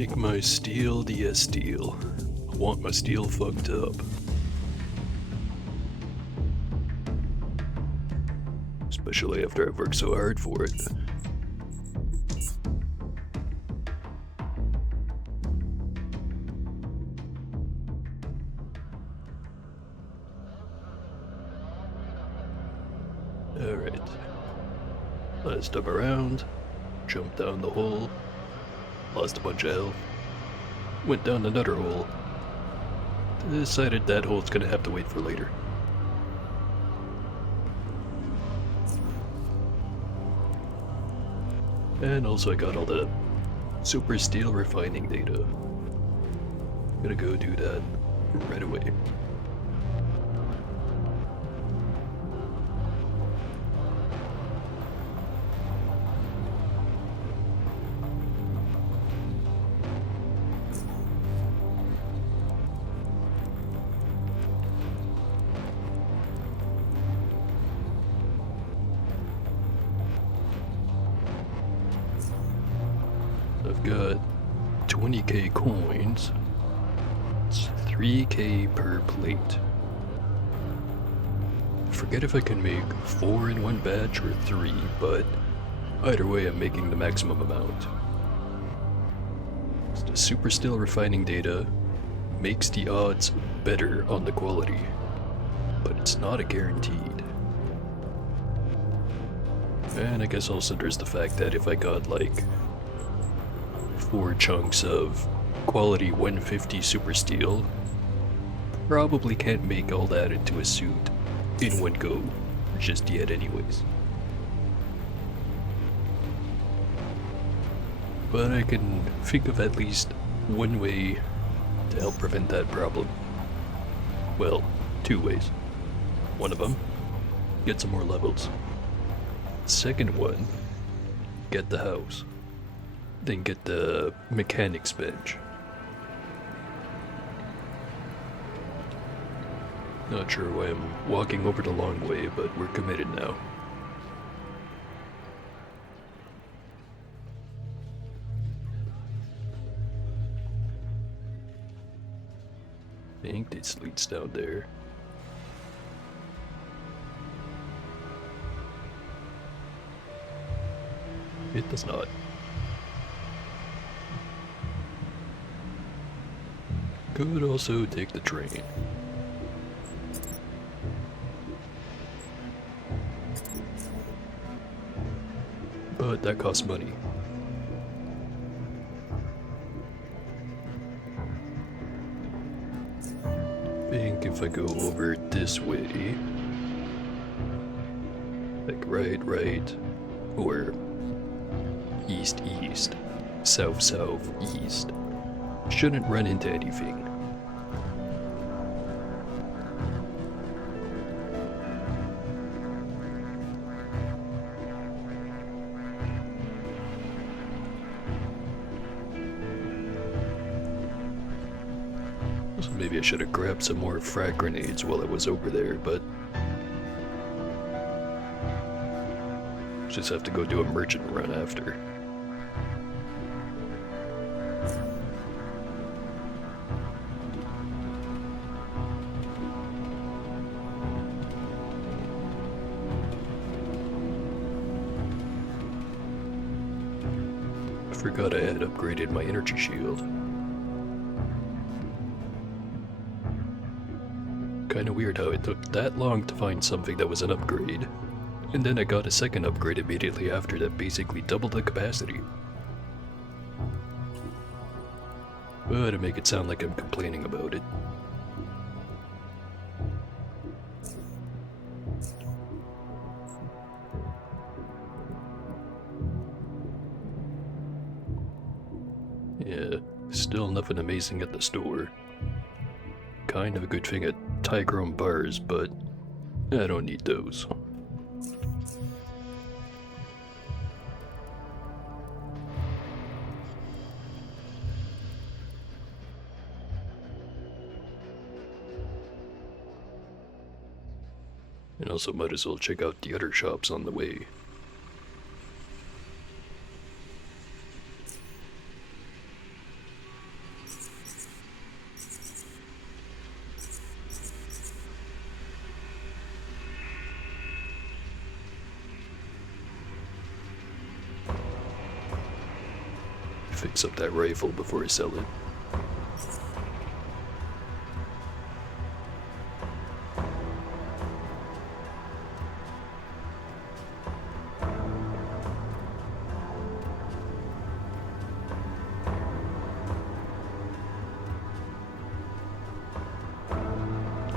Make my steel the steel. I want my steel fucked up. Especially after I've worked so hard for it. Alright. Last time around, jumped down the hole, lost a bunch of health, went down another hole, decided that hole's gonna have to wait for later. And also I got all the super steel refining data. Gonna go do that right away. I've got 20k coins. It's 3k per plate. Forget if I can make 4 in one batch or 3, but either way I'm making the maximum amount. So the super still refining data makes the odds better on the quality, but it's not a guaranteed. And I guess also there's the fact that if I got like 4 chunks of quality 150 super steel, probably can't make all that into a suit in one go just yet anyways. But I can think of at least one way to help prevent that problem. Well, 2 ways. One of them, get some more levels. Second one, get the house. Then get the mechanics bench. Not sure why I'm walking over the long way, but we're committed now. I think this leads down there. It does not. Could also take the train. But that costs money. I think if I go over this way, like right, or east, south, east, shouldn't run into anything. So maybe I should have grabbed some more frag grenades while I was over there, but just have to go do a merchant run after. I forgot I had upgraded my energy shield. Kinda weird how it took that long to find something that was an upgrade, and then I got a second upgrade immediately after that basically doubled the capacity. But to make it sound like I'm complaining about it. Yeah, still nothing amazing at the store. Kind of a good thing at Tigrum bars, but I don't need those. And also might as well check out the other shops on the way. fix up that rifle before I sell it.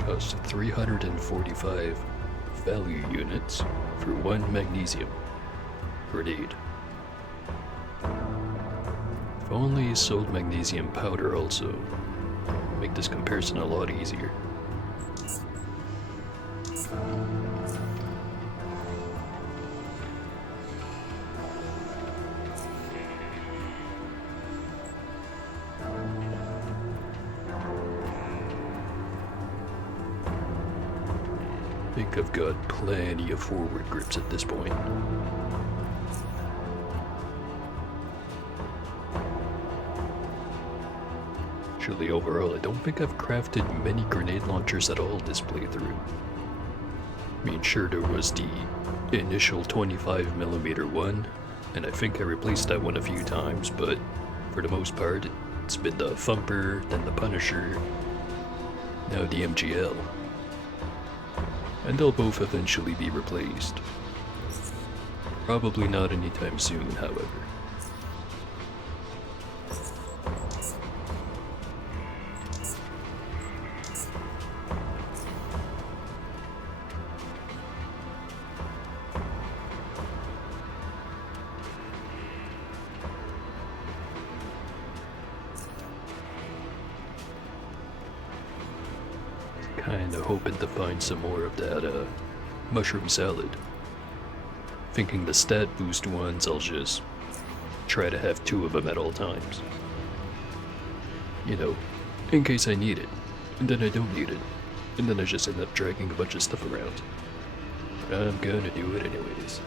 Cost 345 value units for 1 magnesium grenade. If only sold magnesium powder also. Make this comparison a lot easier. I think I've got plenty of forward grips at this point. Actually, overall, I don't think I've crafted many grenade launchers at all this playthrough. I mean, sure, there was the initial 25mm one, and I think I replaced that one a few times, but for the most part, it's been the Thumper, then the Punisher, now the MGL. And they'll both eventually be replaced. Probably not anytime soon, however. Kinda hoping to find some more of that mushroom salad. Thinking the stat boost ones, I'll just try to have 2 of them at all times. You know, in case I need it, and then I don't need it, and then I just end up dragging a bunch of stuff around. But I'm gonna do it anyways.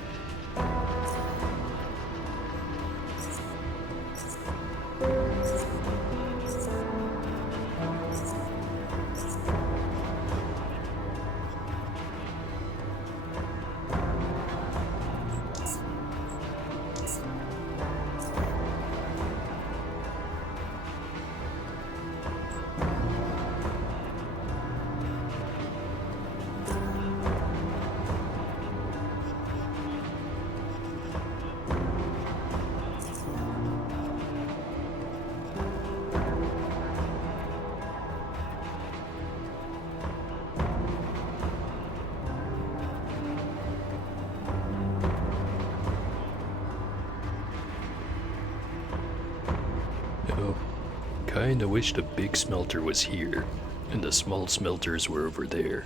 Kinda wish the big smelter was here, and the small smelters were over there.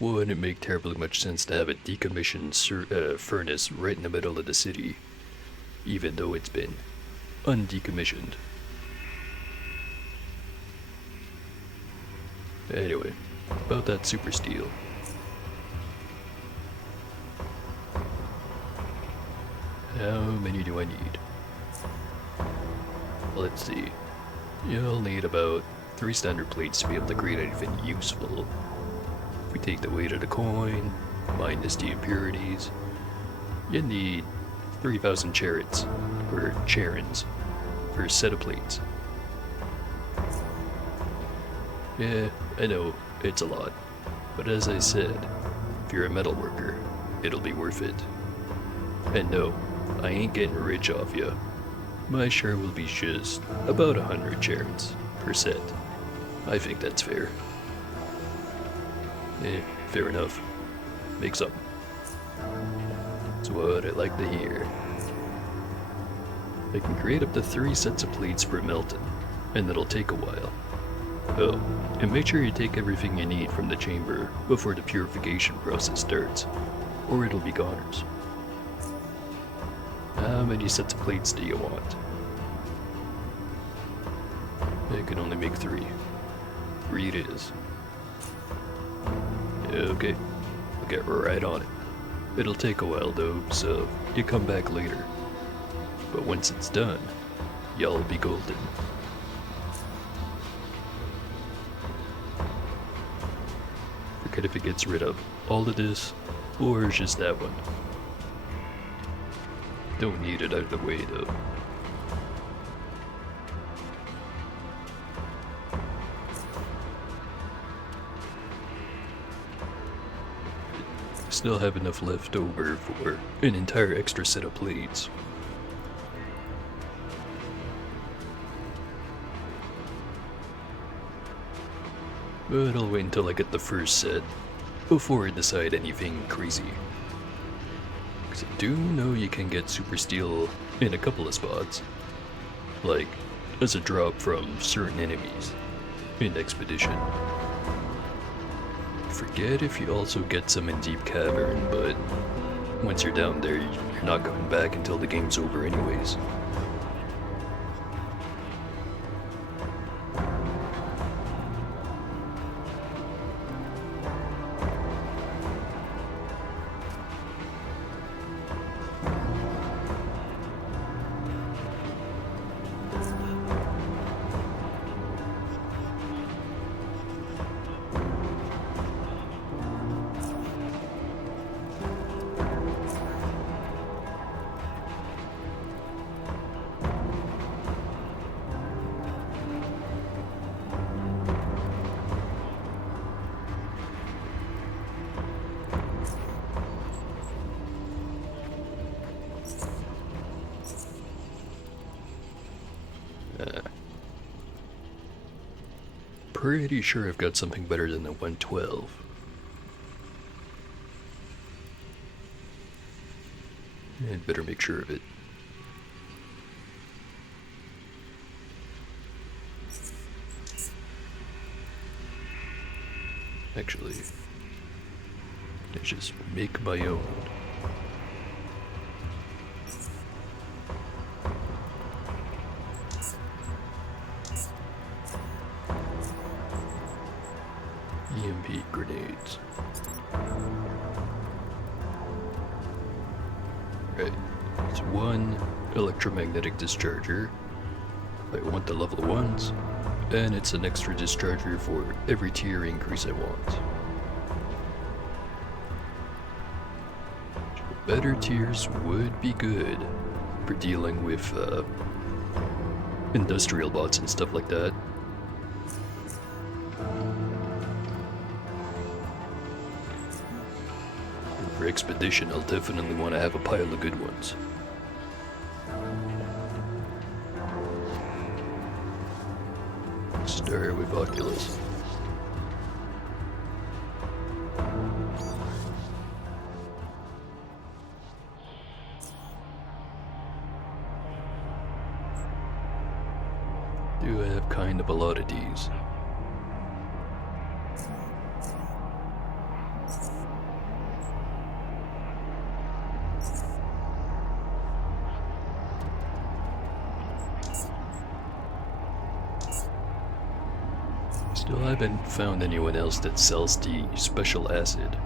Wouldn't make terribly much sense to have a decommissioned furnace right in the middle of the city, even though it's been undecommissioned. Anyway, about that super steel. How many do I need? Let's see. You'll need about 3 standard plates to be able to create anything useful. If we take the weight of the coin, minus the impurities, you need 3,000 charats, or charons, for a set of plates. Yeah, I know, it's a lot. But as I said, if you're a metal worker, it'll be worth it. And no, I ain't getting rich off ya. My share will be just about 100 charats per set. I think that's fair. Fair enough. Make some. That's what I like to hear. I can create up to 3 sets of plates per melton, and it'll take a while. Oh, and make sure you take everything you need from the chamber before the purification process starts, or it'll be goners. How many sets of plates do you want? I can only make 3. 3 it is. Okay, I'll get right on it. It'll take a while though, so you come back later. But once it's done, y'all be golden. it if it gets rid of all of this, or just that one. Don't need it out of the way though. Still have enough left over for an entire extra set of blades. But I'll wait until I get the first set before I decide anything crazy. Because I do know you can get super steel in a couple of spots. Like, as a drop from certain enemies in Expedition. Forget if you also get some in Deep Cavern, but once you're down there, you're not coming back until the game's over anyways. Pretty sure I've got something better than the 112. I'd better make sure of it. Actually, let's just make my own. EMP grenades. Right, it's one electromagnetic discharger. I want the level 1s, and it's an extra discharger for every tier increase I want. Better tiers would be good for dealing with industrial bots and stuff like that. For Expedition, I'll definitely want to have a pile of good ones. Start with Oculus. Do have kind of a lot of these. Still haven't found anyone else that sells the special acid.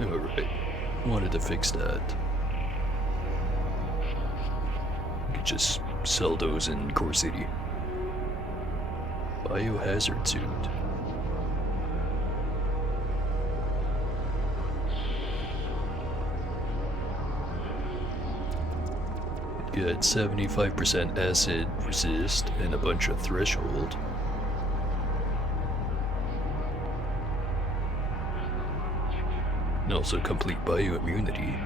Alright, wanted to fix that. You could just sell those in Core City. Biohazard suit. Get 75% acid resist and a bunch of threshold. And also complete bioimmunity.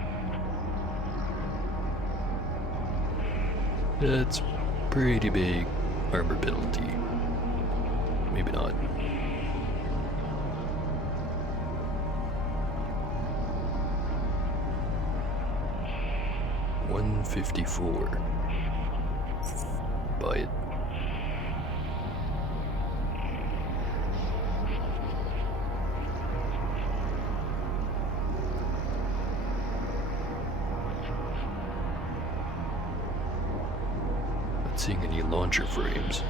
That's pretty big armor penalty. Maybe not. $154. Buy it. Not seeing any launcher frames.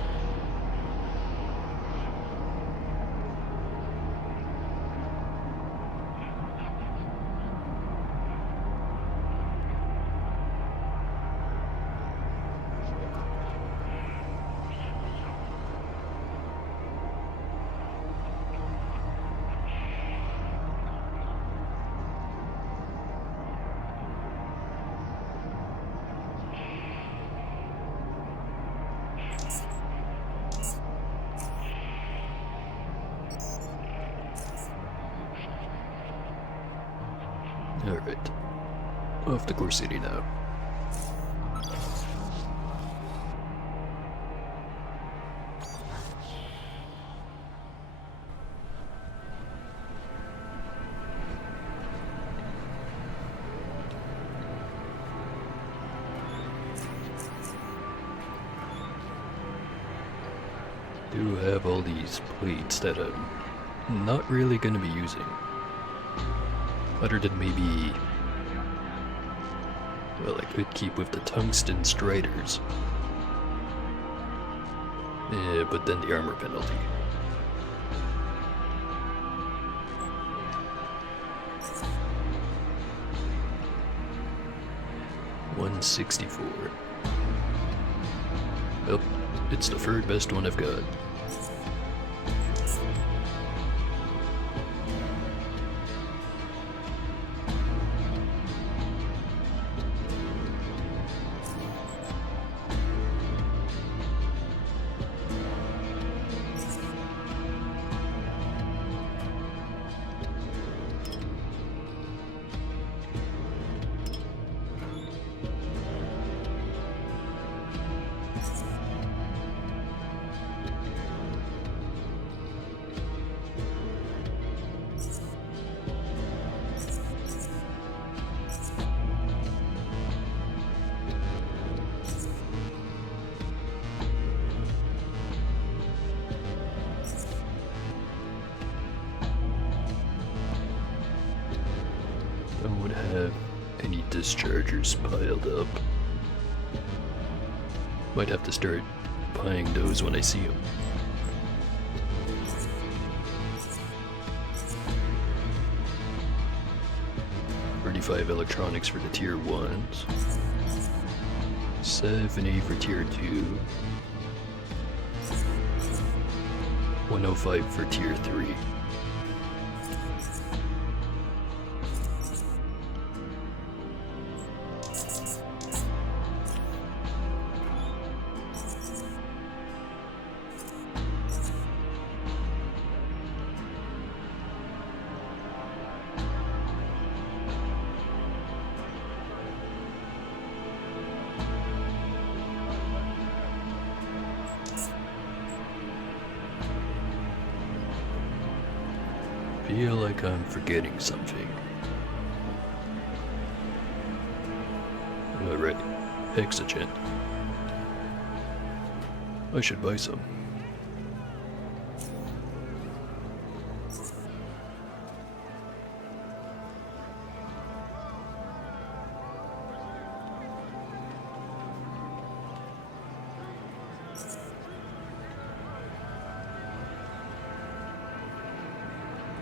Alright. Off to Core City now. Do have all these plates that I'm not really going to be using. Other than maybe... well, I could keep with the tungsten striders. Yeah, but then the armor penalty. $164. Well, it's the third best one I've got. Don't have any dischargers piled up. Might have to start buying those when I see them. $35 electronics for the tier 1s. $70 for tier 2. $105 for tier 3. Feel like I'm forgetting something. Alright, Hexagen. I should buy some.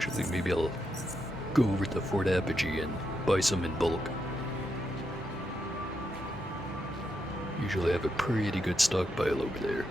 Actually, maybe I'll go over to Fort Apogee and buy some in bulk. Usually I have a pretty good stockpile over there.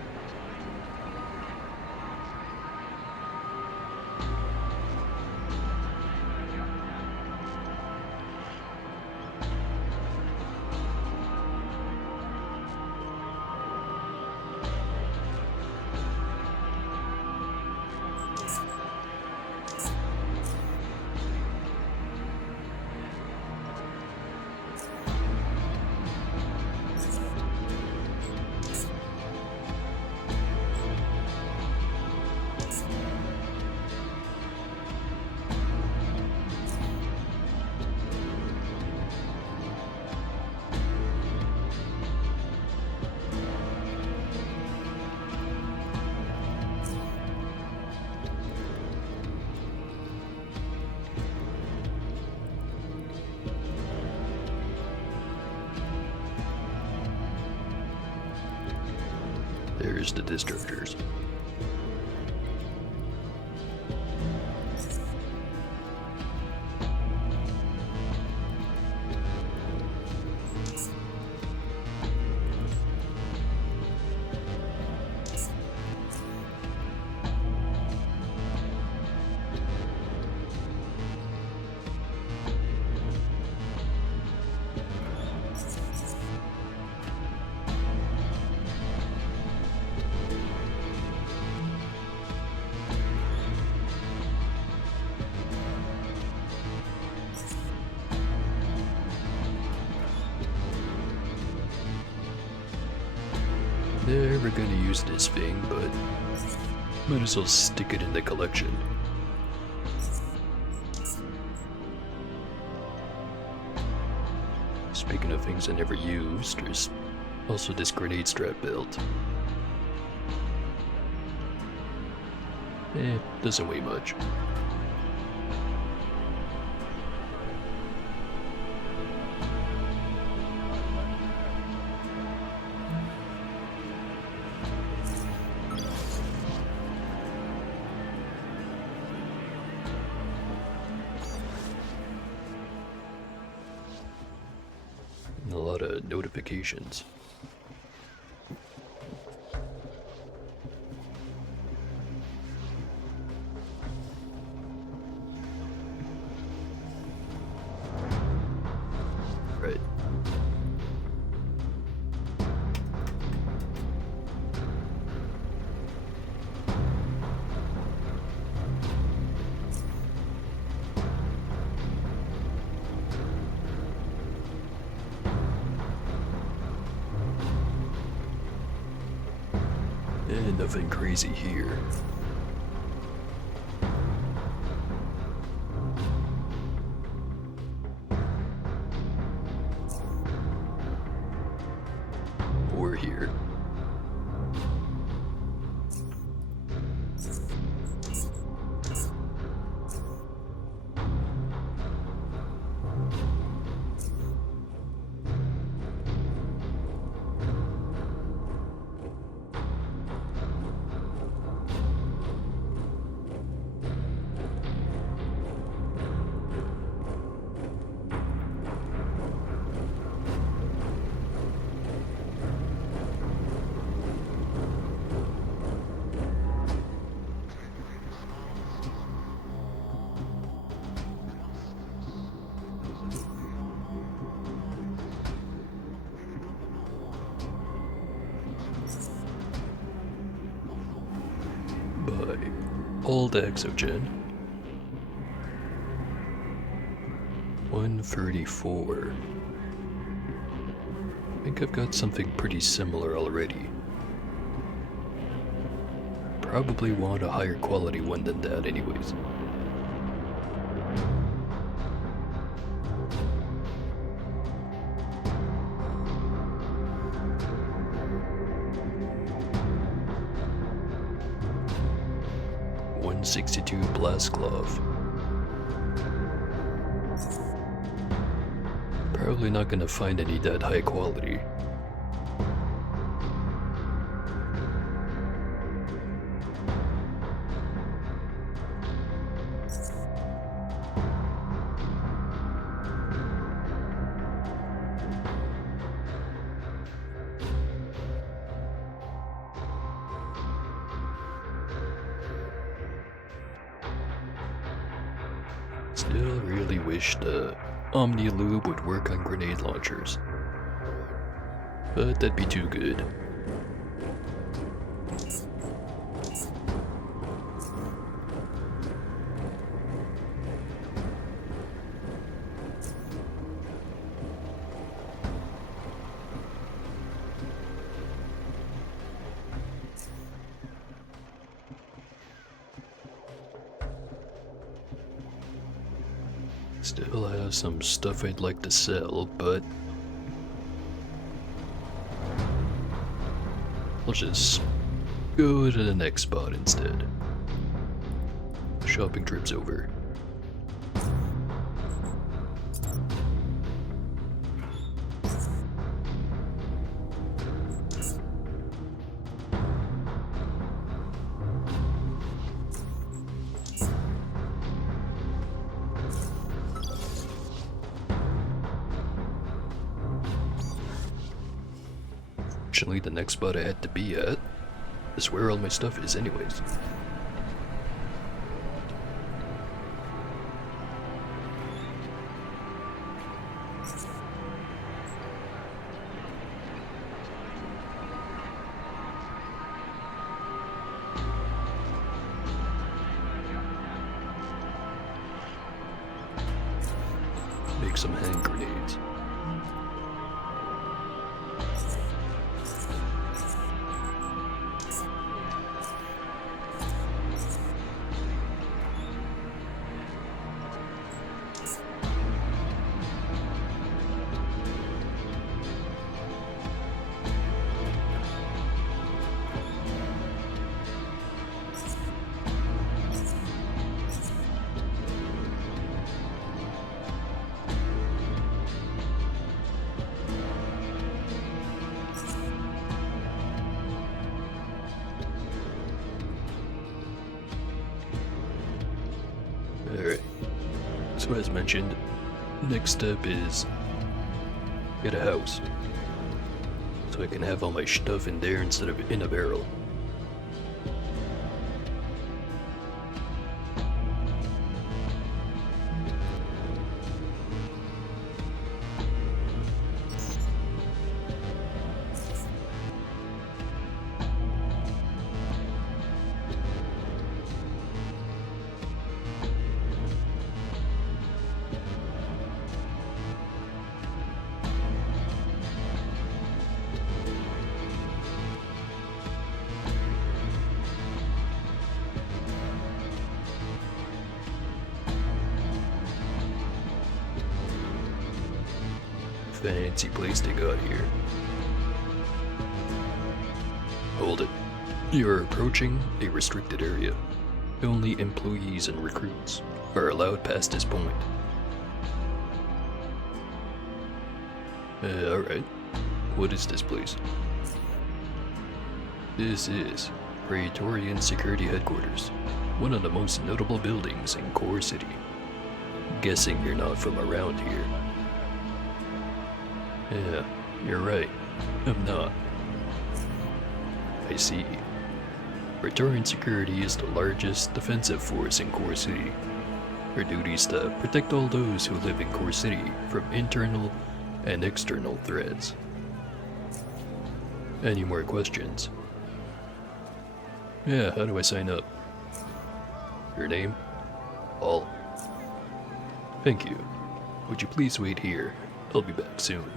There's the dischargers. never gonna use this thing, but might as well stick it in the collection. Speaking of things I never used, there's also this grenade strap belt. Doesn't weigh much. And a lot of notifications. Right. And nothing crazy here. Or here. By old Exogen. 134. I think I've got something pretty similar already. Probably want a higher quality one than that anyways. .162 blast cloth. Probably not gonna find any that high quality. Still really wish the Omni Lube would work on grenade launchers. But that'd be too good. Still have some stuff I'd like to sell, but I'll just go to the next spot instead. Shopping trip's over. Fortunately, the next spot I had to be at is where all my stuff is anyways. Make some hand grenades. Alright. So as mentioned, next step is get a house. So I can have all my stuff in there instead of in a barrel. Fancy place they got here. Hold it. You're approaching a restricted area. Only employees and recruits are allowed past this point. Alright. What is this place? This is Praetorian Security Headquarters, one of the most notable buildings in Core City. Guessing you're not from around here. Yeah, you're right. I'm not. I see. Praetorian Security is the largest defensive force in Core City. Our duty is to protect all those who live in Core City from internal and external threats. Any more questions? Yeah, how do I sign up? Your name? All. Thank you. Would you please wait here? I'll be back soon.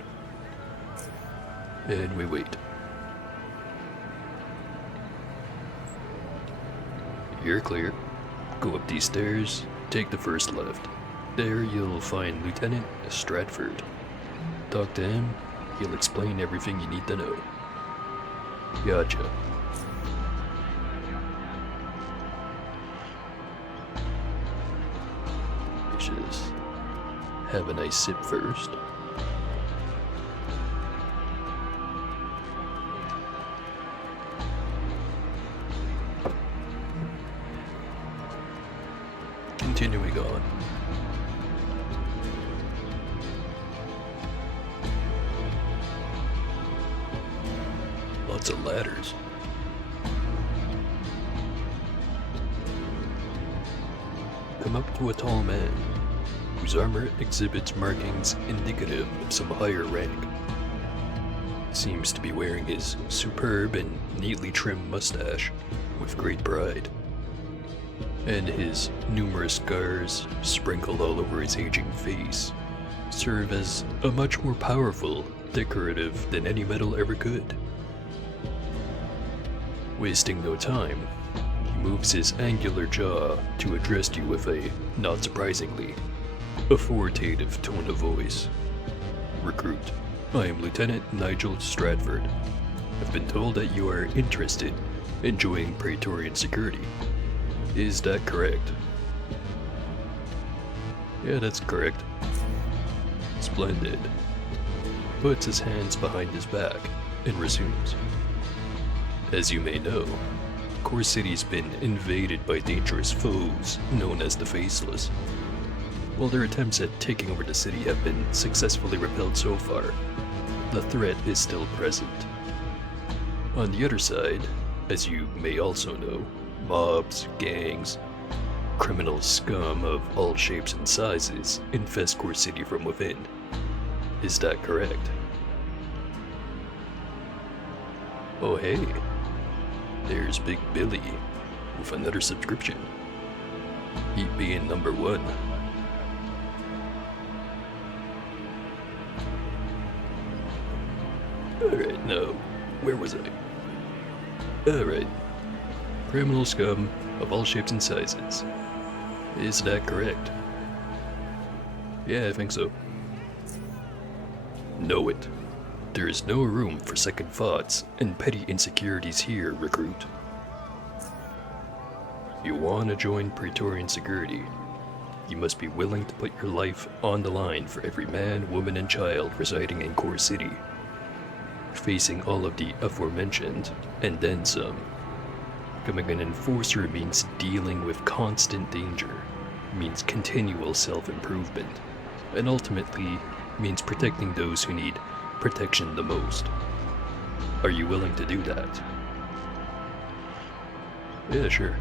And we wait. You're clear. Go up these stairs, take the first left. There you'll find Lieutenant Stratford. Talk to him, he'll explain everything you need to know. Gotcha. Just have a nice sip first. Continuing on. Lots of ladders. Come up to a tall man, whose armor exhibits markings indicative of some higher rank. Seems to be wearing his superb and neatly trimmed mustache with great pride. And his numerous scars, sprinkled all over his aging face, serve as a much more powerful decorative than any metal ever could. Wasting no time, he moves his angular jaw to address you with a, not surprisingly, authoritative tone of voice. Recruit, I am Lieutenant Nigel Stratford. I've been told that you are interested in joining Praetorian Security. Is that correct? Yeah, that's correct. Splendid. Puts his hands behind his back and resumes. As you may know, Core City's been invaded by dangerous foes known as the Faceless. While their attempts at taking over the city have been successfully repelled so far, the threat is still present. On the other side, as you may also know, mobs, gangs, criminal scum of all shapes and sizes infest Core City from within. Is that correct? Oh hey, there's Big Billy with another subscription. He being number one. Alright, now, where was I? Alright. Criminal scum of all shapes and sizes. Is that correct? Yeah, I think so. Know it. There is no room for second thoughts and petty insecurities here, recruit. If you want to join Praetorian Security, you must be willing to put your life on the line for every man, woman, and child residing in Core City. Facing all of the aforementioned, and then some. Becoming an enforcer means dealing with constant danger, means continual self-improvement, and ultimately means protecting those who need protection the most. Are you willing to do that? Yeah, sure.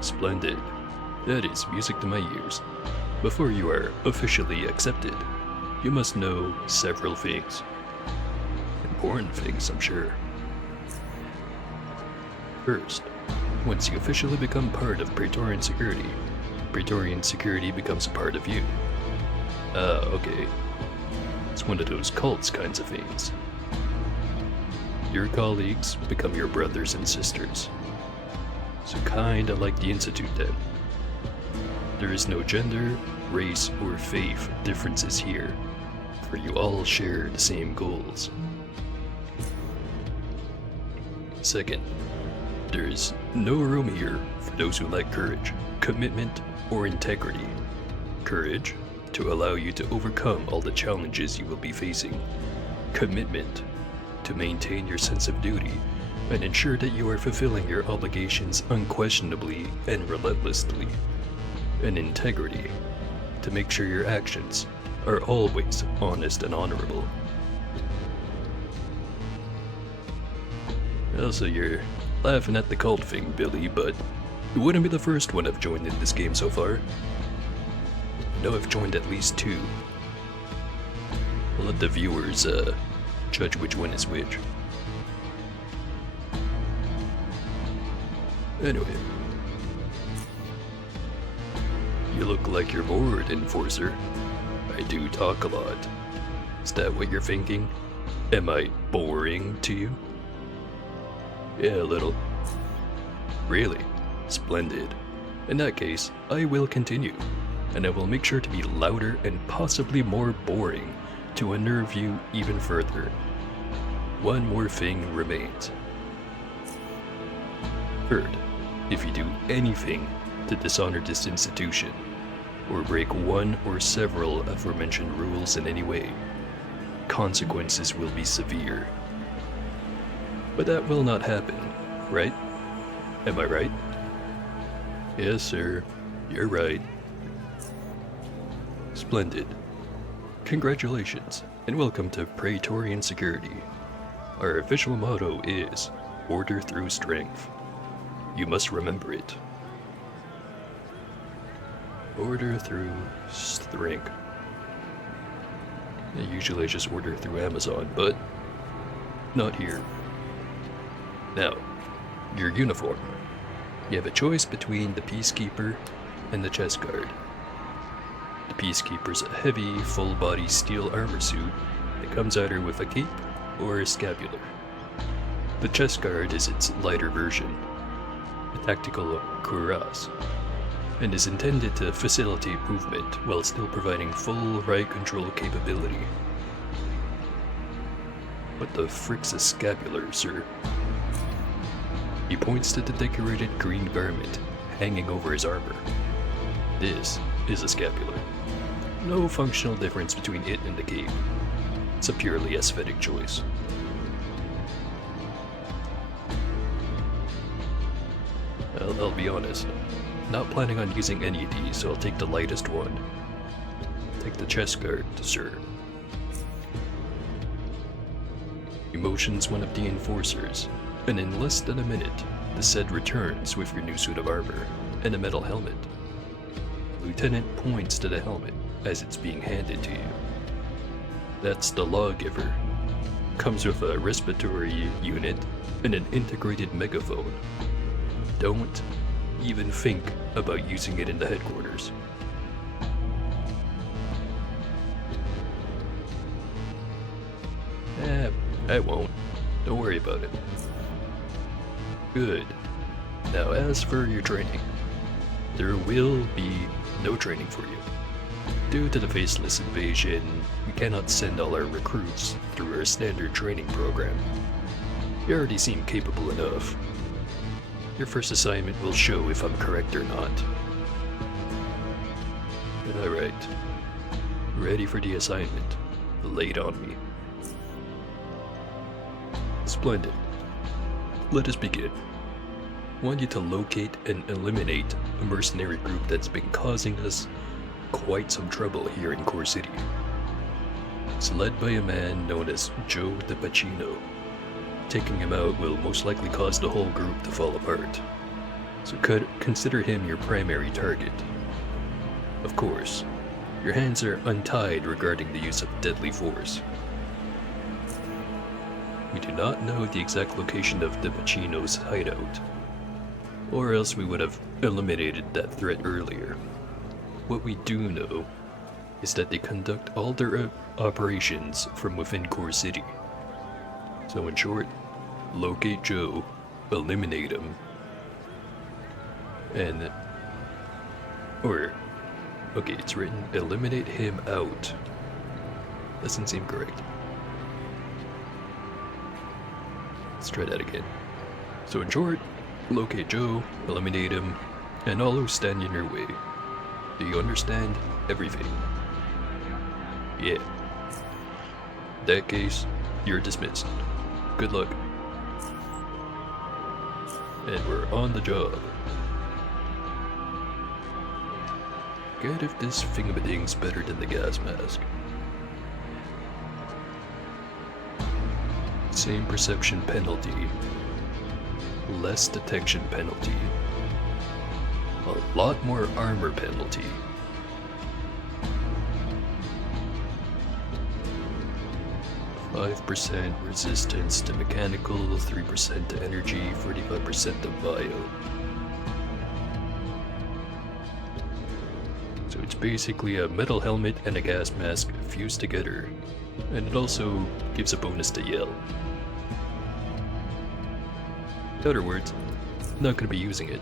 Splendid. That is music to my ears. Before you are officially accepted, you must know several things. Important things, I'm sure. First, once you officially become part of Praetorian Security becomes a part of you. Okay. It's one of those cults kinds of things. Your colleagues become your brothers and sisters. So kinda like the Institute then. There is no gender, race, or faith differences here, for you all share the same goals. Second, there is no room here for those who lack courage, commitment, or integrity. Courage, to allow you to overcome all the challenges you will be facing. Commitment, to maintain your sense of duty and ensure that you are fulfilling your obligations unquestionably and relentlessly. And integrity, to make sure your actions are always honest and honorable. Also, you're laughing at the cult thing, Billy, but you wouldn't be the first one I've joined in this game so far. I know I've joined at least 2. I'll let the viewers judge which one is which. Anyway. You look like you're bored, Enforcer. I do talk a lot. Is that what you're thinking? Am I boring to you? Yeah, a little. Really? Splendid. In that case, I will continue, and I will make sure to be louder and possibly more boring to unnerve you even further. One more thing remains. Third, if you do anything to dishonor this institution, or break one or several aforementioned rules in any way, consequences will be severe. But that will not happen, right? Am I right? Yes, sir. You're right. Splendid. Congratulations, and welcome to Praetorian Security. Our official motto is, Order through Strength. You must remember it. Order through strength. Usually I just order through Amazon, but not here. Now, your uniform. You have a choice between the Peacekeeper and the Chest Guard. The Peacekeeper's a heavy, full-body steel armor suit that comes either with a cape or a scapular. The Chest Guard is its lighter version, a tactical cuirass, and is intended to facilitate movement while still providing full ride control capability. What the frick's a scapular, sir? He points to the decorated green garment hanging over his armor. This is a scapular. No functional difference between it and the cape. It's a purely aesthetic choice. I'll be honest. Not planning on using any of these, so I'll take the lightest one. Take the chest guard, sir. You motions one of the enforcers, and in less than a minute, the said returns with your new suit of armor and a metal helmet. The lieutenant points to the helmet as it's being handed to you. That's the Lawgiver. Comes with a respiratory unit and an integrated megaphone. Don't even think about using it in the headquarters. I won't. Don't worry about it. Good. Now as for your training, there will be no training for you. Due to the faceless invasion, we cannot send all our recruits through our standard training program. You already seem capable enough. Your first assignment will show if I'm correct or not. Alright. Ready for the assignment. Lay it on me. Splendid. Let us begin. I want you to locate and eliminate a mercenary group that's been causing us quite some trouble here in Core City. It's led by a man known as Joe the Pacino. Taking him out will most likely cause the whole group to fall apart, so consider him your primary target. Of course, your hands are untied regarding the use of deadly force. We do not know the exact location of the Pacino's hideout, or else we would have eliminated that threat earlier. What we do know is that they conduct all their operations from within Core City. So in short, locate Joe, eliminate him, and... okay, it's written, eliminate him out. Doesn't seem correct. Let's try that again. So in short, locate Joe, eliminate him, and all who stand in your way. Do you understand everything? Yeah. In that case, you're dismissed. Good luck. And we're on the job. Good if this thingamading's better than the gas mask. Same perception penalty. Less detection penalty. A lot more armor penalty. %, resistance to mechanical, 3% to energy, 45% to bio. So it's basically a metal helmet and a gas mask fused together, and it also gives a bonus to yell. In other words, I'm not going to be using it.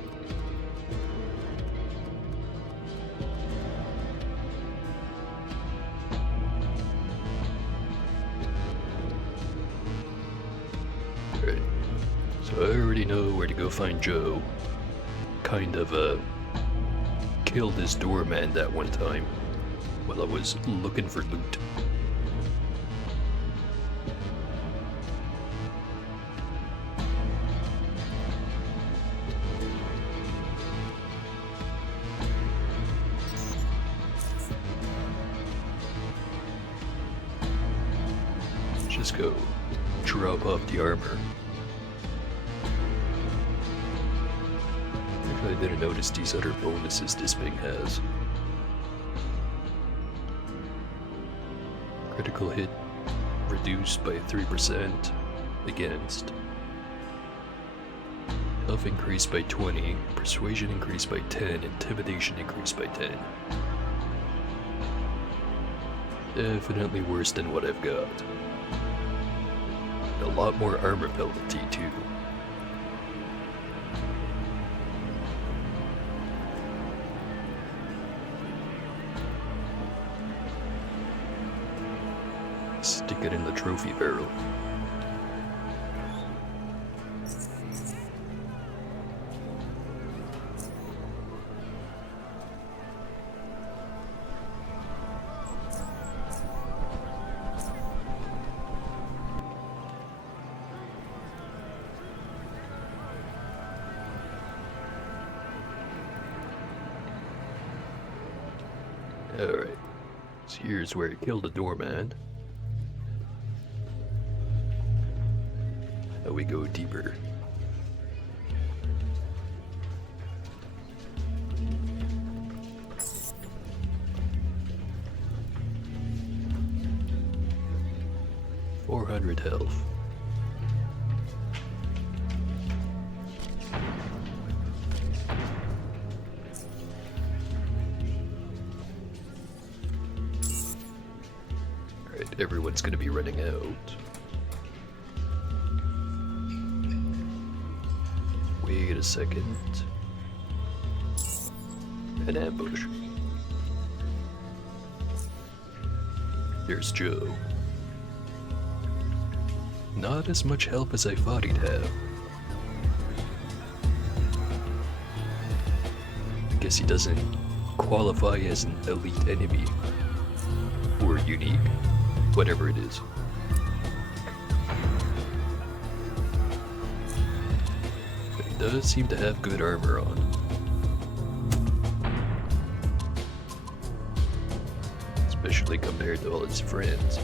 Alright, so I already know where to go find Joe. Kind of killed this doorman that one time while I was looking for loot. Just go drop off the armor. Actually, I didn't notice these other bonuses this thing has. Critical hit reduced by 3% against. Health increased by 20, persuasion increased by 10, intimidation increased by 10. Definitely worse than what I've got. A lot more armor penalty too. Stick it in the trophy barrel. Alright, so here's where he killed the doorman. Now we go deeper. .400 health. Everyone's gonna be running out. Wait a second. An ambush. There's Joe. Not as much help as I thought he'd have. Guess he doesn't qualify as an elite enemy. Or unique. Whatever it is. does seem to have good armor on. Especially compared to all his friends.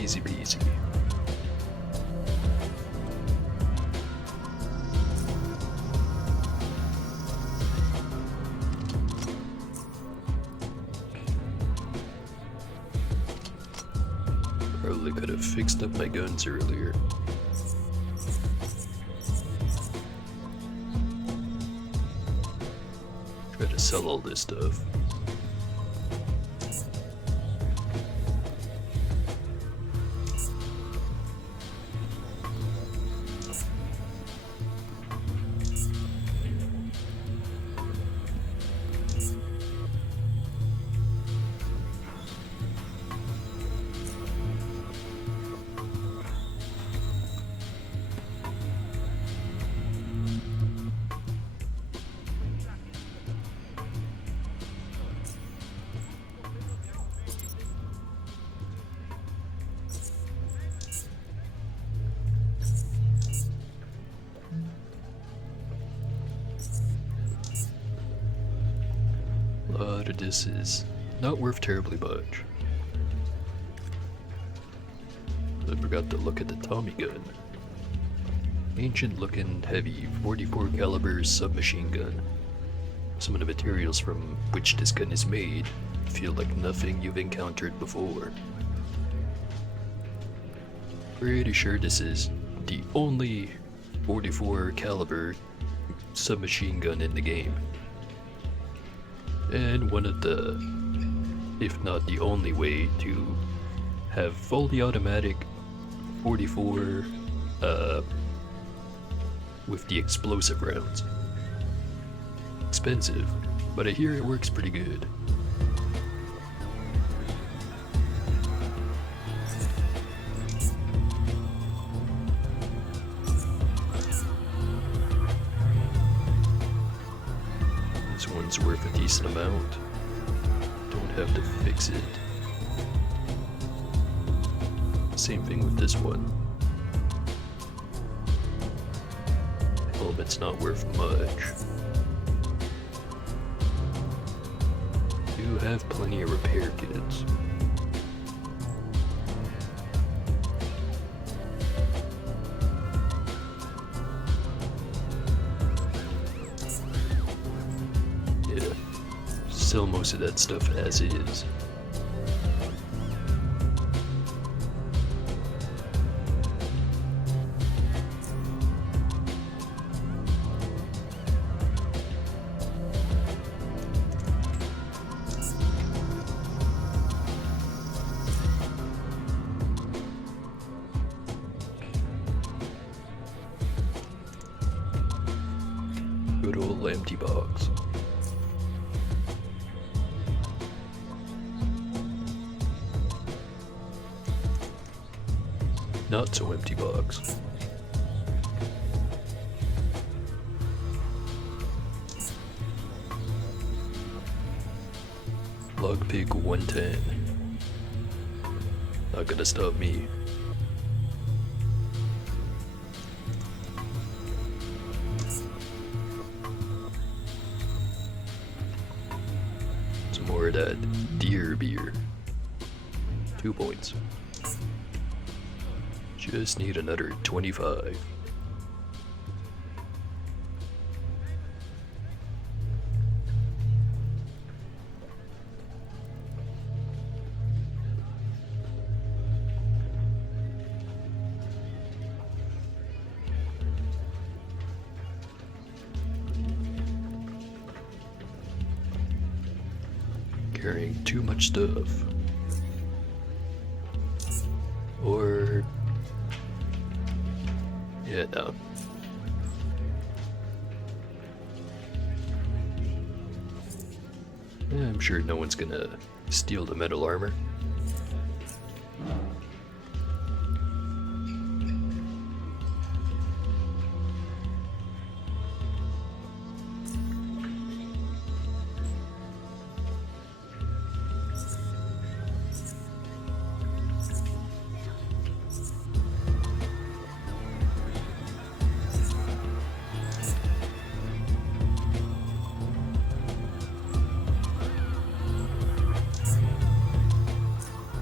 Easy peasy. Probably could have fixed up my guns earlier. Try to sell all this stuff. A lot of this is not worth terribly much. I forgot to look at the Tommy gun. Ancient looking heavy 44 caliber submachine gun. Some of the materials from which this gun is made feel like nothing you've encountered before. Pretty sure this is the only 44 caliber submachine gun in the game. And one of the, if not the only way to have fully automatic 44 with the explosive rounds. Expensive, but I hear it works pretty good. This one's worth a decent amount. Don't have to fix it. Same thing with this one. Helmet's not worth much. Do have plenty of repair kits. Yeah, sell most of that stuff as is. Good old empty box. Not so empty box. Lockpick 110. Not gonna stop me. Some more of that deer beer. 2 points. Just need another 25. Carrying too much stuff. Or... yeah, no. I'm sure no one's gonna steal the metal armor.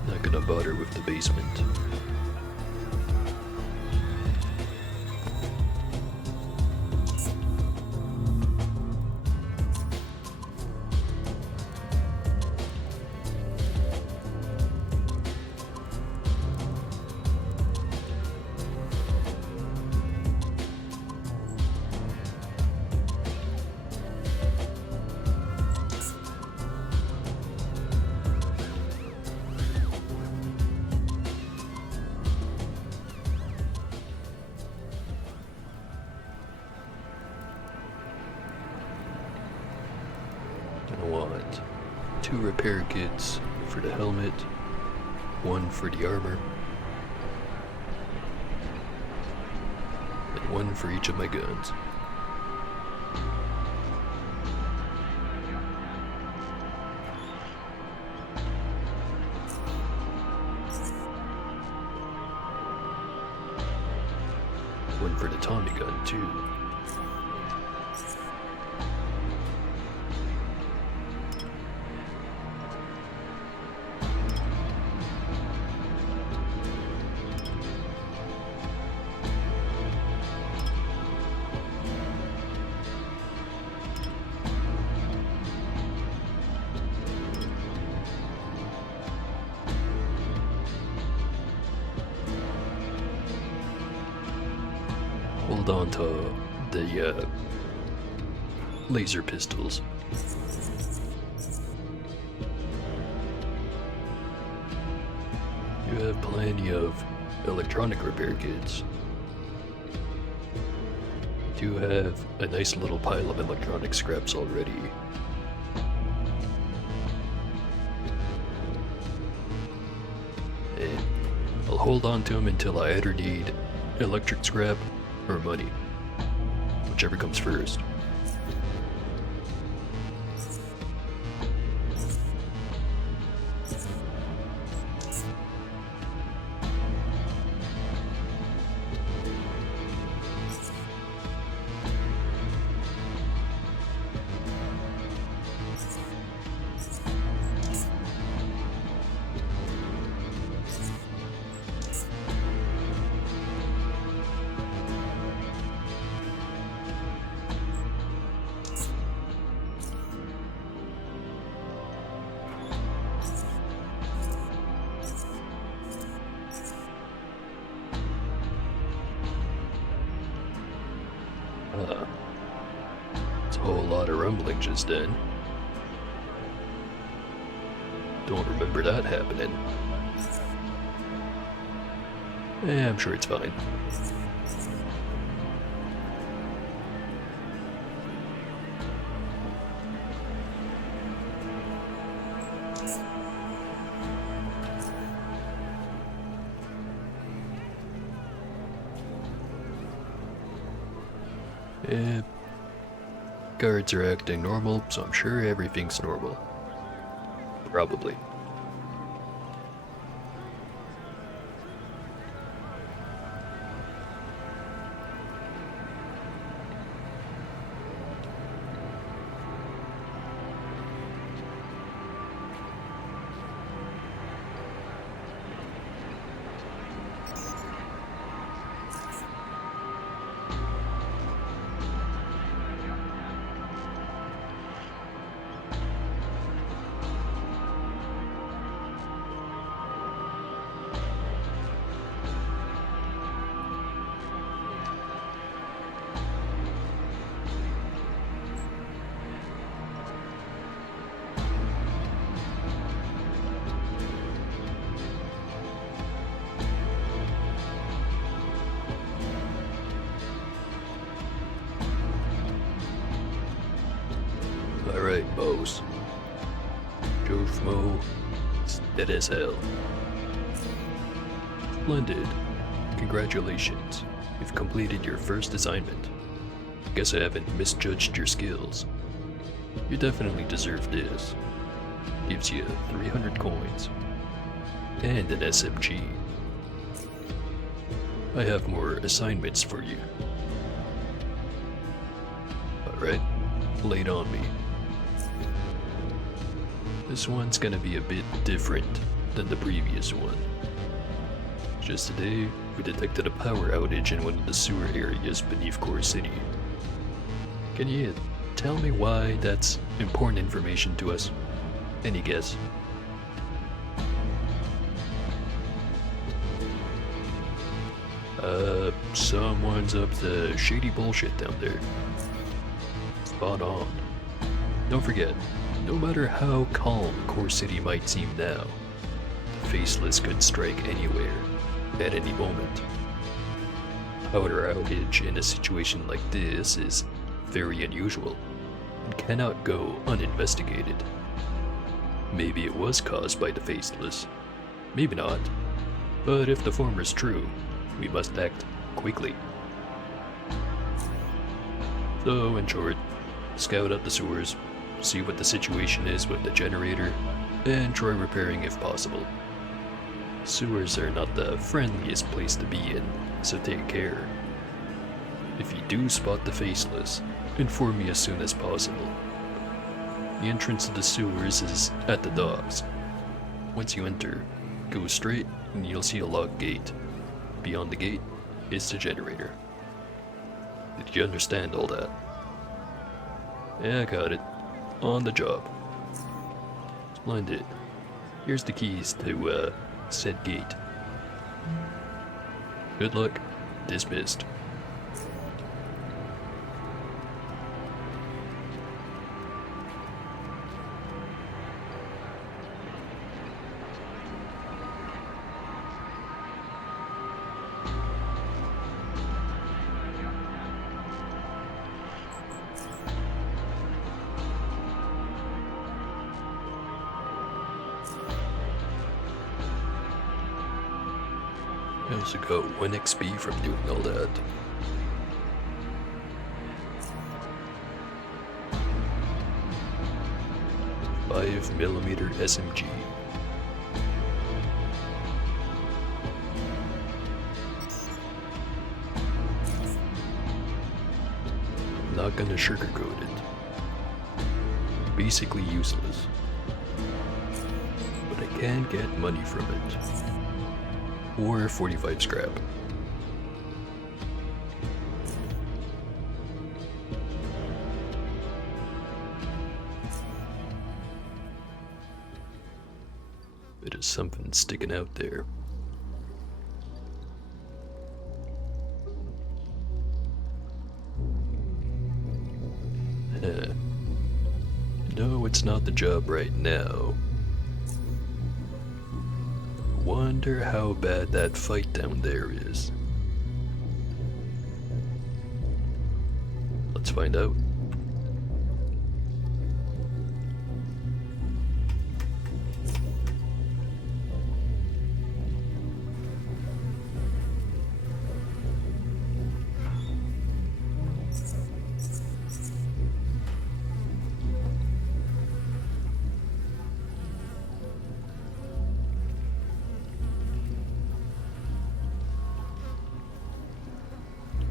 Not gonna bother with the basement. I want 2 repair kits for the helmet, 1 for the armor, and 1 for each of my guns. One for the Tommy gun too. Hold on to the laser pistols. You have plenty of electronic repair kits. You have a nice little pile of electronic scraps already. And I'll hold on to them until I either need electric scrap or money, whichever comes first. It's a whole lot of rumbling just then. Don't remember that happening. I'm sure it's fine. Guards are acting normal, so I'm sure everything's normal. Probably. ammo. It's dead as hell. Splendid. Congratulations. You've completed your first assignment. Guess I haven't misjudged your skills. You definitely deserve this. Gives you 300 coins. And an SMG. I have more assignments for you. Alright, lay it on me. This one's gonna be a bit different than the previous one. Just today, we detected a power outage in one of the sewer areas beneath Core City. Can you tell me why that's important information to us? Any guess? Someone's up to shady bullshit down there. Spot on. Don't forget, no matter how calm Core City might seem now, the Faceless could strike anywhere, at any moment. Power outage in a situation like this is very unusual, and cannot go uninvestigated. Maybe it was caused by the Faceless, maybe not, but if the former is true, we must act quickly. So, in short, scout out the sewers, see what the situation is with the generator, and try repairing if possible. Sewers are not the friendliest place to be in, so take care. If you do spot the Faceless, inform me as soon as possible. The entrance to the sewers is at the docks. Once you enter, go straight and you'll see a locked gate. Beyond the gate is the generator. Did you understand all that? Yeah, I got it. On the job. Splendid. Here's the keys to, said gate. Good luck. Dismissed. How's it go? 1 XP from doing all that. .5mm SMG. Not gonna sugarcoat it. Basically useless. But I can get money from it. Or 45 scrap. Bit of something sticking out there. No, it's not the job right now. Wonder how bad that fight down there is. Let's find out.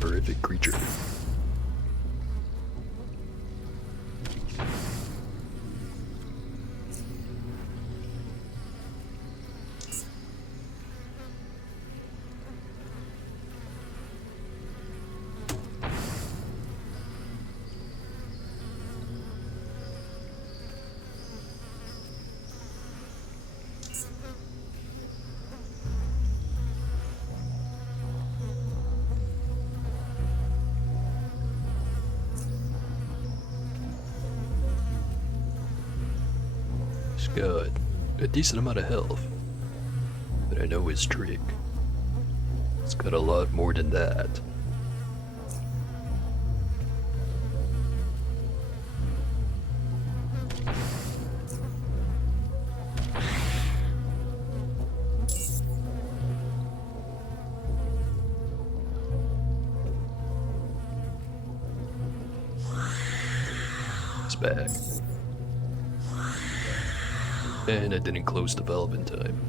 Horrific creature. He's got a decent amount of health, but I know his trick. It's got a lot more than that. goes back. And I didn't close the valve in time.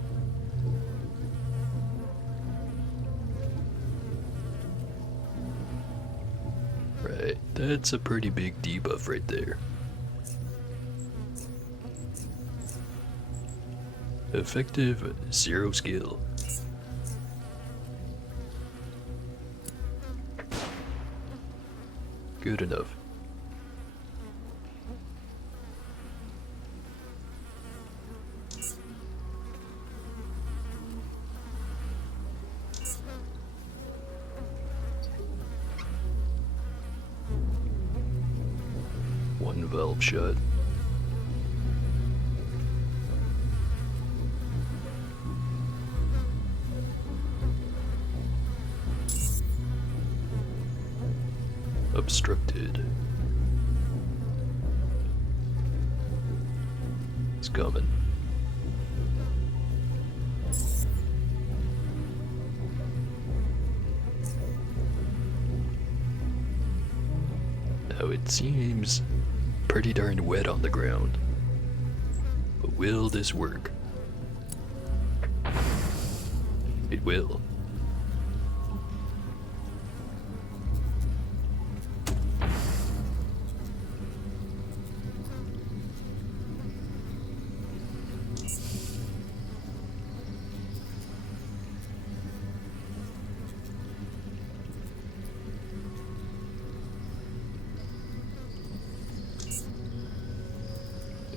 Right, that's a pretty big debuff right there. Effective 0 skill. Good enough. One valve shut. Obstructed. It's coming. Now it seems pretty darn wet on the ground. But will this work? It will.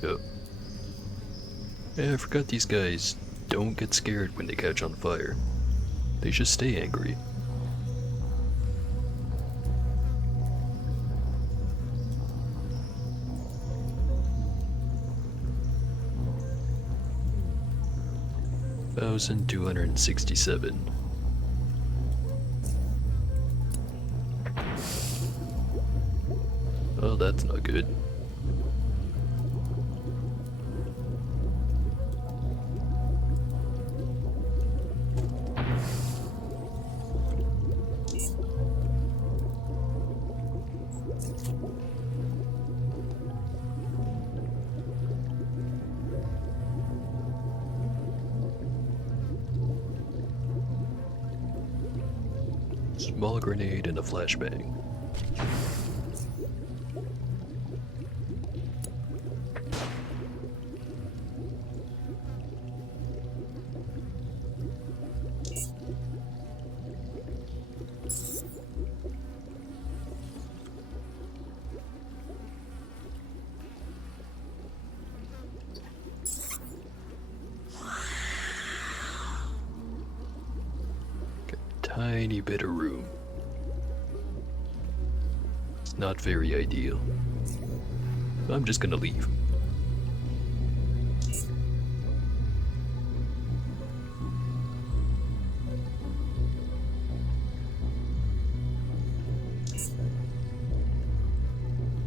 Yep. Yeah, I forgot these guys don't get scared when they catch on fire. They just stay angry. $1,267. Oh, that's not good. Small grenade and a flashbang. Tiny bit of room. It's not very ideal. I'm just gonna leave.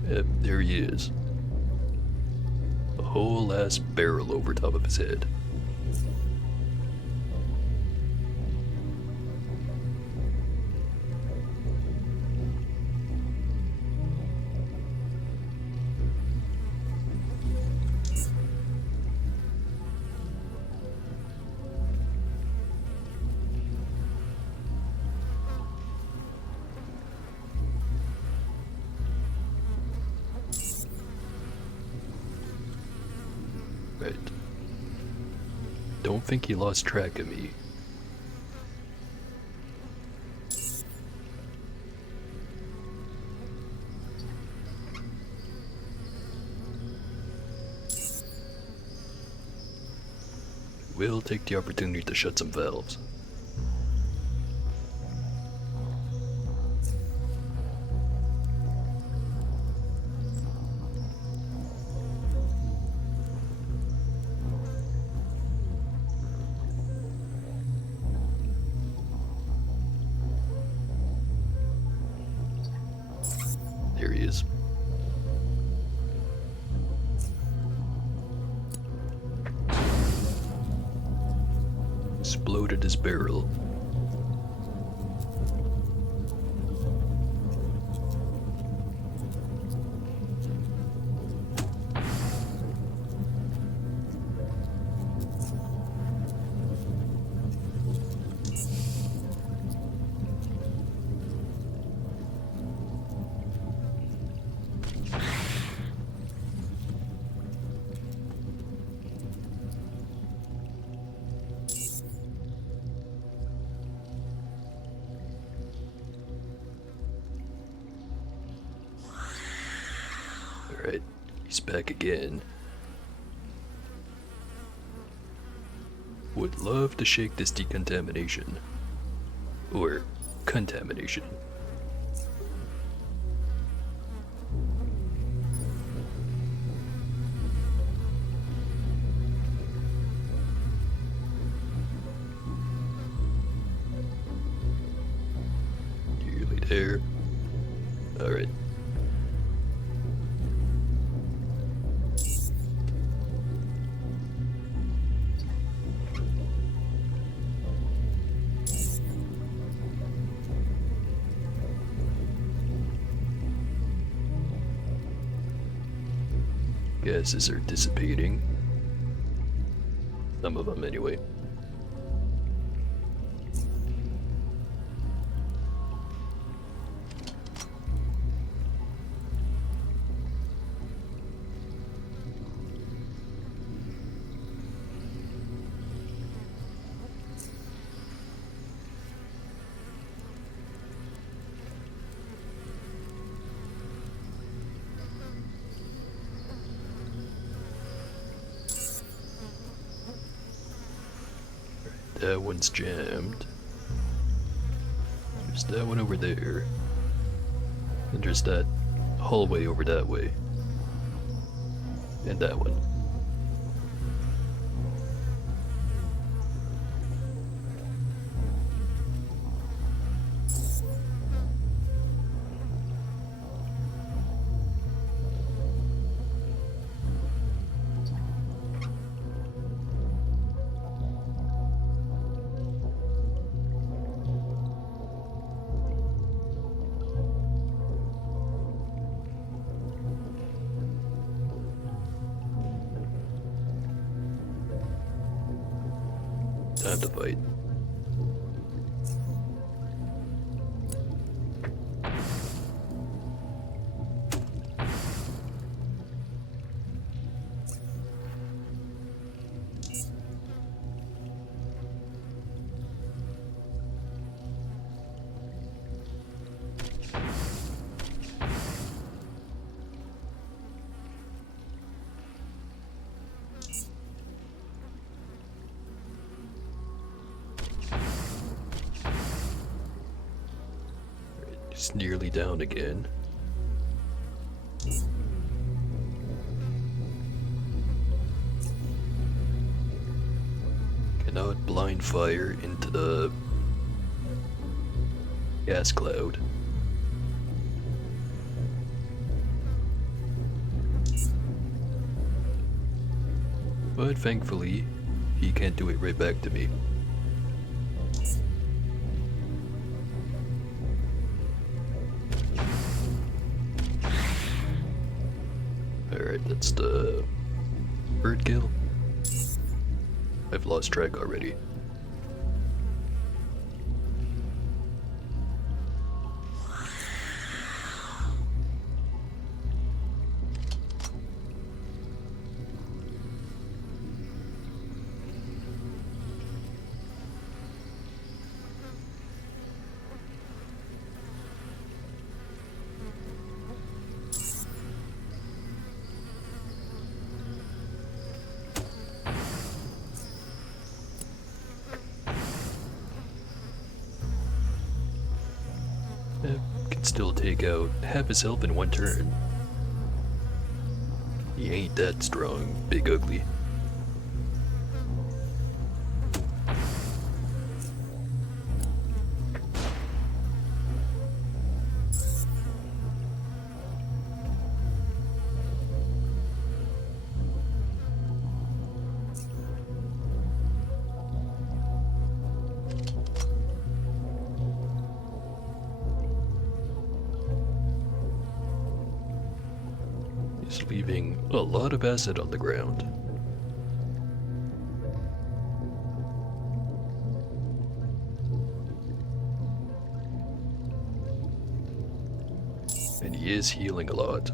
Yep, there he is. A whole ass barrel over top of his head. Right. Don't think he lost track of me. We'll take the opportunity to shut some valves. There he is. Exploded his barrel. Alright, he's back again. Would love to shake this decontamination. Or contamination. Nearly there. Alright. Gases are dissipating. Some of them, anyway. That one's jammed. There's that one over there. And there's that hallway over that way. And that one. Time to fight. It's nearly down again. Cannot blind fire into the gas cloud. But thankfully, he can't do it right back to me. Alright, that's the bird kill. I've lost track already. Can still take out half his health in one turn. He ain't that strong, big ugly. He's leaving a lot of acid on the ground. And he is healing a lot.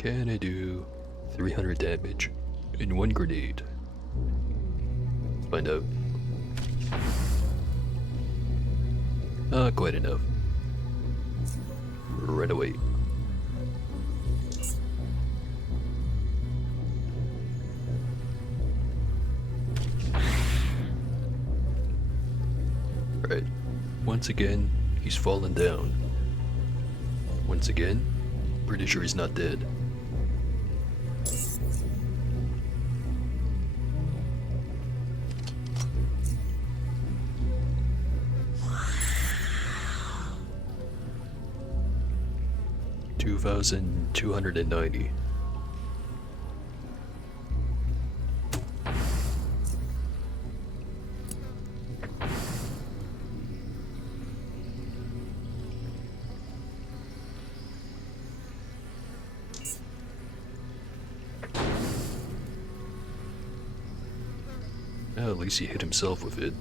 Can I do 300 damage in one grenade? Let's find out. Quite enough. Run away. Right. Once again, he's fallen down. Once again, pretty sure he's not dead. $2,290. At least he hit himself with it.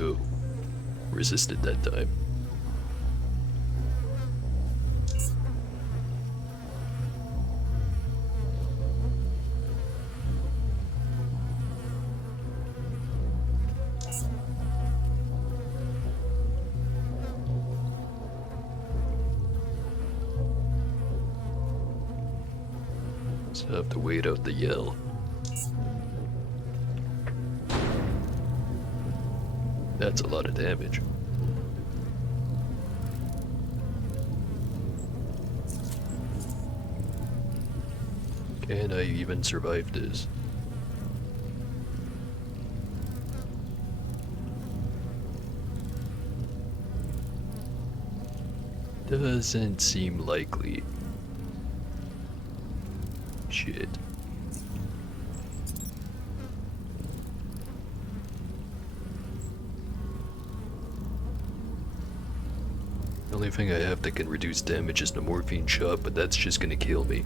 Oh, resisted that time. So I have to wait out the yell. That's a lot of damage. Can I even survive this? Doesn't seem likely. Shit. The only thing I have that can reduce damage is the morphine shot, but that's just gonna kill me.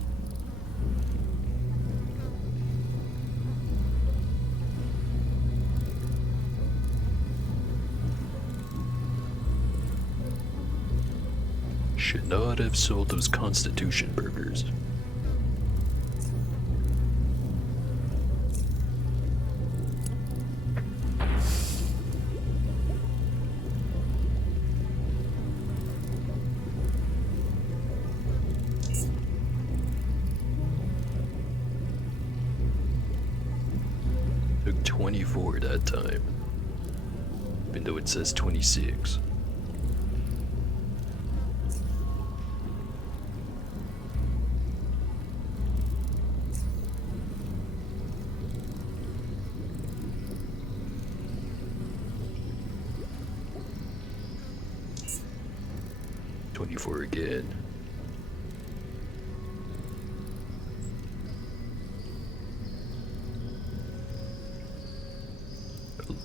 Should not have sold those Constitution burgers. Took 24 that time, even though it says 26. For again.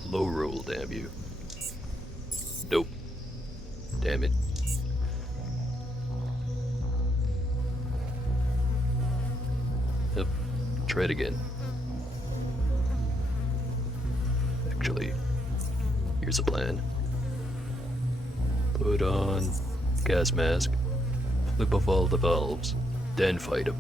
Low roll, damn you. Nope. Damn it. Yep. Try it again. Actually, here's a plan. Put on gas mask, flip off all the valves, then fight him.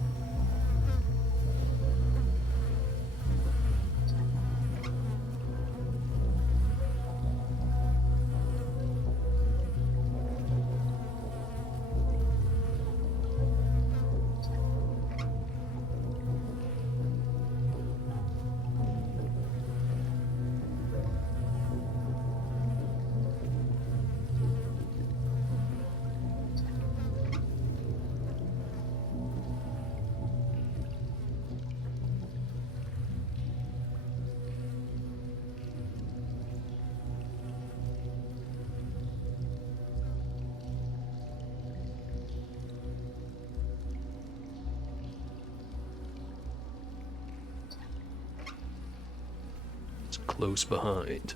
Close behind.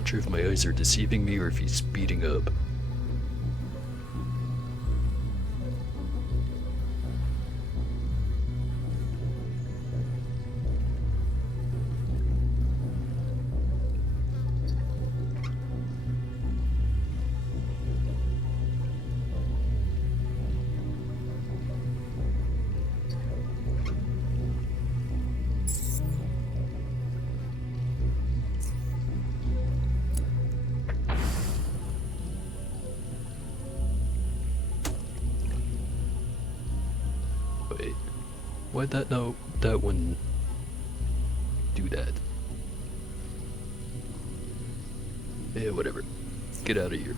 not sure if my eyes are deceiving me or if he's speeding up. Wait, why'd that one do that? Yeah, whatever. Get out of here.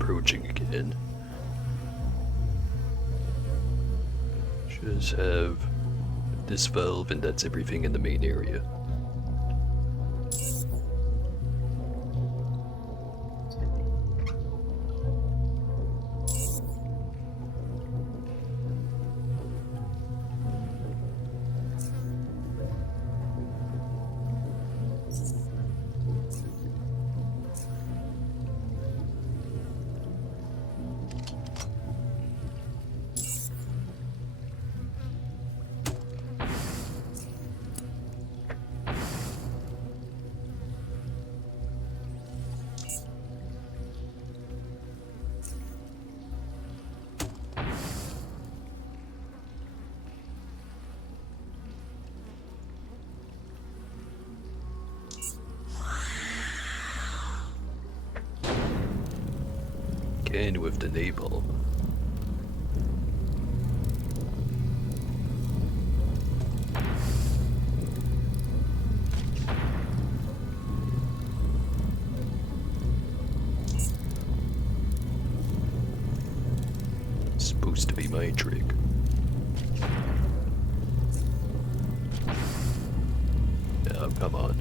Approaching again. Just have this valve and that's everything in the main area. Again with the napalm. Supposed to be my trick. Oh, come on.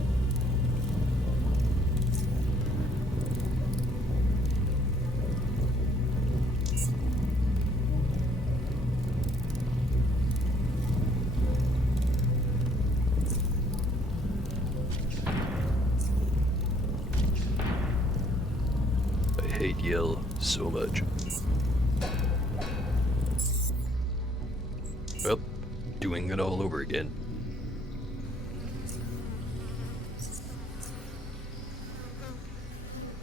I hate Yell so much. Well, doing it all over again.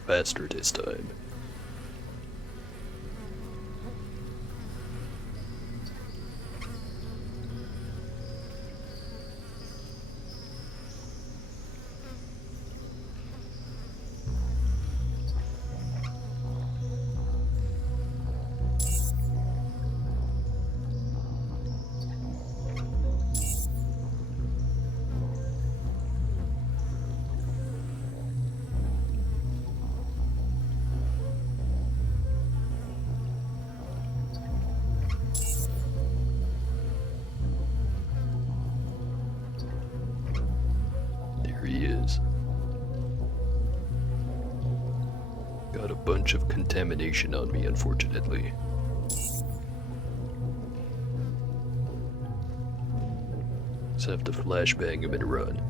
Faster this time. He is. Got a bunch of contamination on me, unfortunately. Just have to flashbang him and run.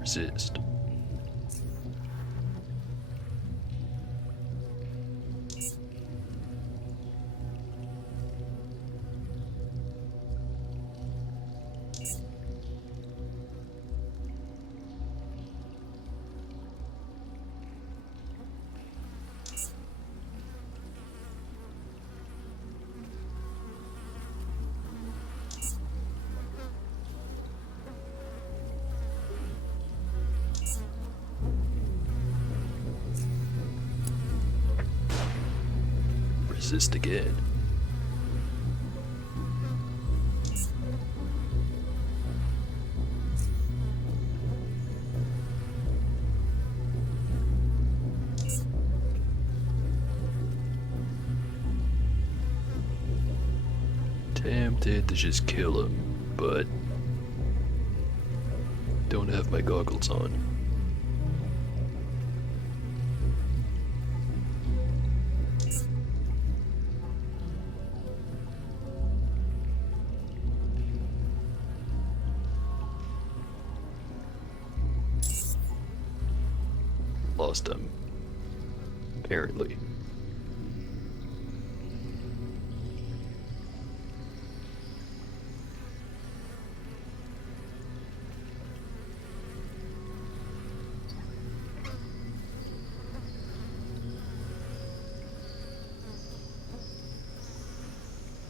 Resist. resist again. Tempted to just kill him, but don't have my goggles on. Lost him, apparently.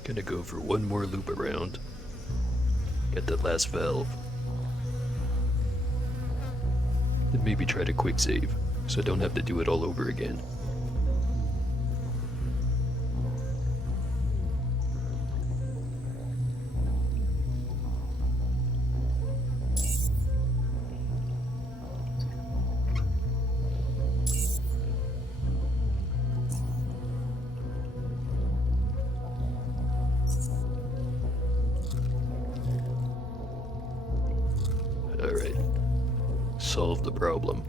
Gonna go for one more loop around. Get that last valve. Then maybe try to quick save, so I don't have to do it all over again. Alright. Solve the problem.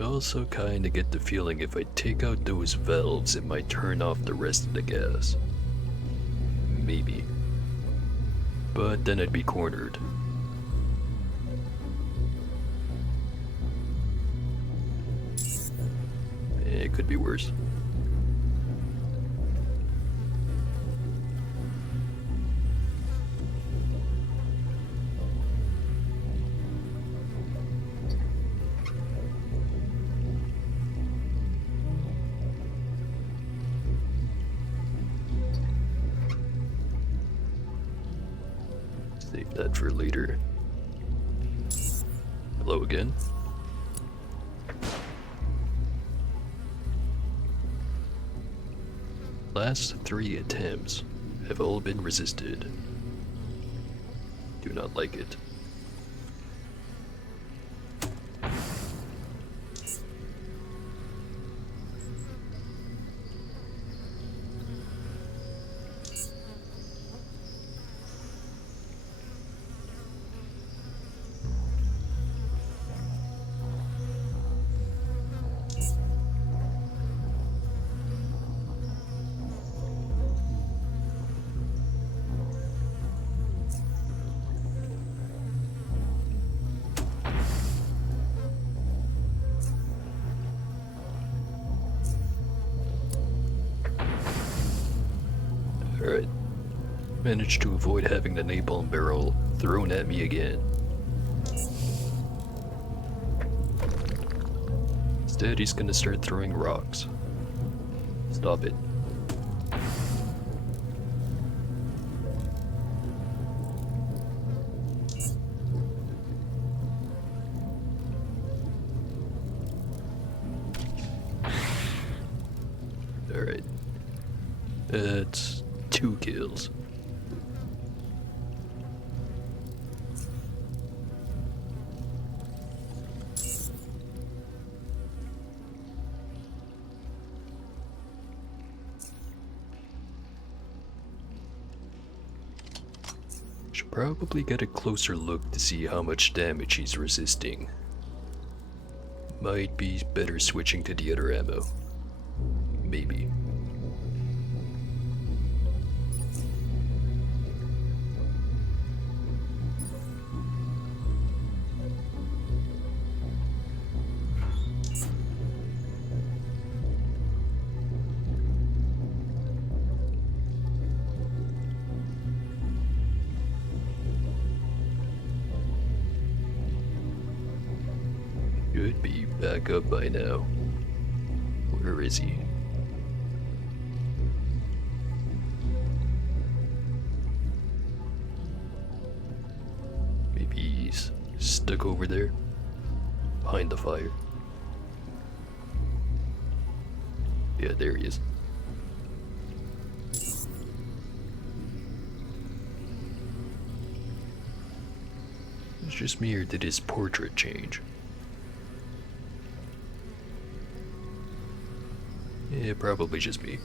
I also kinda get the feeling if I take out those valves, it might turn off the rest of the gas. Maybe. But then I'd be cornered. It could be worse. Save that for later. Hello again. Last 3 attempts have all been resisted. Do not like it. Alright. Managed to avoid having the napalm barrel thrown at me again. Instead, he's gonna start throwing rocks. Stop it. Alright. That's 2 kills. Should probably get a closer look to see how much damage he's resisting. Might be better switching to the other ammo. Maybe. Should be back up by now. Where is he? Maybe he's stuck over there, behind the fire. Yeah, there he is. It's just me, or did his portrait change? Yeah, probably just me.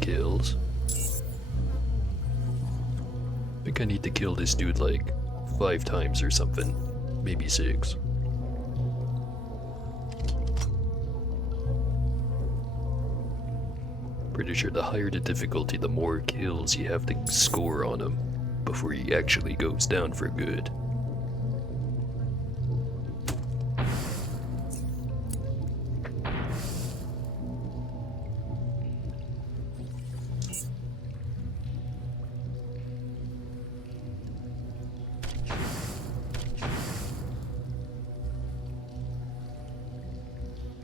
Kills. I think I need to kill this dude like 5 times or something. Maybe 6. Pretty sure the higher the difficulty, the more kills you have to score on him before he actually goes down for good.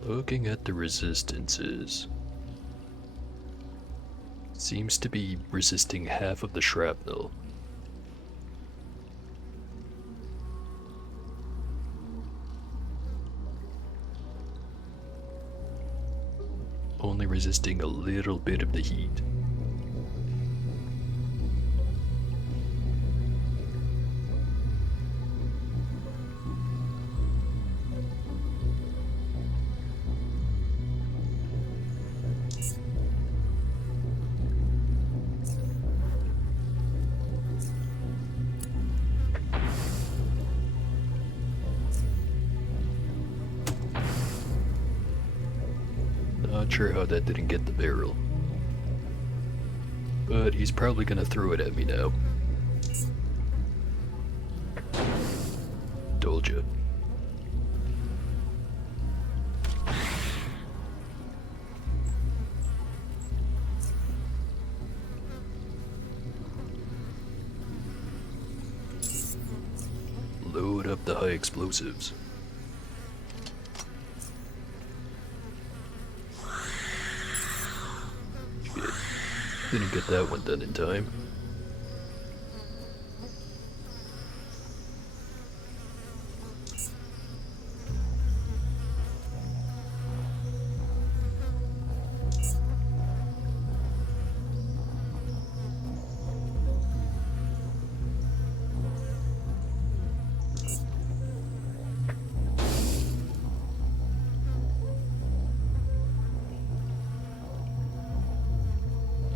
Looking at the resistances, seems to be resisting half of the shrapnel. Only resisting a little bit of the heat. Not sure how that didn't get the barrel. But he's probably gonna throw it at me now. Told ya. Load up the high explosives. Didn't get that one done in time.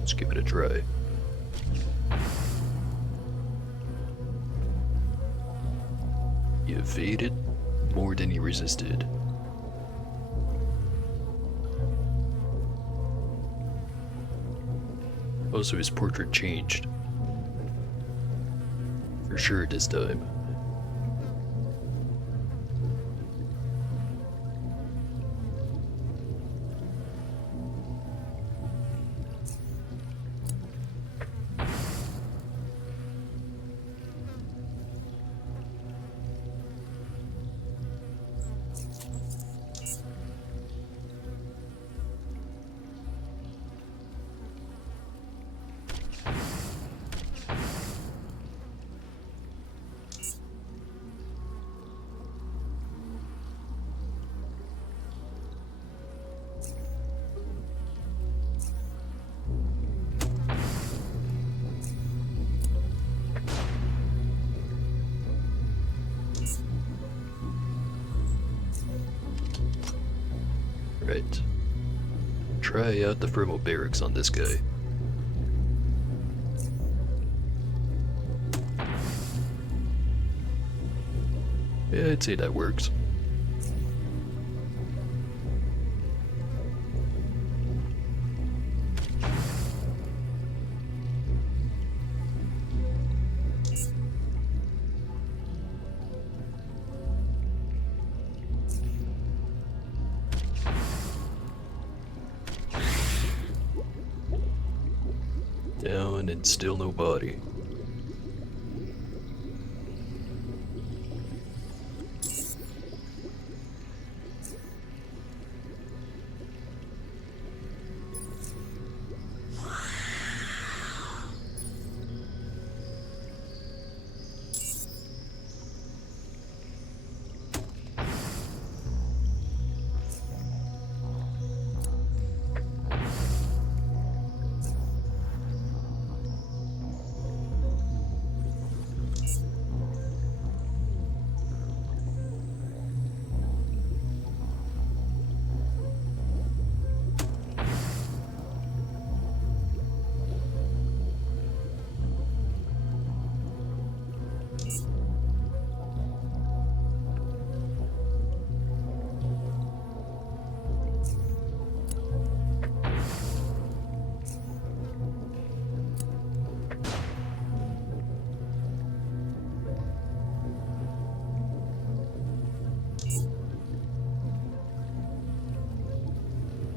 Let's give it a try. You evaded more than you resisted. Also, his portrait changed. For sure this time. Right. Try out the thermal barracks on this guy. Yeah, I'd say that works. Down and still no body.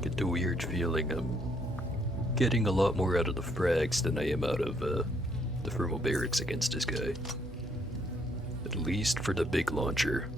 Get the weird feeling I'm getting a lot more out of the frags than I am out of the thermal barracks against this guy. At least for the big launcher.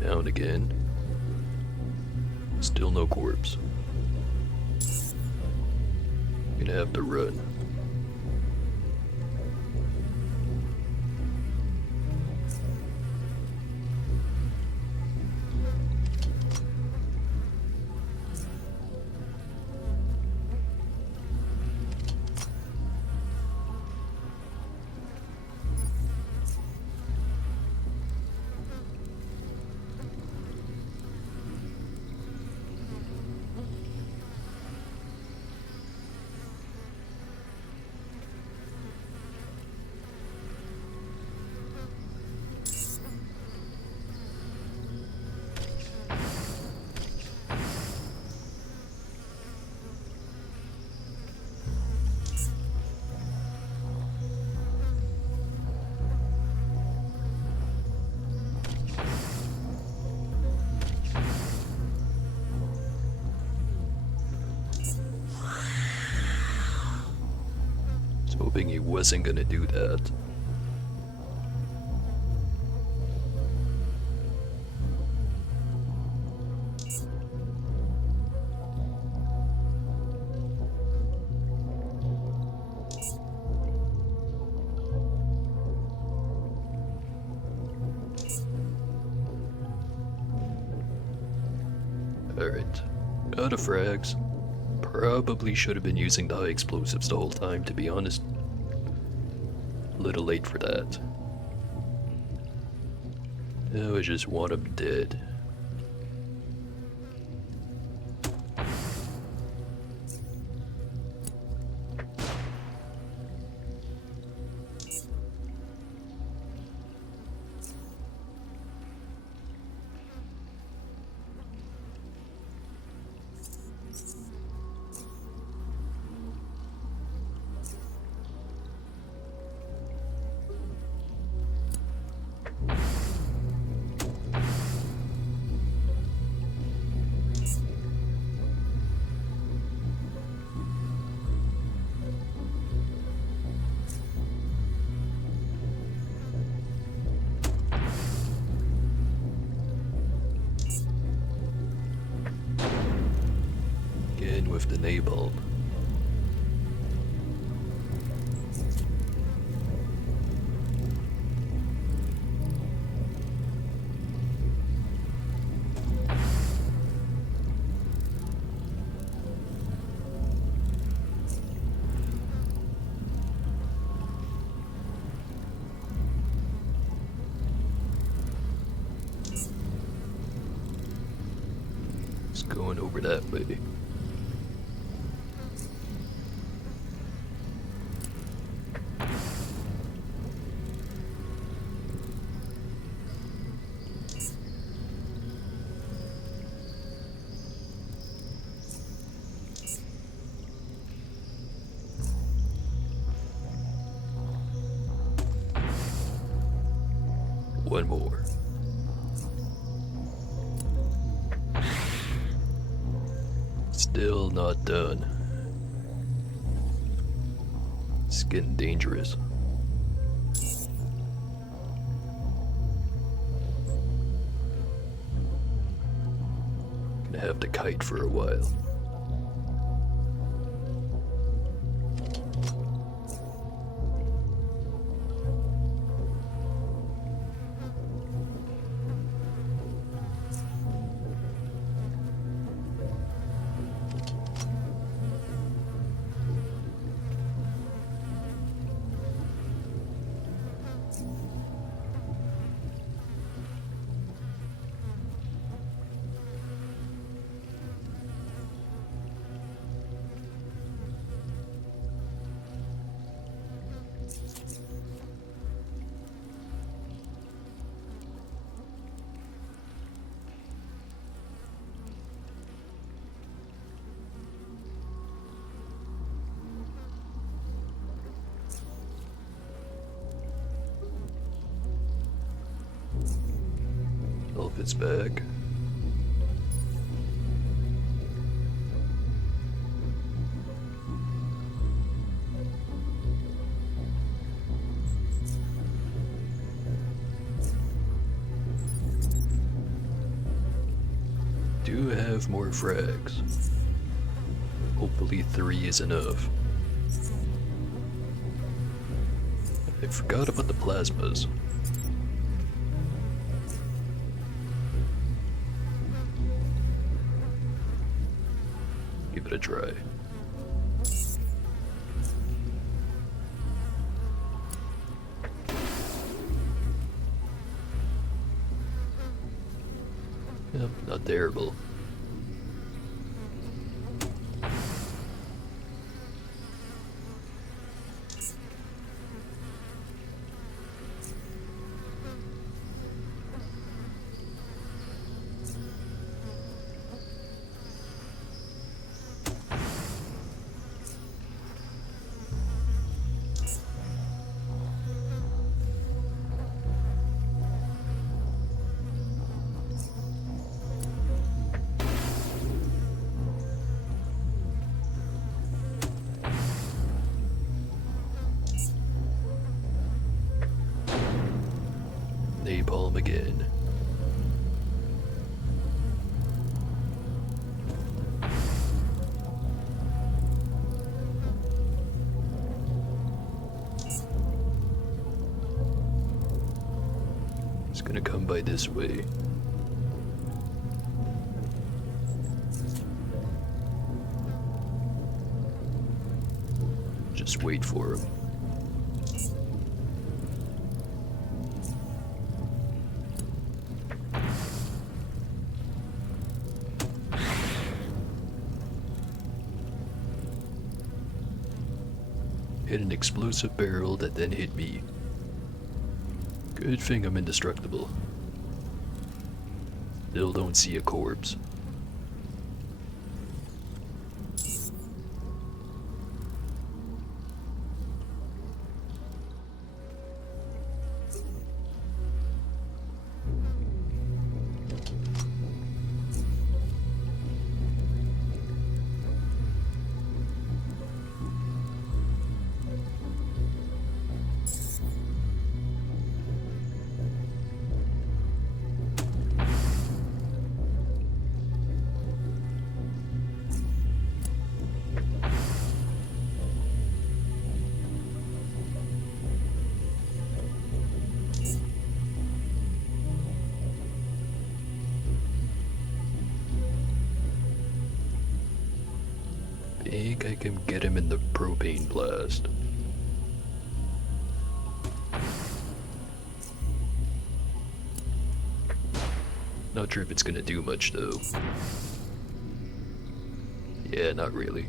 Down again. Still no corpse. Gonna have to run. Hoping he wasn't gonna do that. Alright, out of frags. Probably should have been using the high explosives the whole time, to be honest. A little late for that. Now I just want him dead. With the napalm. going over that way. One more. Still not done. It's getting dangerous. Gonna have to kite for a while. Elephant's back. Do have more frags. Hopefully 3 is enough. I forgot about the plasmas. Give it a try. Yep, not terrible. Napalm again. It's gonna come by this way. Just wait for him. Hit an explosive barrel that then hit me. Good thing I'm indestructible. Still don't see a corpse. Think I can get him in the propane blast. Not sure if it's gonna do much though. Yeah, not really.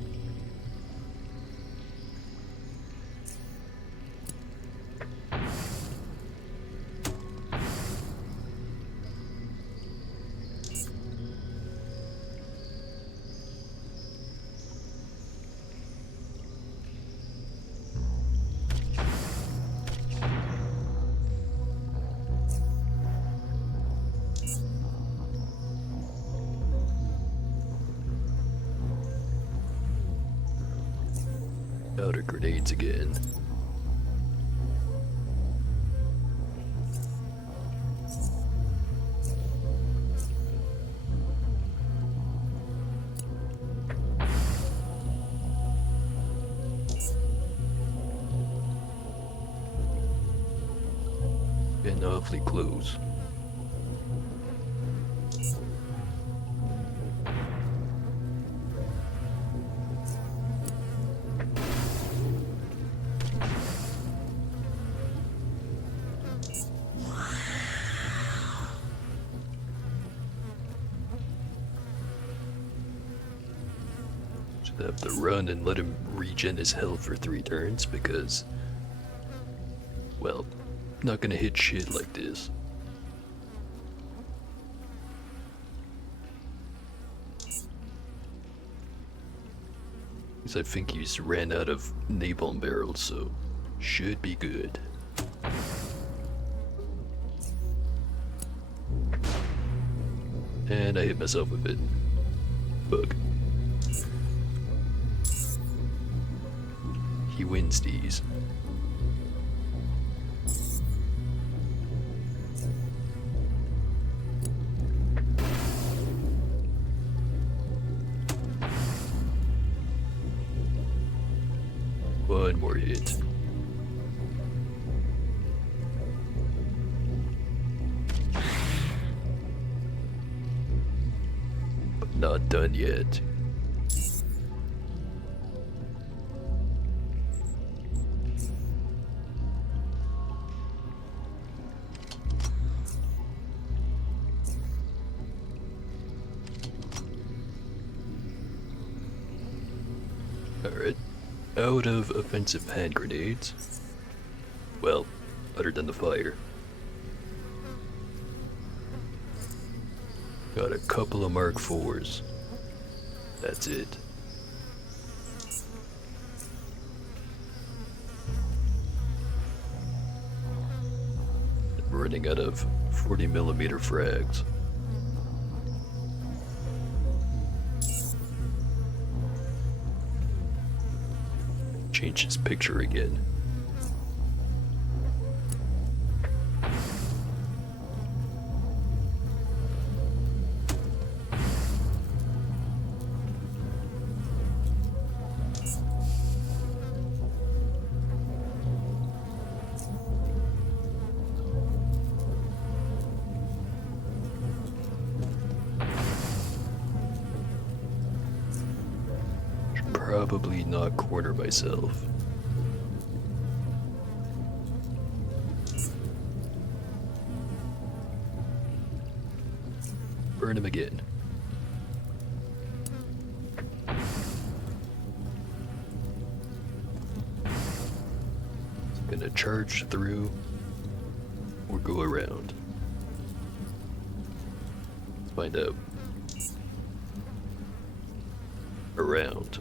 Out of grenades again. Getting awfully close. Should have to run and let him regen his health for 3 turns because, well, not gonna hit shit like this. Because I think he's ran out of napalm barrels, so should be good. And I hit myself with it. Bug. He wins these. One more hit. But not done yet. Alright. Out of offensive hand grenades. Well, other than the fire. Got a couple of Mark IVs. That's it. I'm running out of 40mm frags. Change his picture again. Should probably not corner myself. Burn him again. Gonna charge through or go around. Let's find out. Around.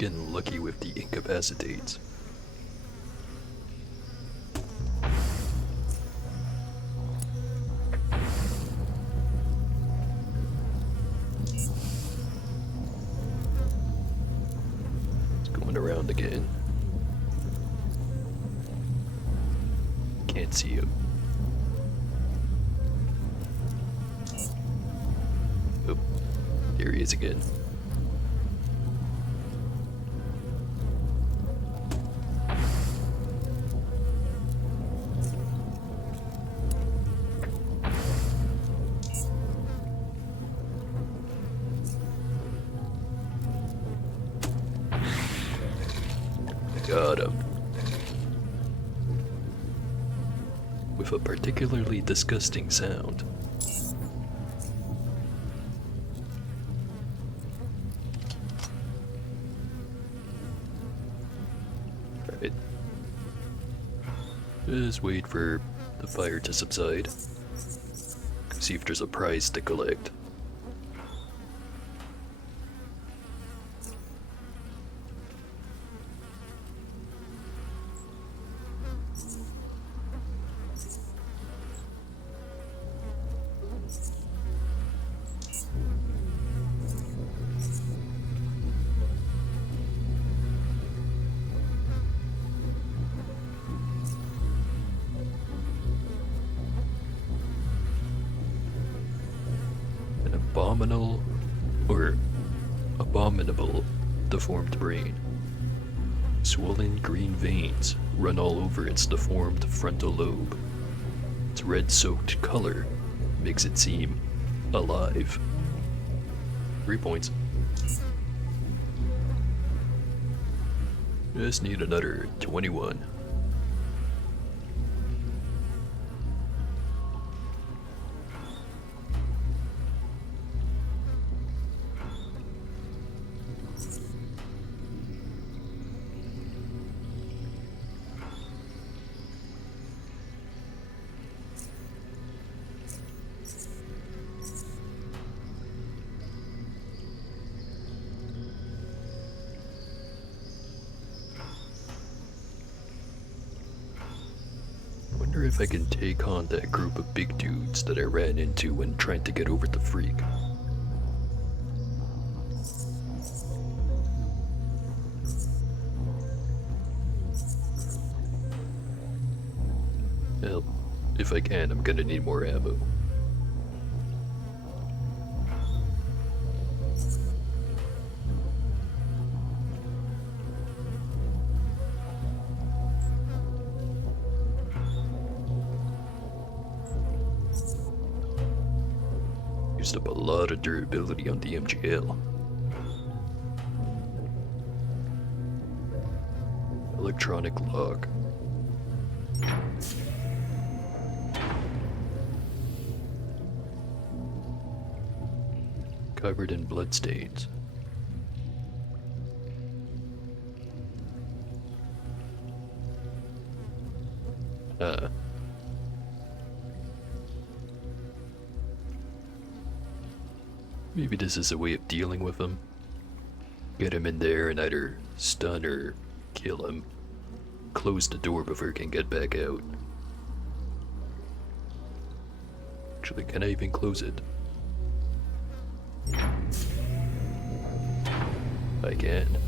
Getting lucky with the incapacitates. It's going around again. Can't see him. Oh, there he is again. Got him. With a particularly disgusting sound. Right. Just wait for the fire to subside. See if there's a prize to collect. Abominable deformed brain. Swollen green veins run all over its deformed frontal lobe. Its red-soaked color makes it seem alive. 3 points. Just need another 21. Wonder if I can take on that group of big dudes that I ran into when trying to get over the freak. Well, if I can, I'm gonna need more ammo. Used up a lot of durability on the MGL. Electronic log. Covered in bloodstains. Maybe this is a way of dealing with him. Get him in there and either stun or kill him. Close the door before he can get back out. Actually, can I even close it? I can.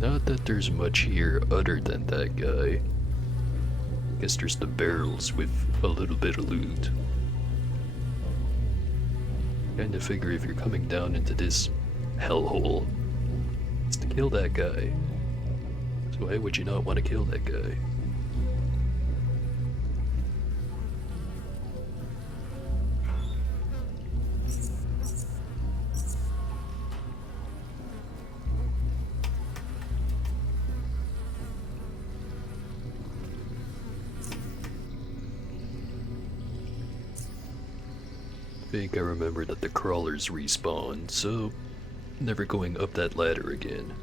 Not that there's much here other than that guy. Guess there's the barrels with a little bit of loot. Kinda figure if you're coming down into this hellhole, it's to kill that guy. So why would you not want to kill that guy? I think I remember that the crawlers respawn, so never going up that ladder again.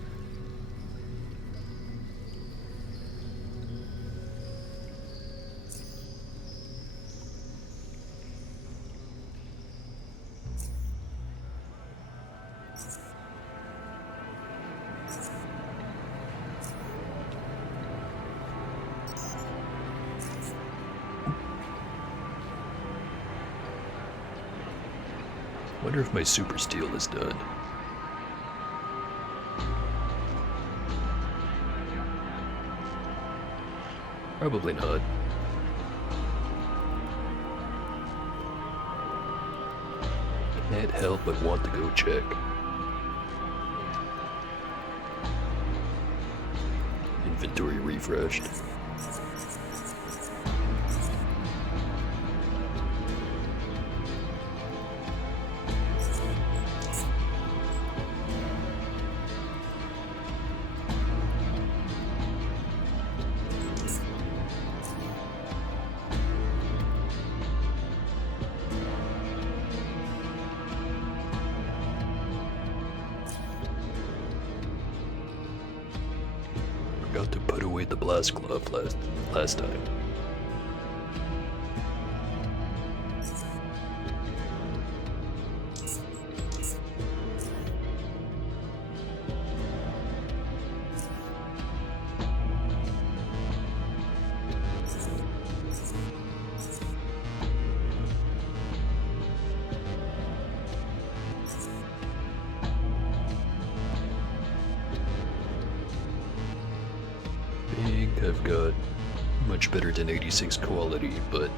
Wonder if my super steel is done. Probably not. Can't help but want to go check. Inventory refreshed. Forgot to put away the blast glove last time. I've got much better than 86 quality, but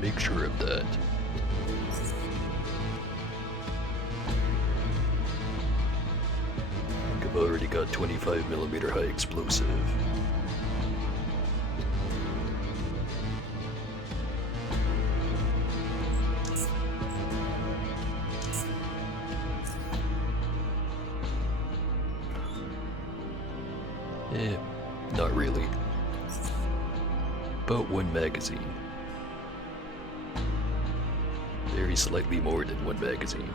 make sure of that. I think I've already got 25mm high explosive. Not really. About one magazine. Very slightly more than one magazine.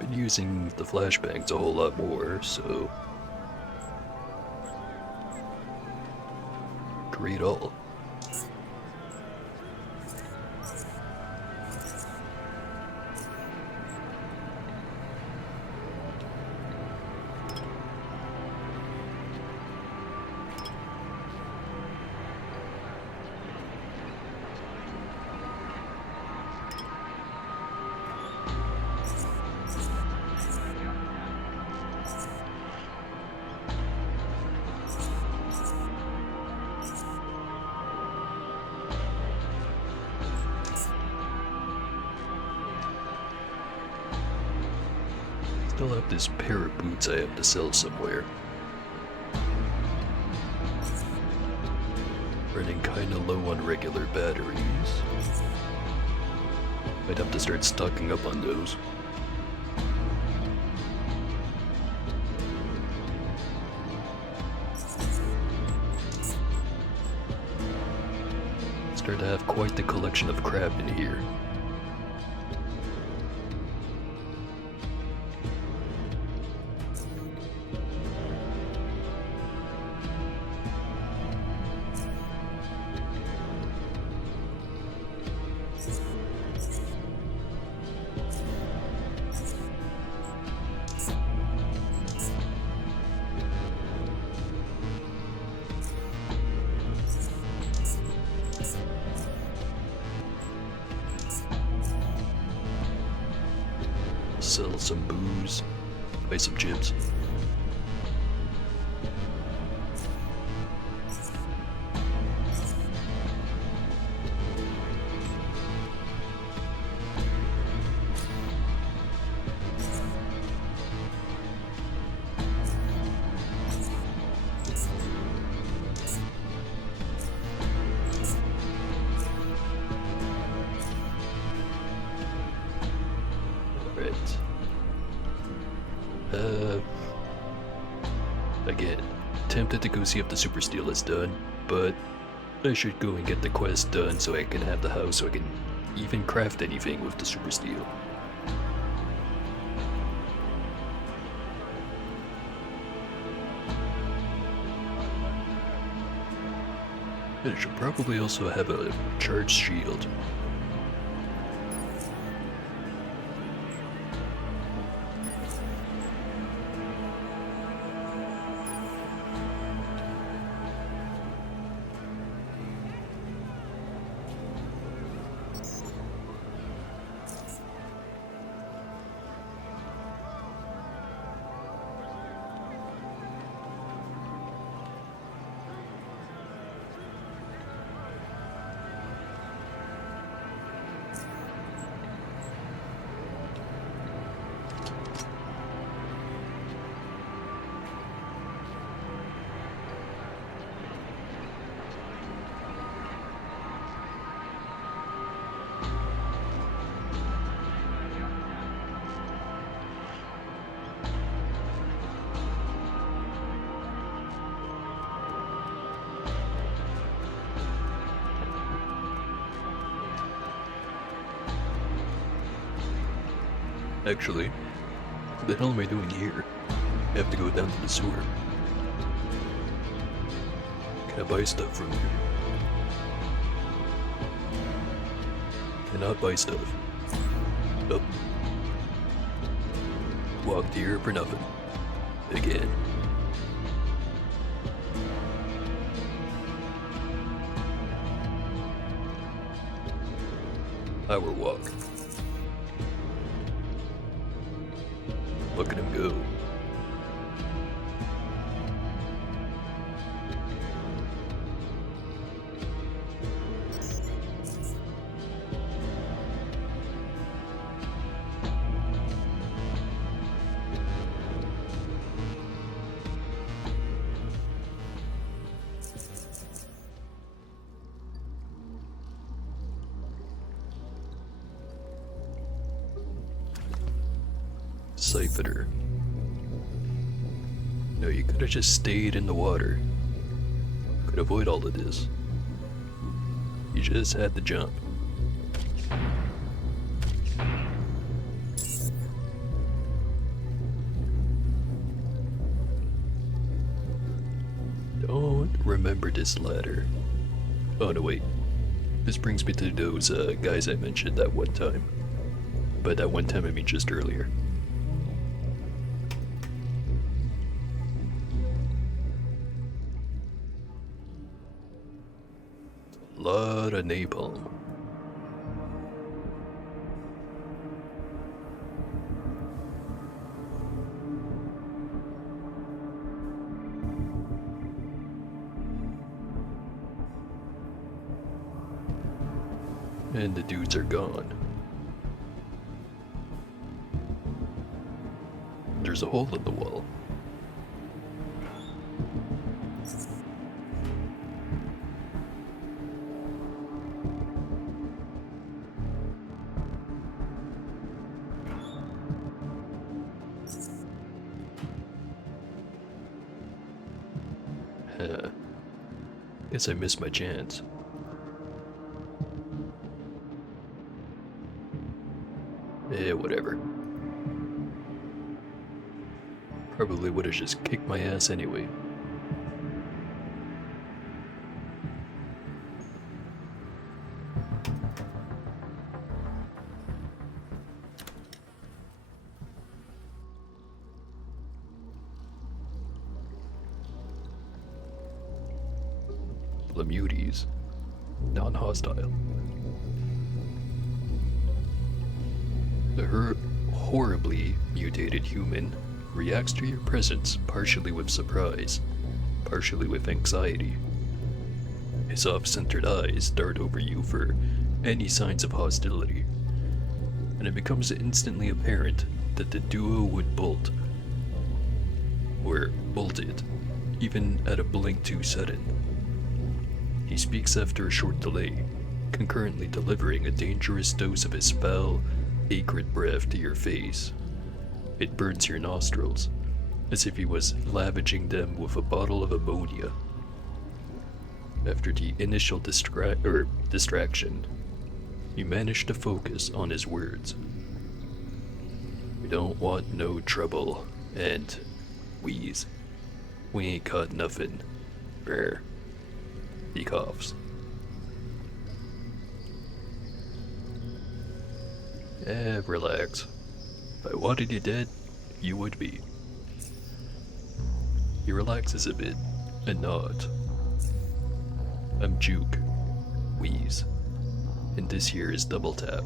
Been using the flashbangs a whole lot more, so great all. Still have this pair of boots I have to sell somewhere. Running kinda low on regular batteries. Might have to start stocking up on those. Start to have quite the collection of crap in here. Sell some booze, buy some chips. Again, tempted to go see if the super steel is done, but I should go and get the quest done so I can have the house so I can even craft anything with the super steel. It should probably also have a charged shield. Actually, what the hell am I doing here? I have to go down to the sewer. Can I buy stuff from here? Cannot buy stuff. Up. Walked here for nothing. Again. Power walk. Look at him go. Siphoner. No, you could have just stayed in the water. Could avoid all of this. You just had to jump. Don't remember this ladder. Oh no, wait. This brings me to those guys I mentioned that one time. By that one time I mean just earlier. Lot of napalm. And the dudes are gone. There's a hole in the wall. Guess I missed my chance. Whatever. Probably would have just kicked my ass anyway. Lemutes. Non-hostile. The horribly mutated human reacts to your presence partially with surprise, partially with anxiety. His off-centered eyes dart over you for any signs of hostility, and it becomes instantly apparent that the duo would bolt, or bolted, even at a blink too sudden. He speaks after a short delay, concurrently delivering a dangerous dose of his foul, acrid breath to your face. It burns your nostrils, as if he was lavishing them with a bottle of ammonia. After the initial distraction, He managed to focus on his words. We don't want no trouble, and wheeze. We ain't caught nothing. Brr. He coughs. Relax. If I wanted you dead, you would be. He relaxes a bit and nods. I'm Juke. Wheeze. And this here is Double Tap.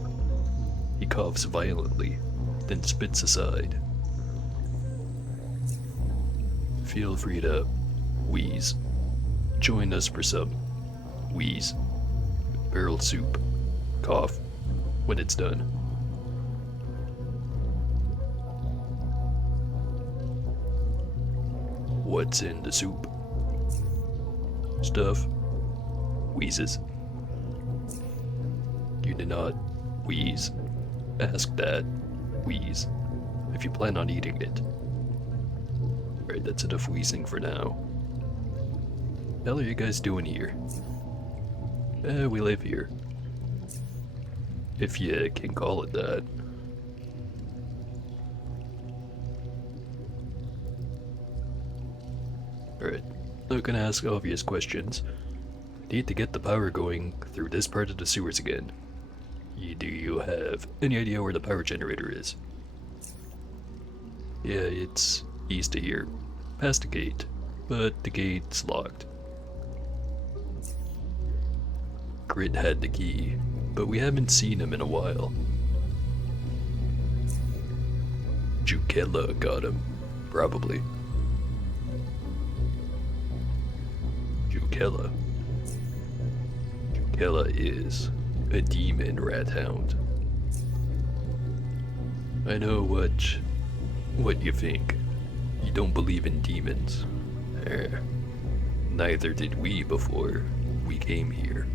He coughs violently, then spits aside. Feel free to wheeze. Join us for some wheeze. Barrel soup. Cough when it's done. What's in the soup? Stuff. Wheezes. You did not wheeze. Ask that. Wheeze. If you plan on eating it. Alright, that's enough wheezing for now. Hell are you guys doing here? We live here. If you can call it that. Alright, not gonna ask obvious questions. Need to get the power going through this part of the sewers again. Do you have any idea where the power generator is? Yeah, it's east of here. Past the gate, but the gate's locked. Grit had the key, but we haven't seen him in a while. Jukella got him, probably. Jukella. Jukella is a demon rat hound. I know what you think. You don't believe in demons. Neither did we before we came here.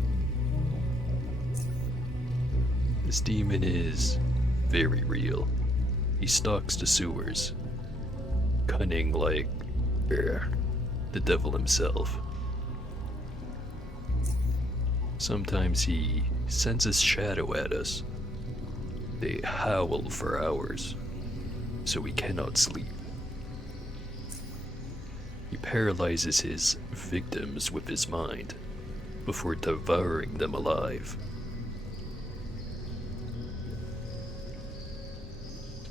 This demon is very real. He stalks the sewers, cunning like the devil himself. Sometimes he sends his shadow at us. They howl for hours, so we cannot sleep. He paralyzes his victims with his mind before devouring them alive.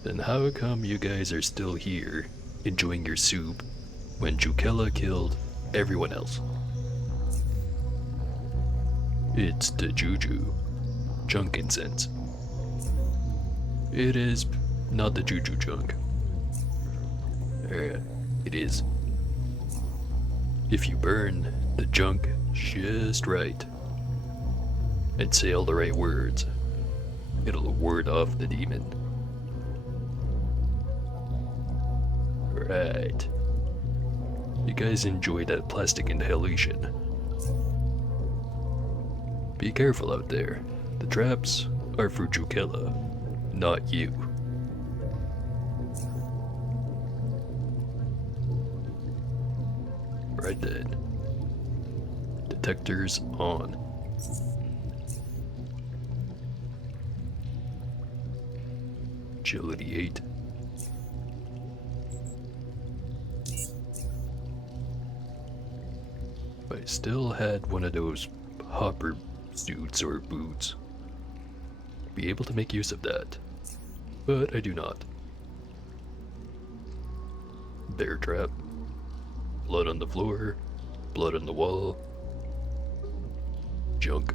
Then how come you guys are still here, enjoying your soup, when Jukella killed everyone else? It's the juju. Junk incense. It is not the juju junk. It is. If you burn the junk just right, and say all the right words, it'll ward off the demon. Right. You guys enjoy that plastic inhalation. Be careful out there. The traps are for Jukella, not you. Right then. Detectors on. Agility 8. If I still had one of those hopper suits or boots, I'd be able to make use of that. But I do not. Bear trap. Blood on the floor. Blood on the wall. Junk.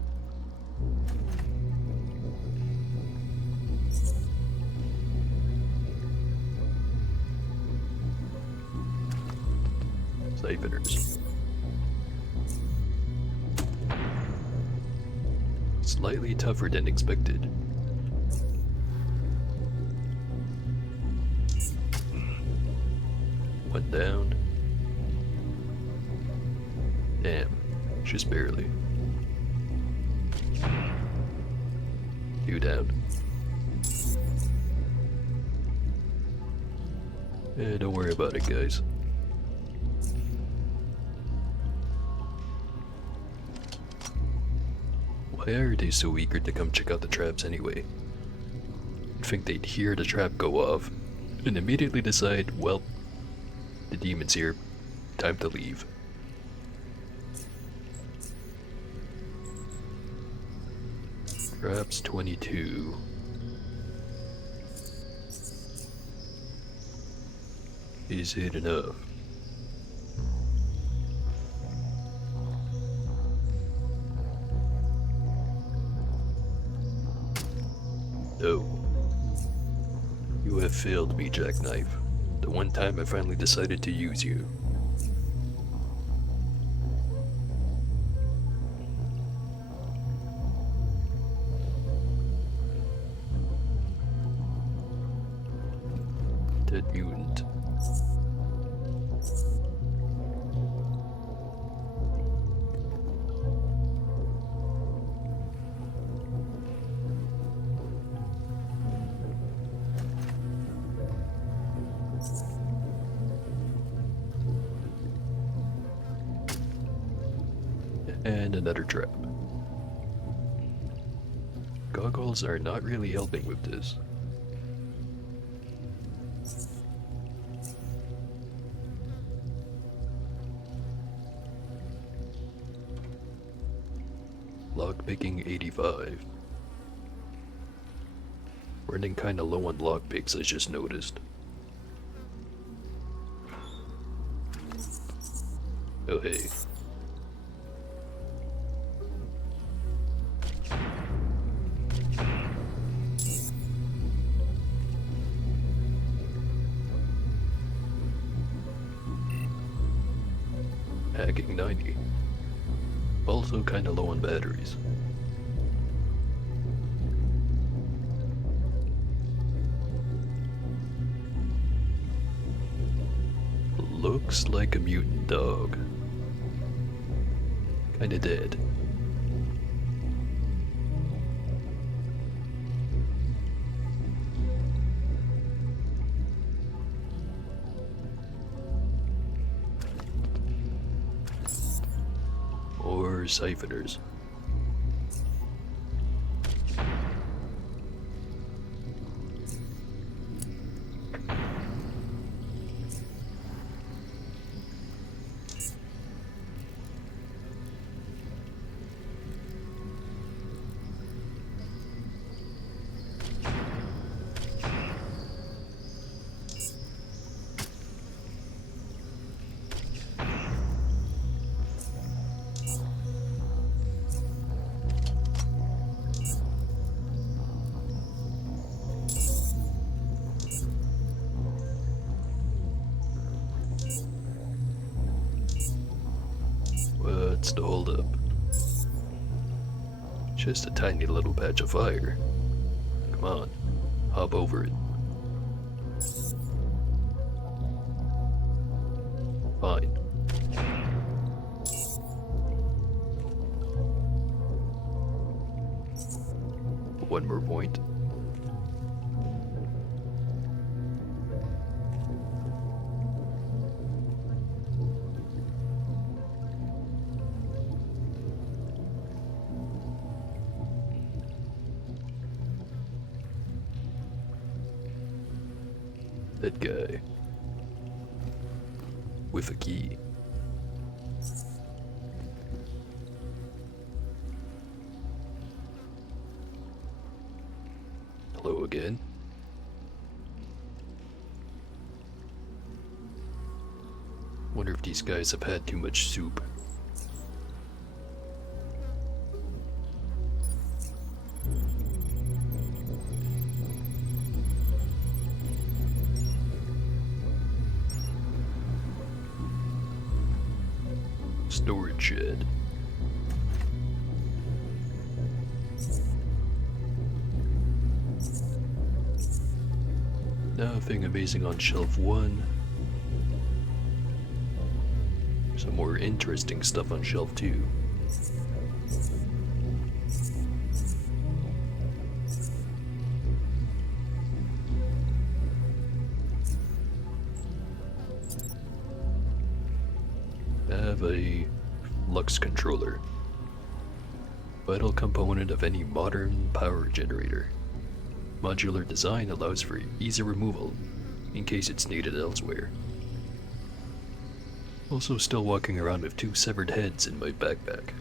Siphoners. Slightly tougher than expected. One down. Damn, just barely. Two down. Don't worry about it, guys. What? Why are they so eager to come check out the traps anyway? You'd think they'd hear the trap go off and immediately decide, well, the demon's here, time to leave. Traps 22. Is it enough? No. You have failed me, Jackknife. The one time I finally decided to use you. Dead mutant. And another trap. Goggles are not really helping with this. Lockpicking 85. Running kinda low on lockpicks, I just noticed. Oh hey. Hacking 90. Also kinda low on batteries. Looks like a mutant dog. Kinda dead. Or siphoners. What's the holdup? Just a tiny little patch of fire. Come on, hop over it. Fine. One more point. That guy. With a key. Hello again. Wonder if these guys have had too much soup. Storage shed. Nothing amazing on shelf 1. Some more interesting stuff on shelf 2. Have a Lux controller. Vital component of any modern power generator. Modular design allows for easy removal in case it's needed elsewhere. Also still walking around with 2 severed heads in my backpack.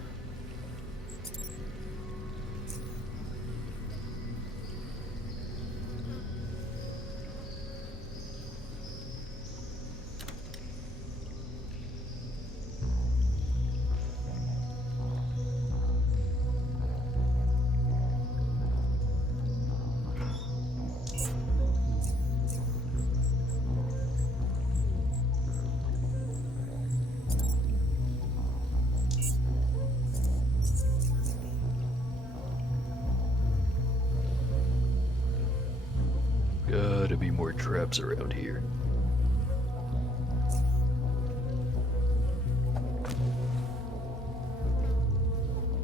Gotta be more traps around here.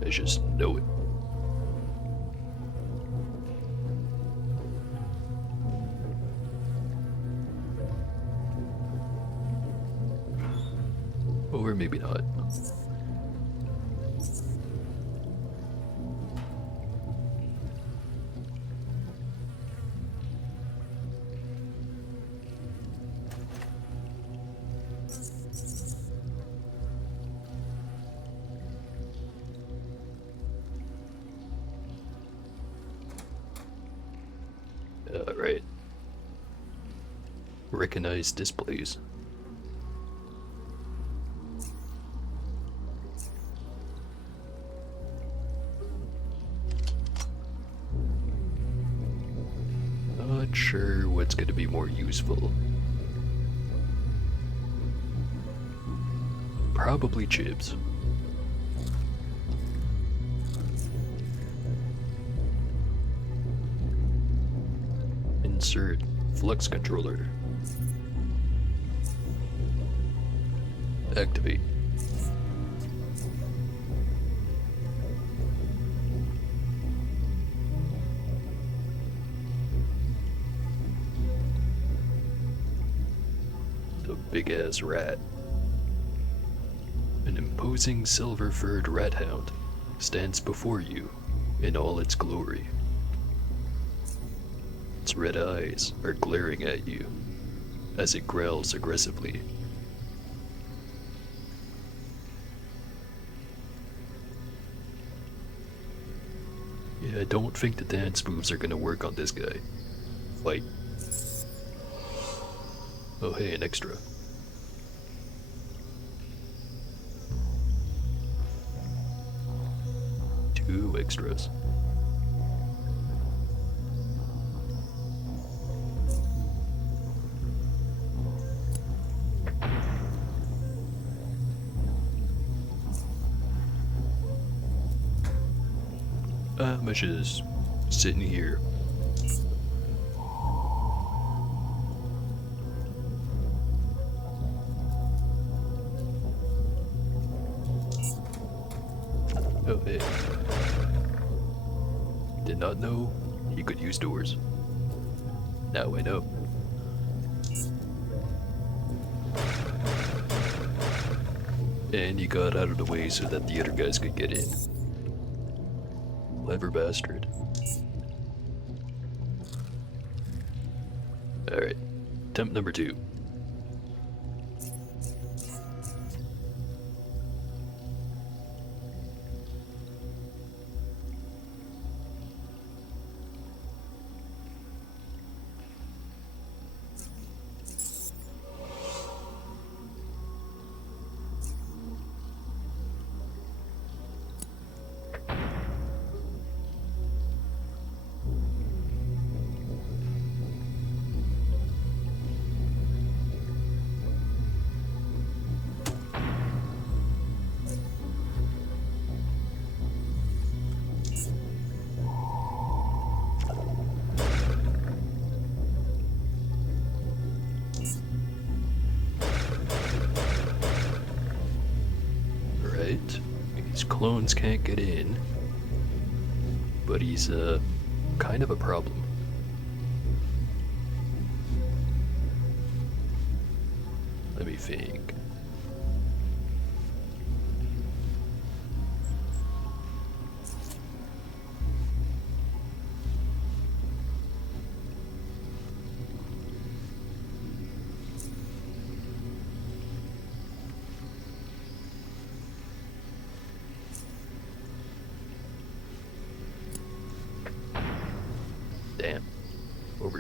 I just know it. Or maybe not. Alright. Recognize displays. Not sure what's going to be more useful. Probably chips. Insert flux controller. Activate. The big-ass rat. An imposing silver-furred rat hound stands before you in all its glory. Its red eyes are glaring at you as it growls aggressively. Yeah, I don't think the dance moves are gonna work on this guy. Fight. Oh hey, an extra. Two extras. I'm just sitting here. Oh hey. Did not know he could use doors. Now I know. And he got out of the way so that the other guys could get in. Clever bastard. Alright, attempt number 2. His clones can't get in, but he's kind of a problem. Let me think.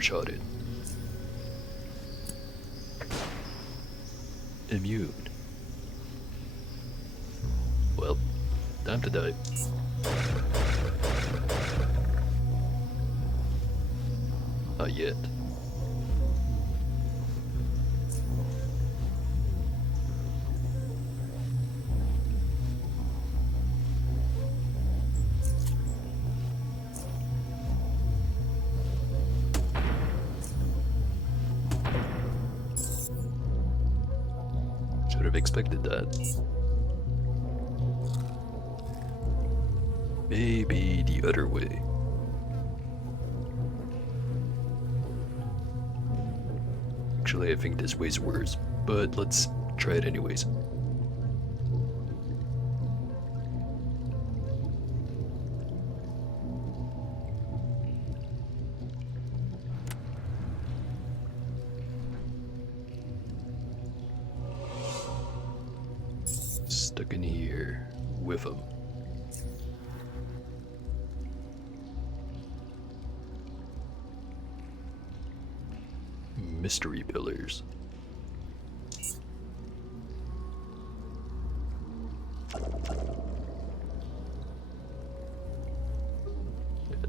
overshot it. Immune. Well, time to die. Not yet. Should have expected that. Maybe the other way. Actually, I think this way's worse, but let's try it anyways. Stuck in here with him. Mystery pillars.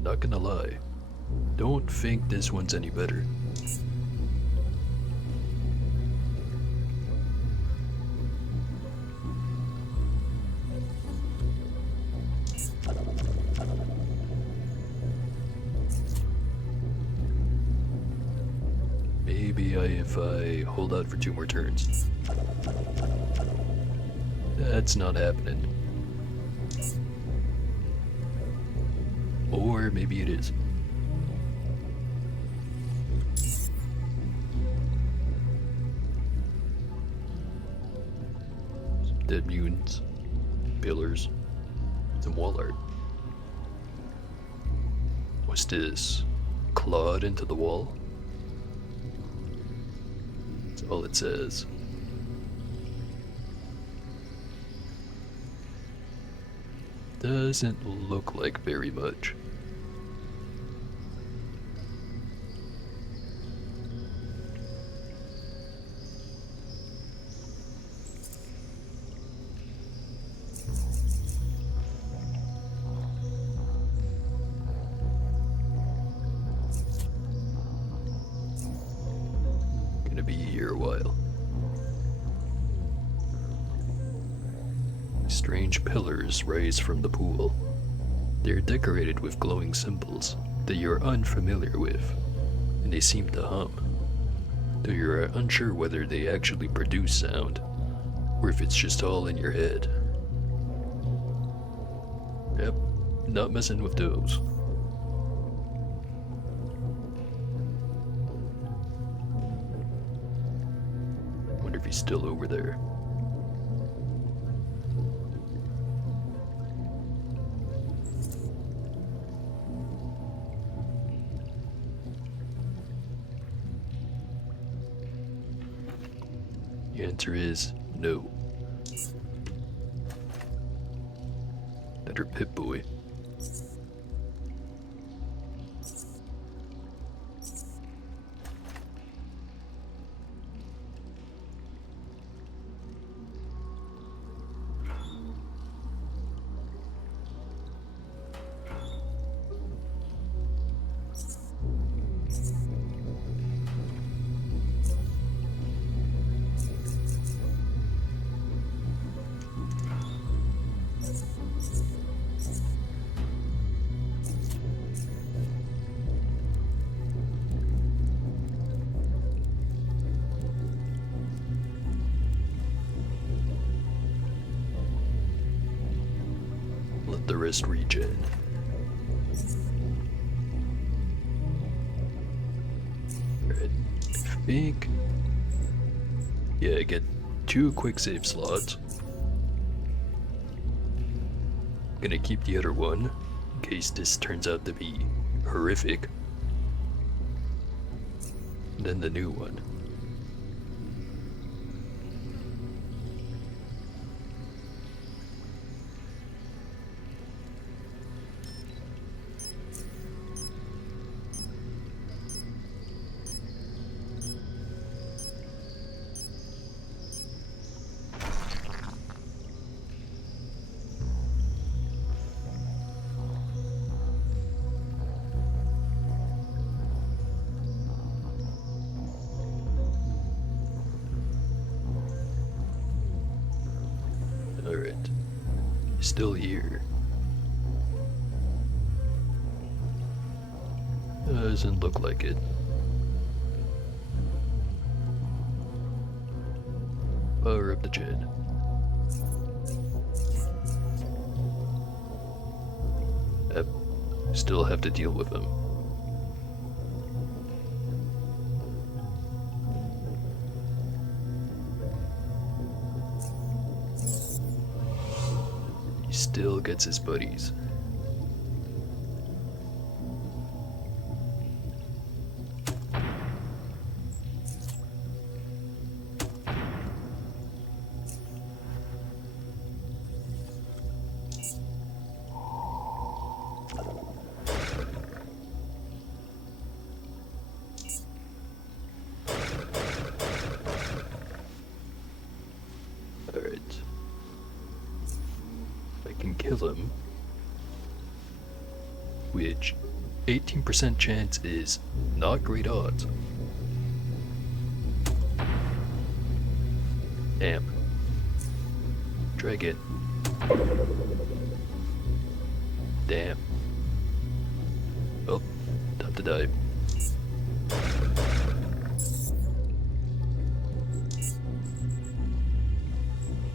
Not gonna lie, don't think this one's any better. Maybe if I hold out for 2 more turns. That's not happening. Or maybe it is. Some dead mutants, pillars, some wall art. What's this? Clawed into the wall? That's all it says. Doesn't look like very much. Gonna be here a while. Strange pillars rise from the pool. They're decorated with glowing symbols that you're unfamiliar with, and they seem to hum, though you're unsure whether they actually produce sound, or if it's just all in your head. Yep, not messing with those. Wonder if he's still over there. The answer is no. Better Pip-Boy. Let the rest regen. Alright, I think... Yeah, get 2 quick save slots. Gonna keep the other one, in case this turns out to be horrific. Then the new one. Alright. Still here. Doesn't look like it. Power up the jet. Still have to deal with him. He still gets his buddies. Alright. I can kill him. Which 18% chance is not great odds. Damn. Drag it. Damn. Well, time to die.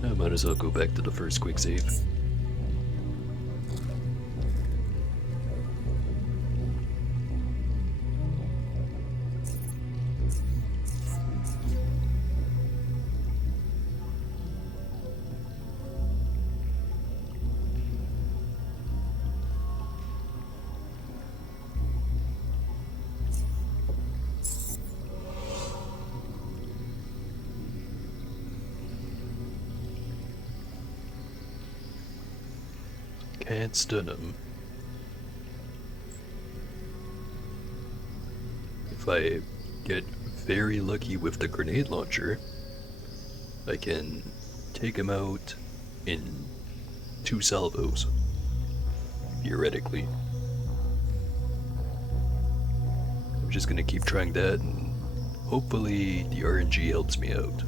I might as well go back to the first quick save. Can't stun him. If I get very lucky with the grenade launcher, I can take him out in 2 salvos, theoretically. I'm just gonna keep trying that, and hopefully the RNG helps me out.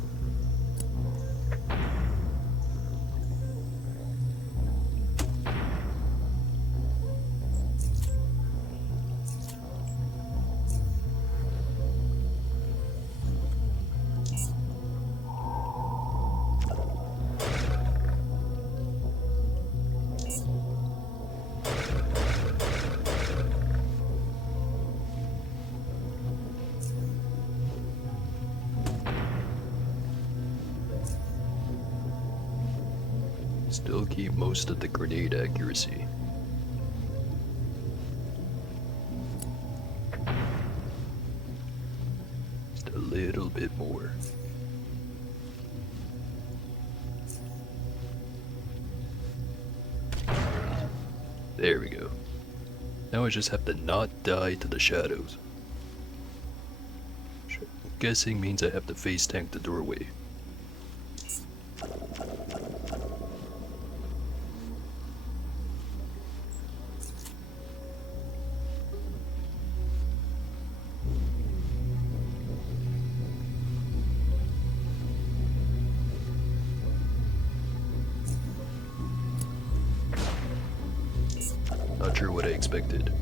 Still keep most of the grenade accuracy. Just a little bit more. There we go. Now I just have to not die to the shadows. Which I'm guessing means I have to face tank the doorway. Not sure what I expected.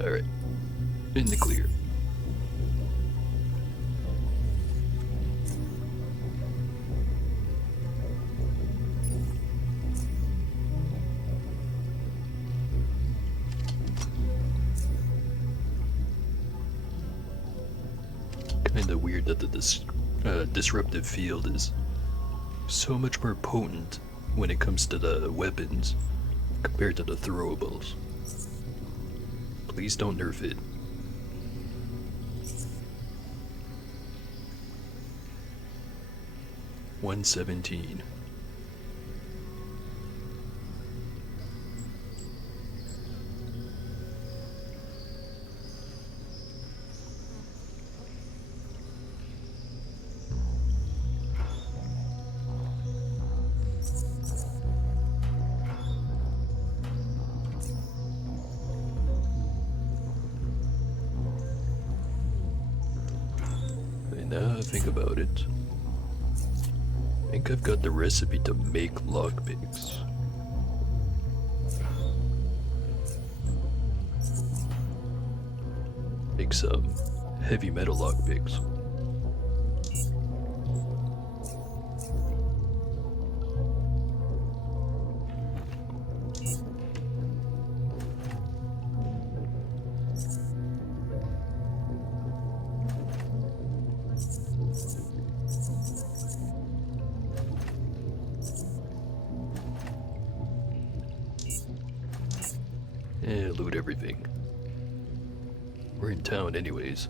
Alright. In the clear. Kinda weird that the disruptive field is so much more potent when it comes to the weapons compared to the throwables. Please don't nerf it. $117. now I think about it, I think I've got the recipe to make lockpicks. Make some heavy metal lockpicks. Loot everything. We're in town anyways.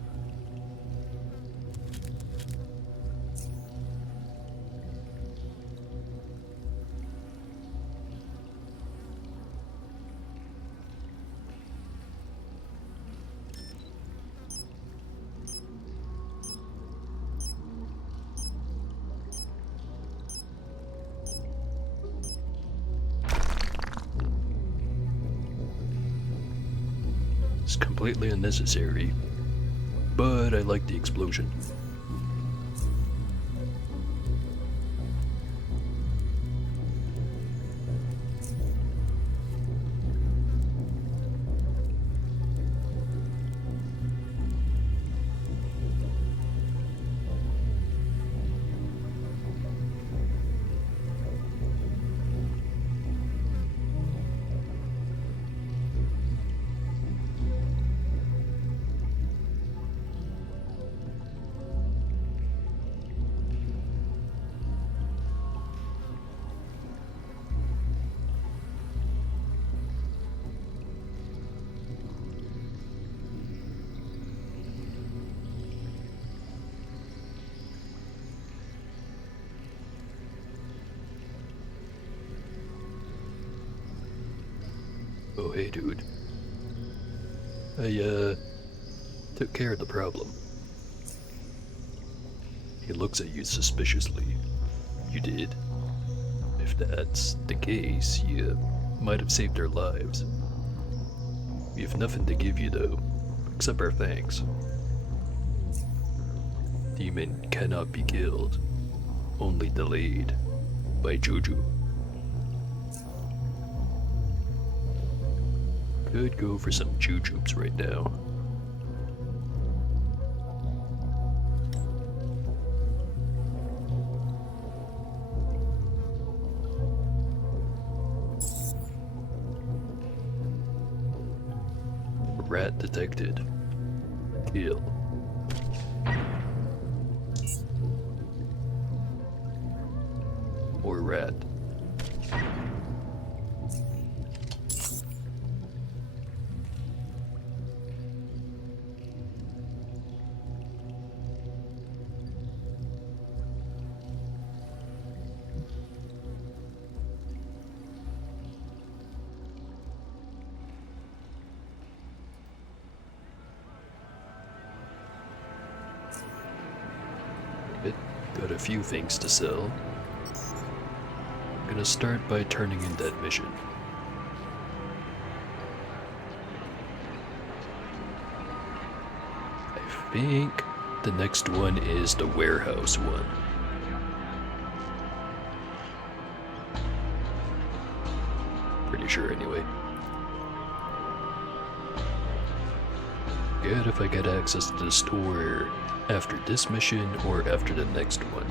It's completely unnecessary, but I like the explosion. Oh hey dude. I took care of the problem. He looks at you suspiciously. You did. If that's the case, you might have saved our lives. We have nothing to give you though, except our thanks. Demon cannot be killed, only delayed by Juju. Could go for some jujubes right now. Rat detected. Kill. More rat. Got a few things to sell. I'm gonna start by turning in that mission. I think the next one is the warehouse one. Pretty sure anyway. Good if I get access to the store after this mission or after the next one.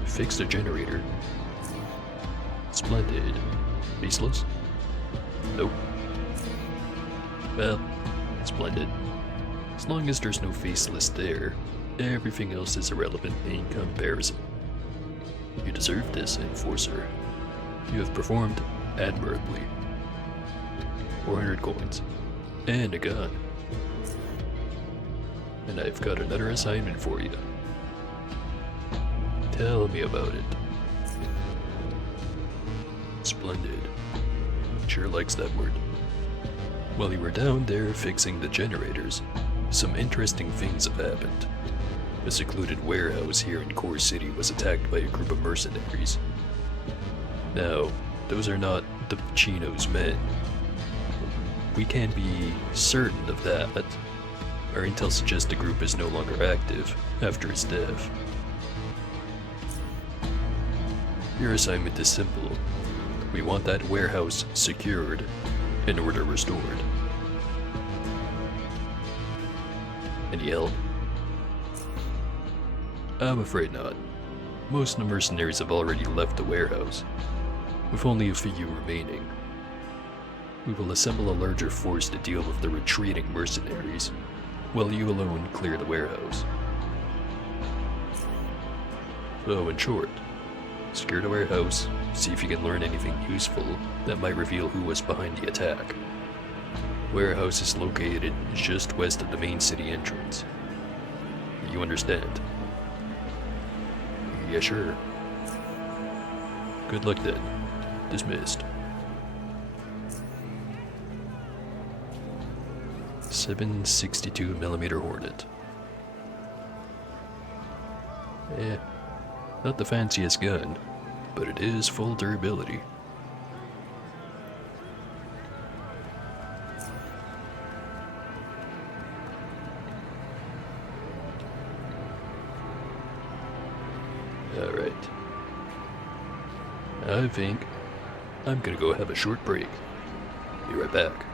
I fixed the generator. Splendid. Faceless? Nope. Well, splendid. As long as there's no faceless there, everything else is irrelevant in comparison. You deserve this, Enforcer. You have performed admirably. 400 coins. And a gun. And I've got another assignment for you. Tell me about it. Splendid. Sure likes that word. While you were down there fixing the generators, some interesting things have happened. A secluded warehouse here in Core City was attacked by a group of mercenaries. Now, those are not the Pacino's men. We can't be certain of that. Our intel suggests the group is no longer active after his death. Your assignment is simple. We want that warehouse secured and order restored. Any help? I'm afraid not. Most of the mercenaries have already left the warehouse, with only a few remaining. We will assemble a larger force to deal with the retreating mercenaries, while you alone clear the warehouse. So, in short, secure the warehouse, see if you can learn anything useful that might reveal who was behind the attack. Warehouse is located just west of the main city entrance. You understand? Yeah, sure. Good luck then. Dismissed. 7.62mm Hornet. Not the fanciest gun, but it is full durability. Alright. I think I'm gonna go have a short break. Be right back.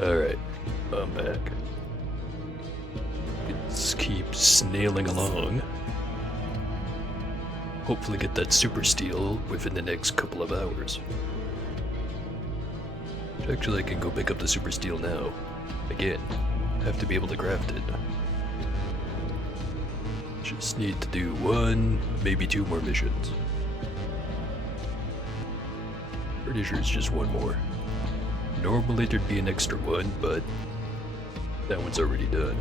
Alright, I'm back. Let's keep snailing along. Hopefully get that super steel within the next couple of hours. Actually, I can go pick up the super steel now. Again, have to be able to craft it. Just need to do one, maybe two more missions. Pretty sure it's just one more. Normally there'd be an extra one, but that one's already done.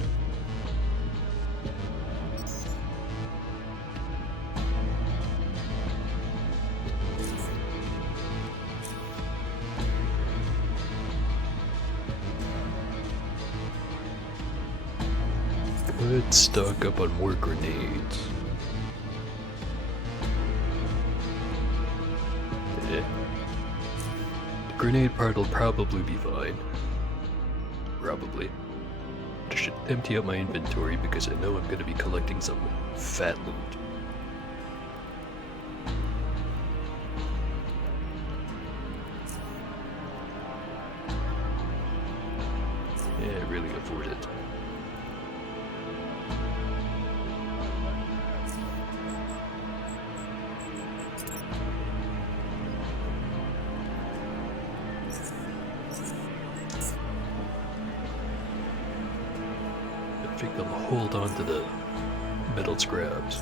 Let's stock up on more grenades. The grenade part will probably be fine. Probably. I should empty out my inventory because I know I'm going to be collecting some fat loot. Yeah, really afford it. I think I'll hold on to the metal scraps.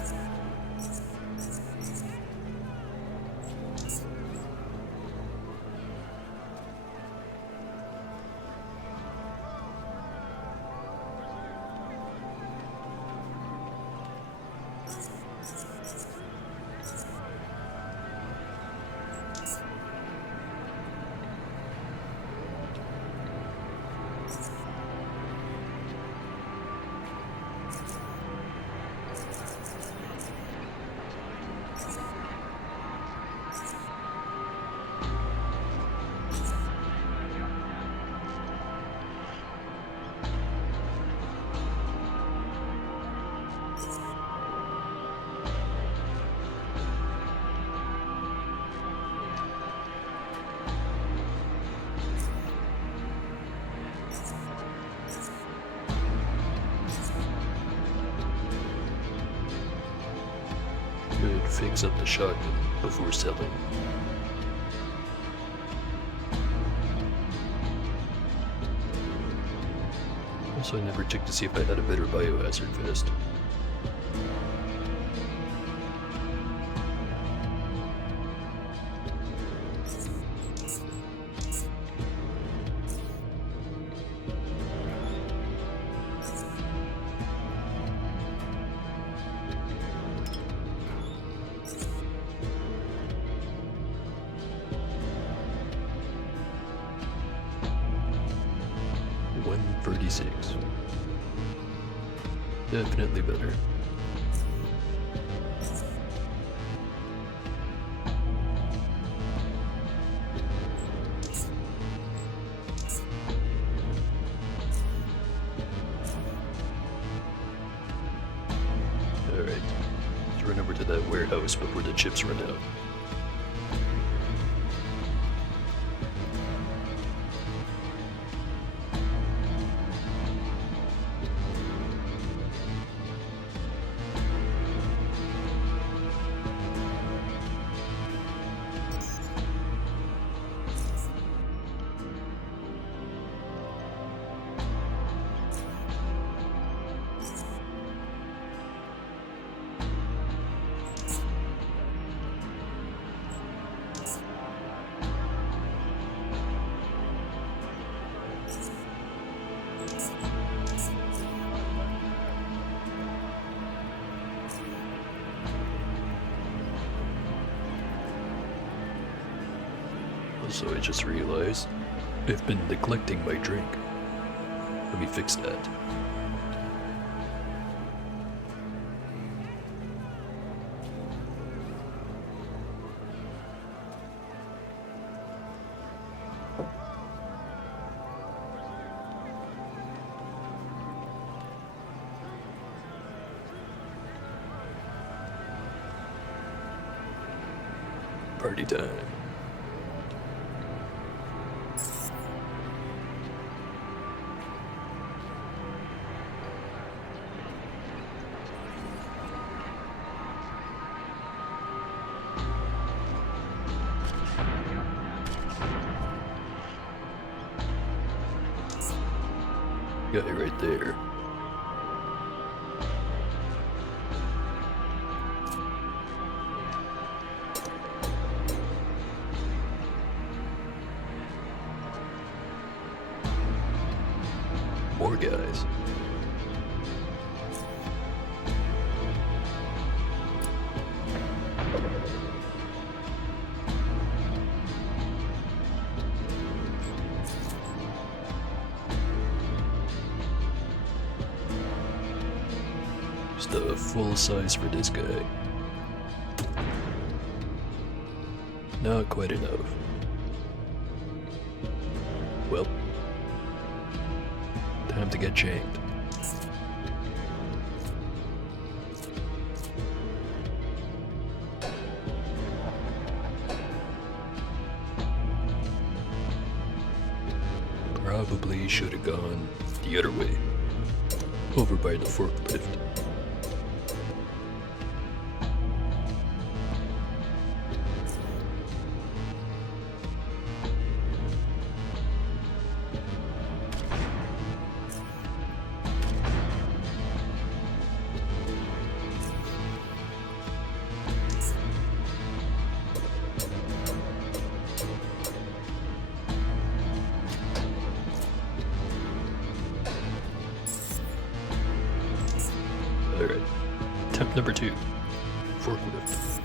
Could fix up the shotgun before selling. Also, I never checked to see if I had a better biohazard vest. Definitely better. Alright, let's run over to that warehouse before the chips run out. Also, I just realized I've been neglecting my drink. Let me fix that. Party time. guy right there. More guys. Just a full size for this guy. Not quite enough. Well, time to get shanked. Probably should have gone the other way, over by the forklift. Alright, attempt number 2. Forklift.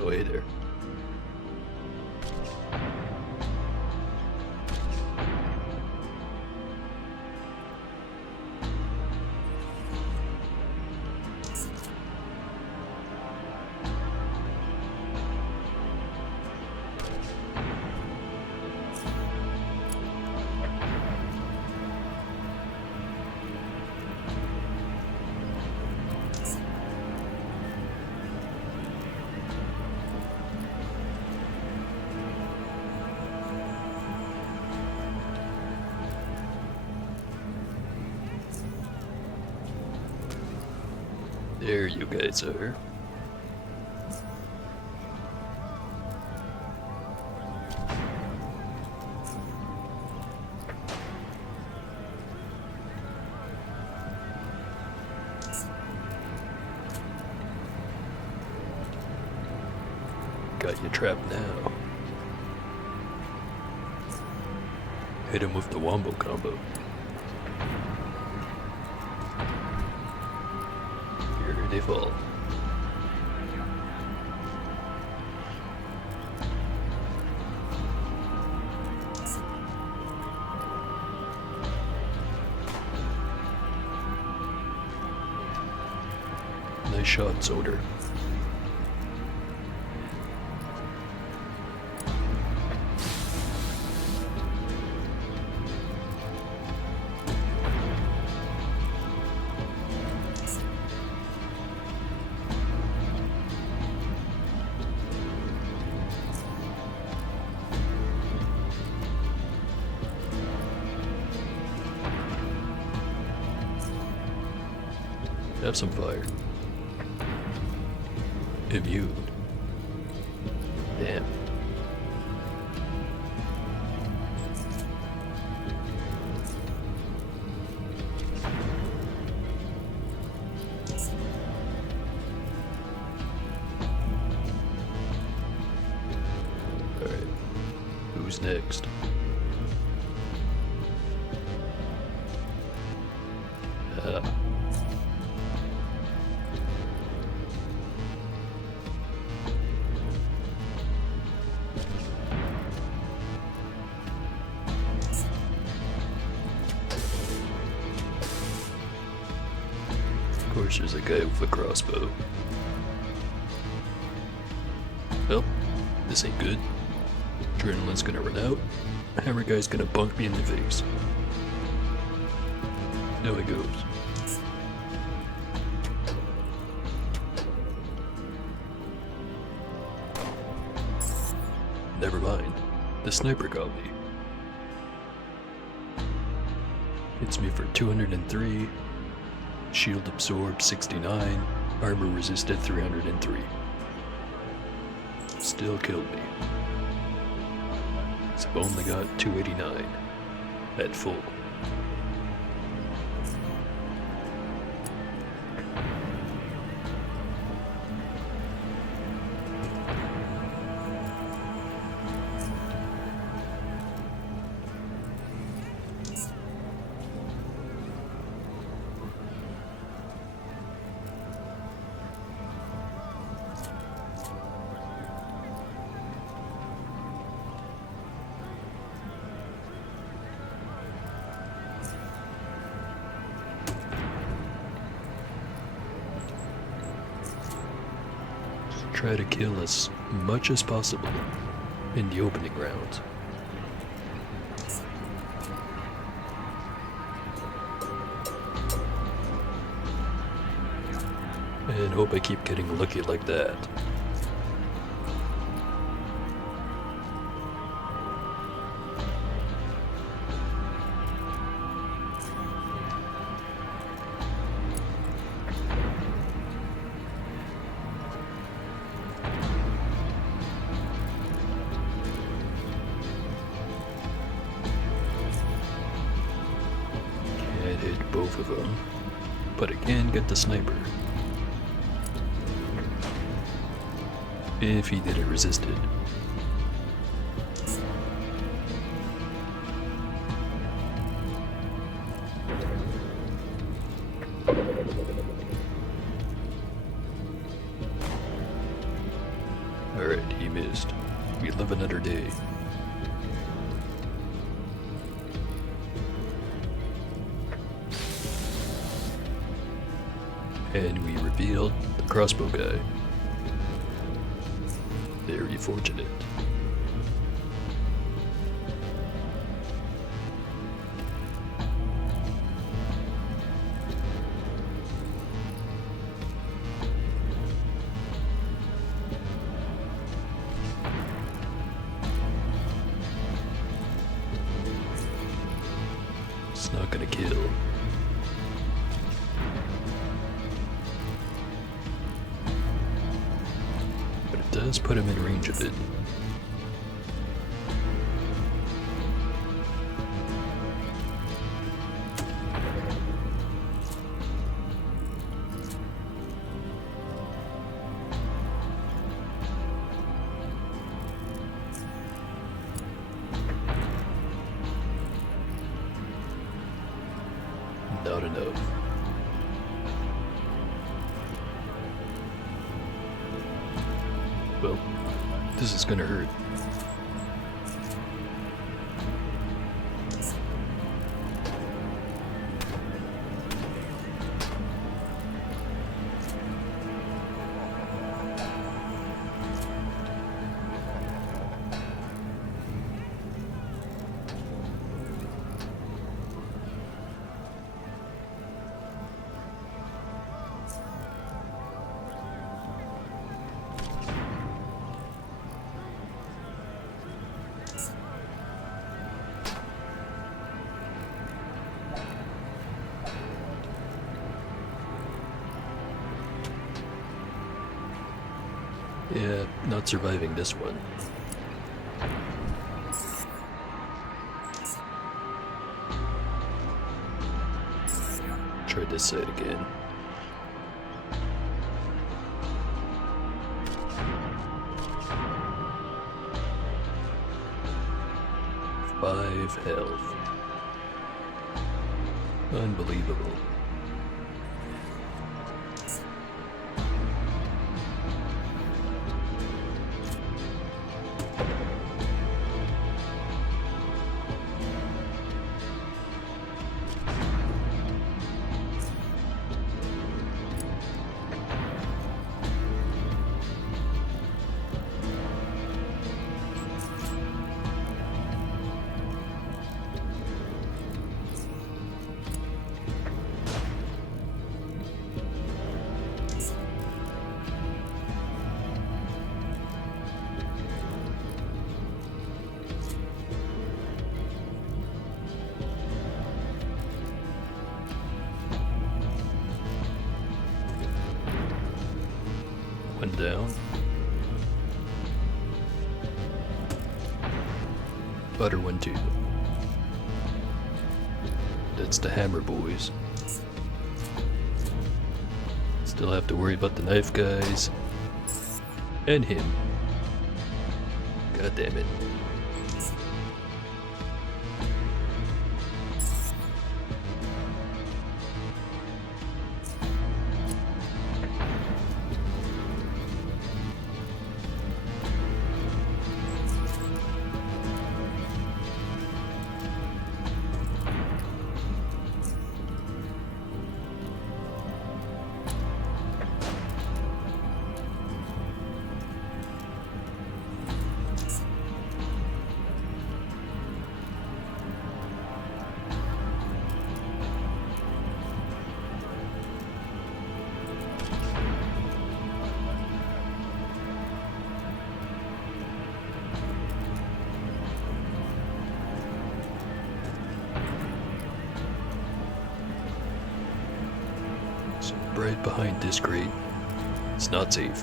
Oh, hey there. There you guys are. Got you trapped now. Hit him with the wombo combo. Here they fall. Nice shot, Soder. Have some fire. Immune. Damn. Alright. Who's next? Of course, there's a guy with a crossbow. Well, this ain't good. Adrenaline's gonna run out. Hammer guy's gonna bunk me in the face. Now it goes. Never mind. The sniper got me. Hits me for 203. Shield absorbed 69. Armor resisted 303. Still killed me. So I've only got 289 at full. try to kill as much as possible in the opening rounds. And hope I keep getting lucky like that. Can't hit both of them, but I can get the sniper. If he didn't resist it. Alright, he missed. We live another day. And we revealed the crossbow guy. Very fortunate. It's not gonna kill. Does put him in range of it. Not enough. Well, this is gonna hurt. Yeah, not surviving this one. Try this side again. Five health. Unbelievable. One down. Other one too. That's the hammer boys. Still have to worry about the knife guys. And him. God damn it. right behind this crate. It's not safe.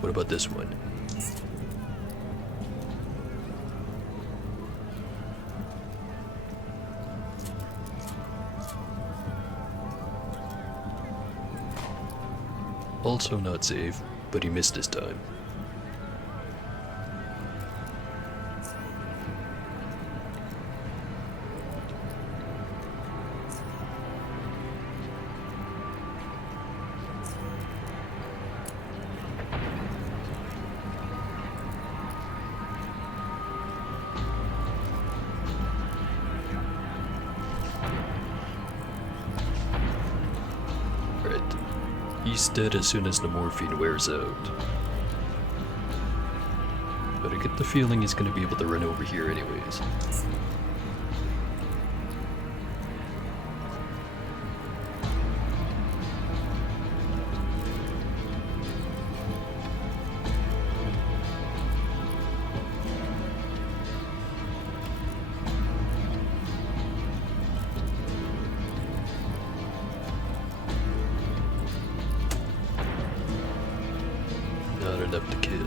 What about this one? Also not safe, but he missed his time. He's dead as soon as the morphine wears out. But I get the feeling he's gonna be able to run over here anyways. Not enough to kill.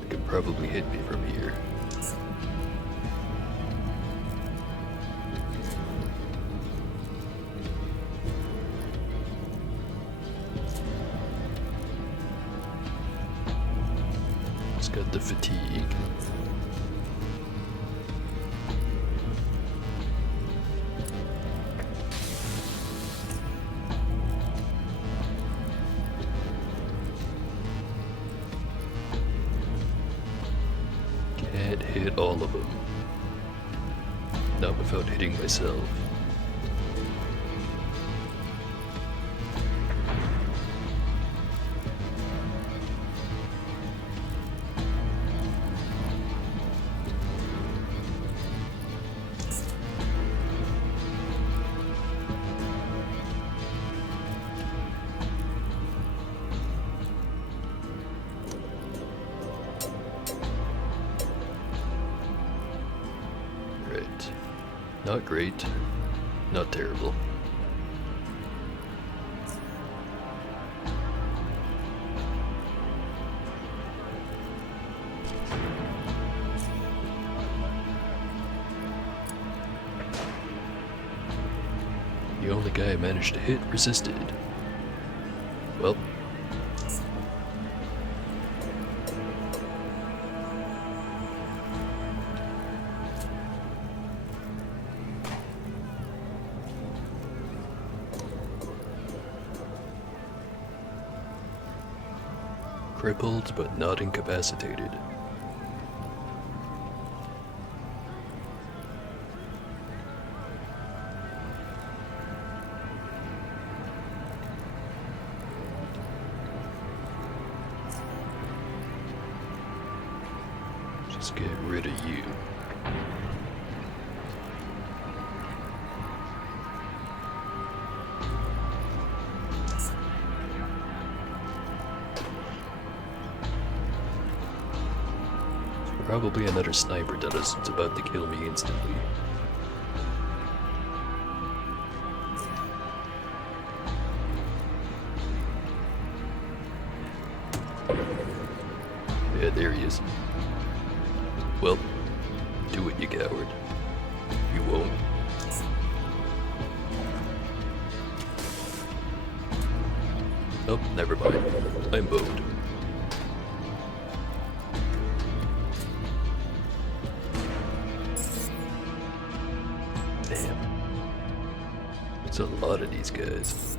They could probably hit me from here. It's got the fatigue. Can't hit all of them. Not without hitting myself. Not great, not terrible. The only guy I managed to hit resisted. Well, crippled but not incapacitated. Just get rid of you. Probably another sniper that is about to kill me instantly. Yeah, there he is. Well, do it, you coward. You won't. Oh, never mind. I'm bowed. Damn. It's a lot of these guys.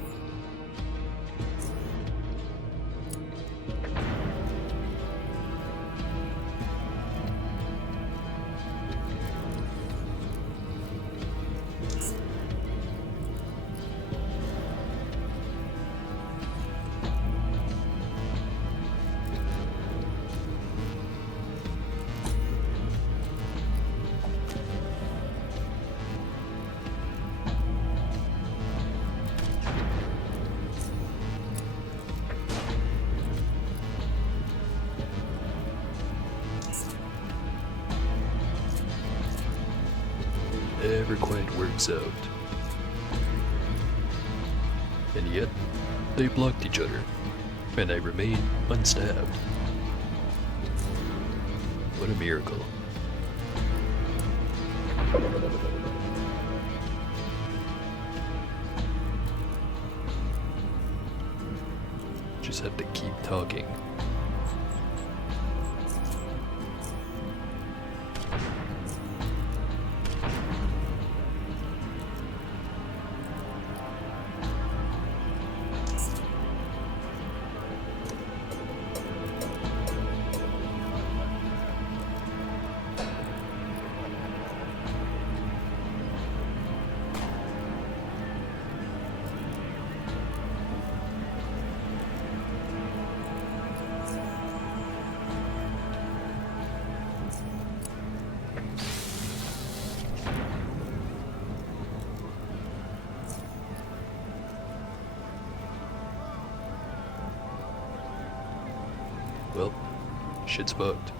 never quite works out. And yet, they blocked each other, and I remain unstabbed. What a miracle. Just have to keep talking. Well, shit's fucked.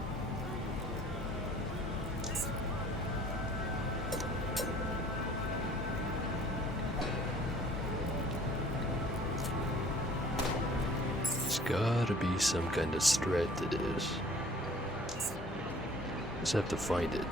There's gotta be some kind of strat to this. Just have to find it.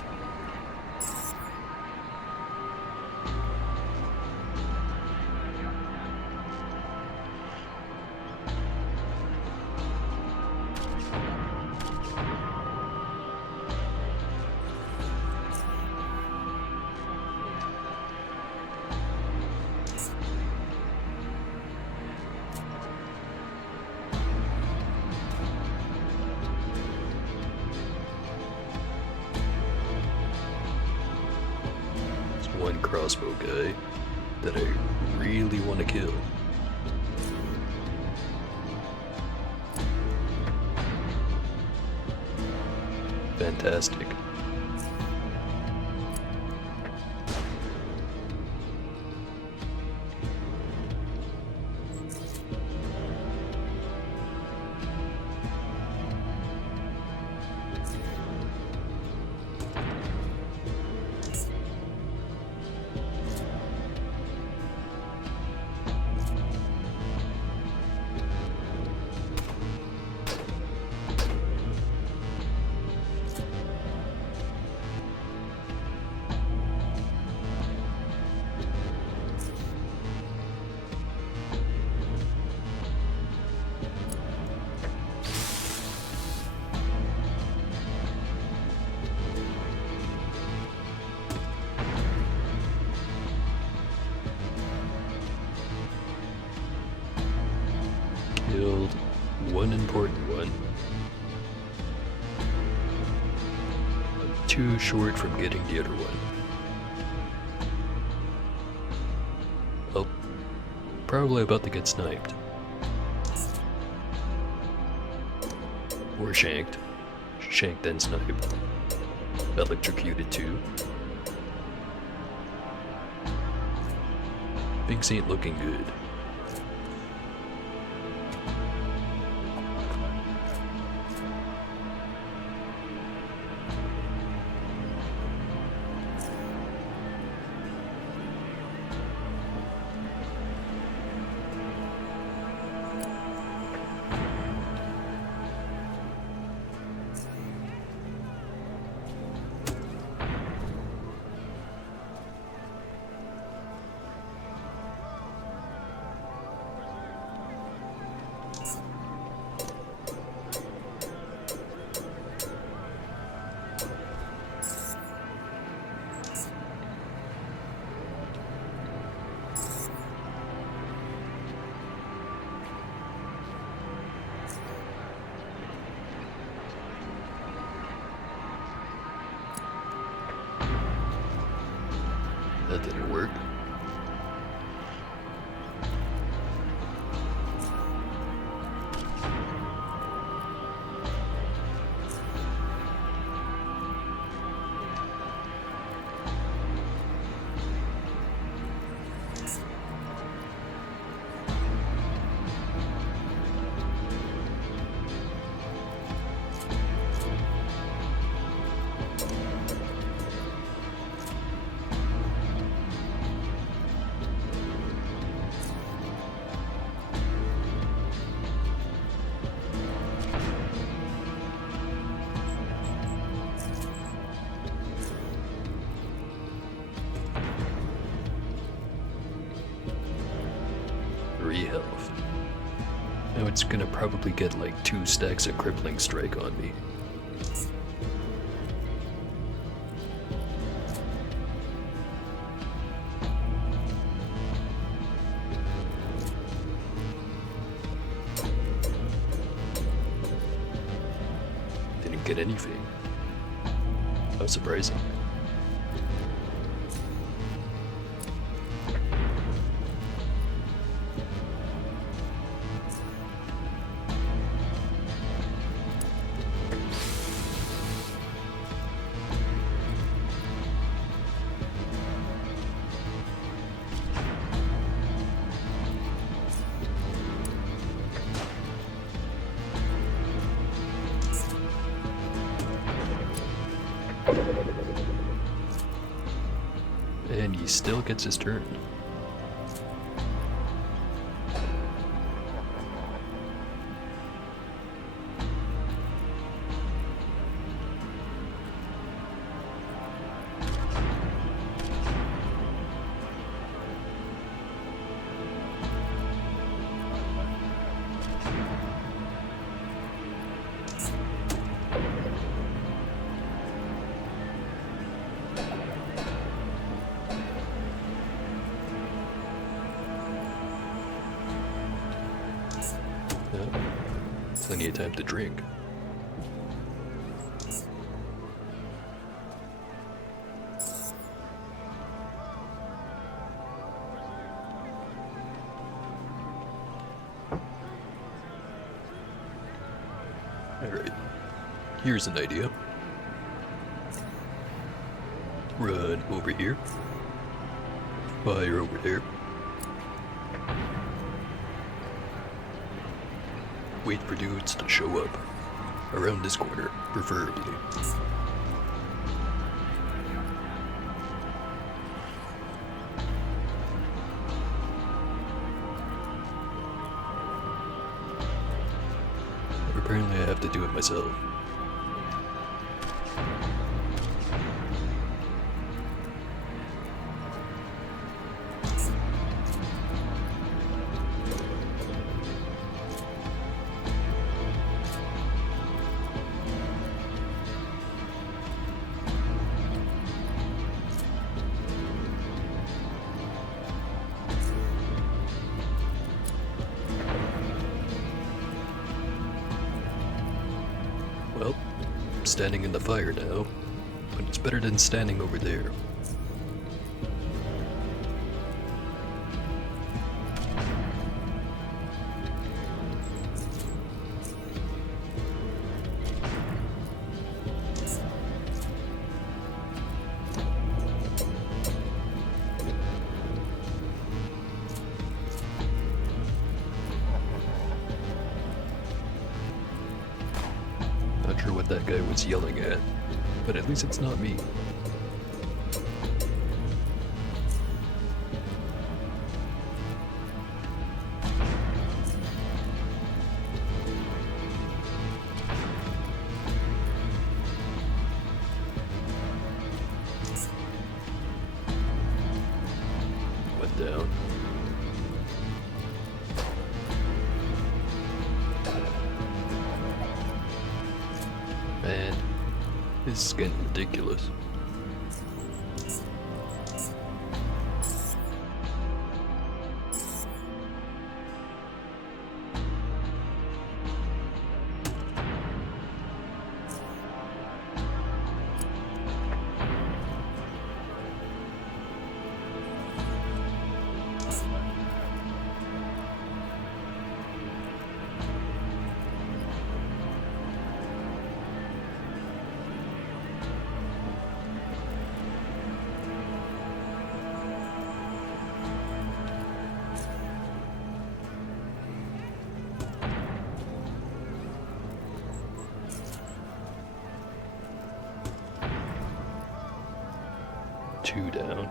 One crossbow guy that I really want to kill. Fantastic. Killed one important one. I'm too short from getting the other one. Well, probably about to get sniped. Or shanked. Shanked then sniped. Electrocuted too. Things ain't looking good. 3 health. Now it's gonna probably get like 2 stacks of crippling strike on me. Didn't get anything. How surprising. And he still gets his turn. Plenty of time to drink. Alright, here's an idea. Run over here. Fire over there. Wait for dudes to show up. Around this corner, preferably. Apparently I have to do it myself. Well, I'm standing in the fire now, but it's better than standing over there. Not sure what that guy was yelling at, but at least it's not me. Went down. Man, this is getting ridiculous. Two down.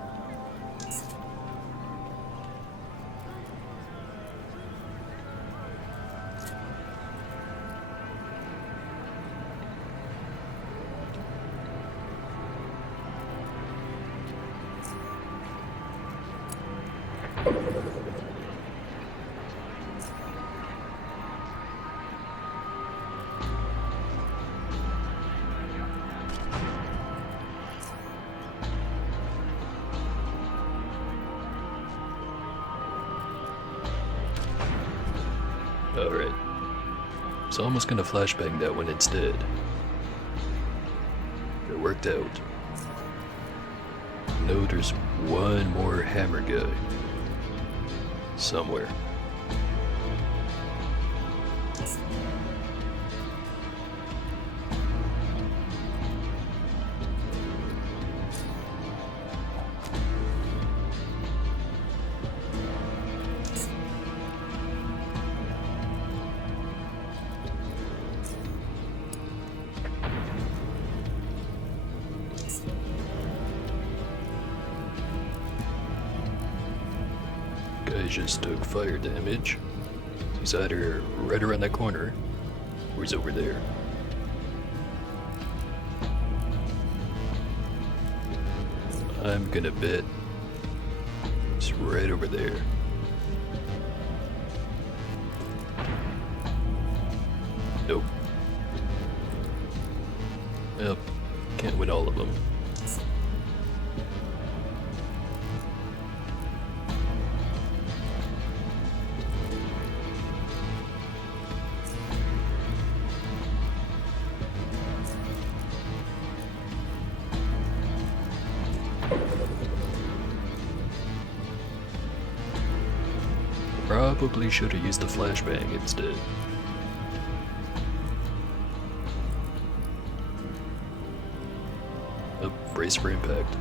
Alright. Was almost gonna flashbang that one instead. It worked out. No, there's one more hammer guy. Somewhere. Guy just took fire damage. He's either right around that corner, or he's over there. I'm gonna bet he's right over there. Nope. Well, can't win all of them. Probably should have used the flashbang instead. Brace for impact.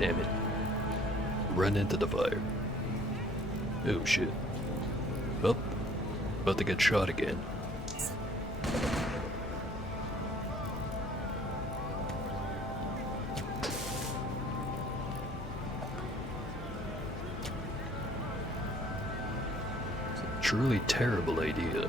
Damn it. Run into the fire. Oh shit. Well, about to get shot again. It's a truly terrible idea.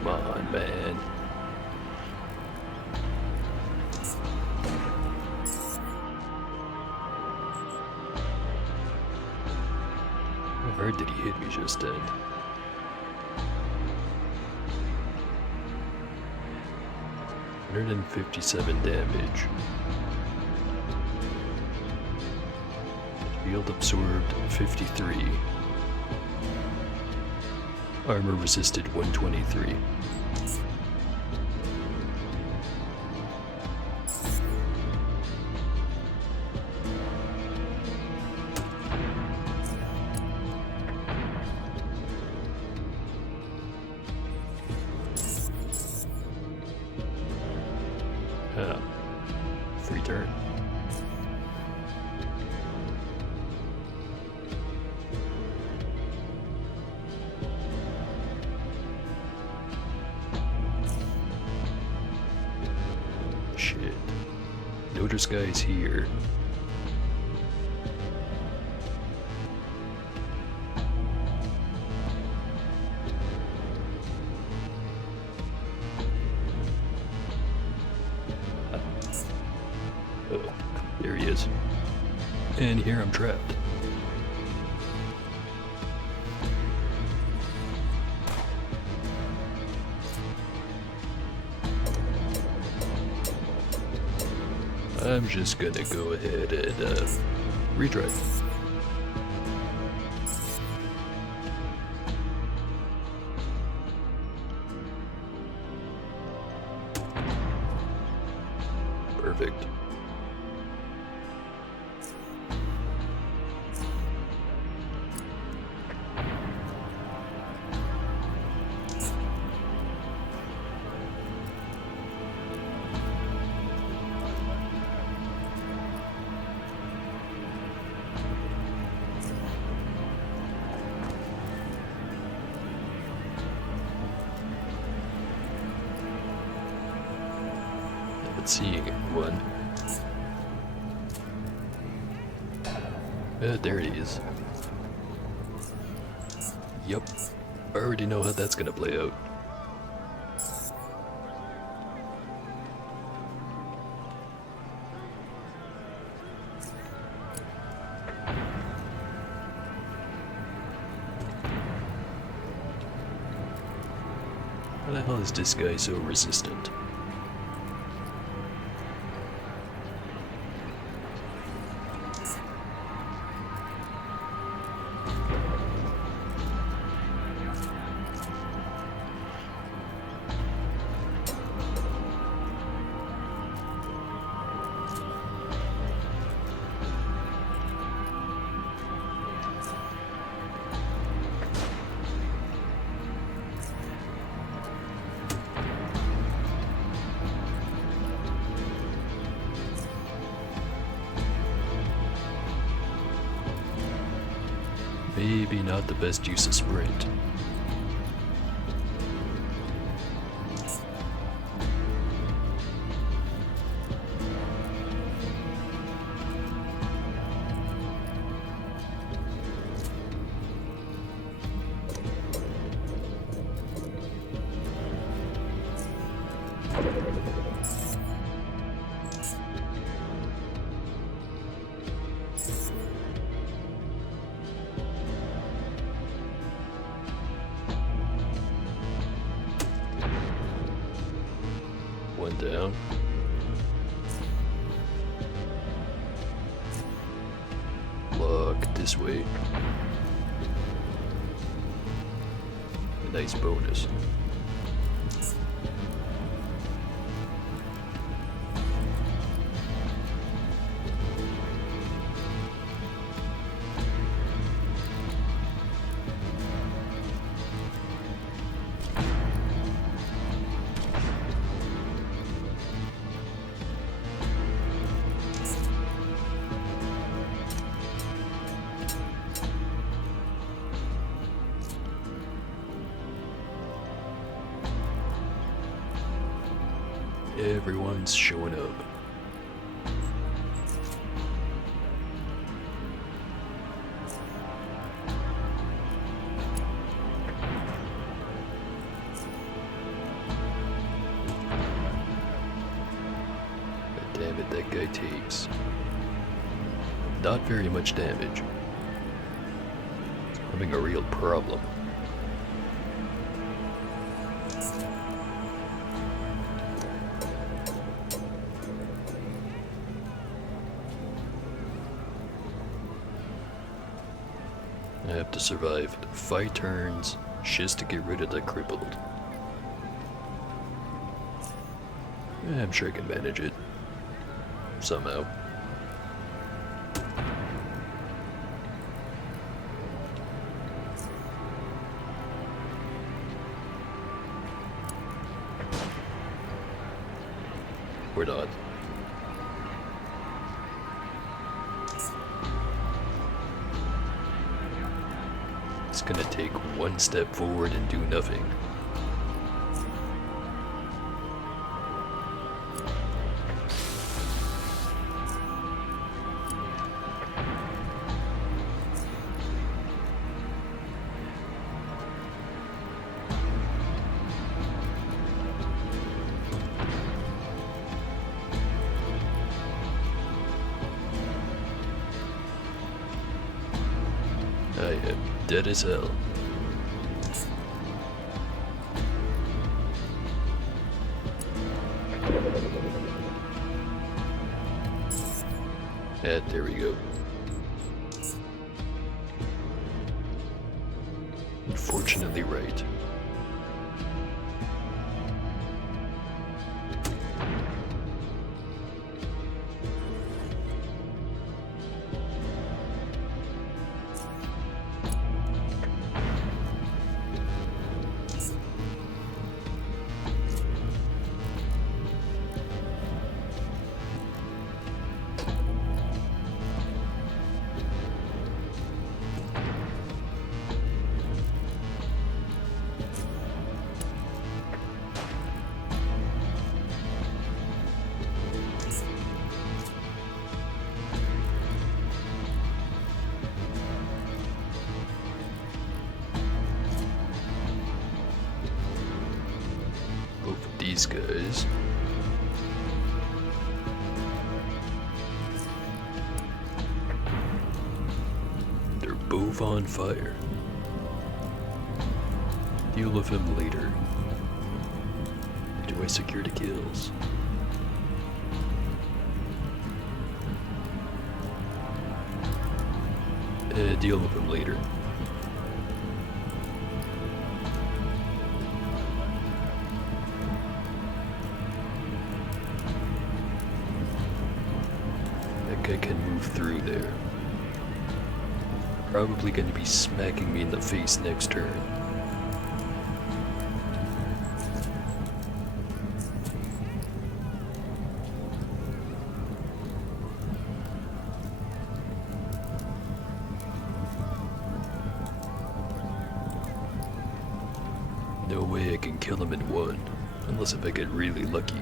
Come on, man. How hard did he hit me just then? $157 damage. Shield absorbed 53. Armor resisted 123. Free turn. Shit. Notice guys here. Oh, there he is. And here I'm trapped. I'm just gonna go ahead and retry. Perfect. not seeing one. There it is. Yup. I already know how that's gonna play out. How the hell is this guy so resistant? Maybe not the best use of sprint. One down. Look this way. A nice bonus. Everyone's showing up. But damn it, that guy takes not very much damage. Having a real problem. I have to survive 5 turns just to get rid of the crippled. I'm sure I can manage it. Somehow. Or not. It's gonna take one step forward and do nothing. I am dead as hell. And there we go. Unfortunately right. these guys. They're both on fire. Deal with him later. Do I secure the kills? Deal with him later. That guy can move through there. Probably going to be smacking me in the face next turn. No way I can kill him in one, unless if I get really lucky.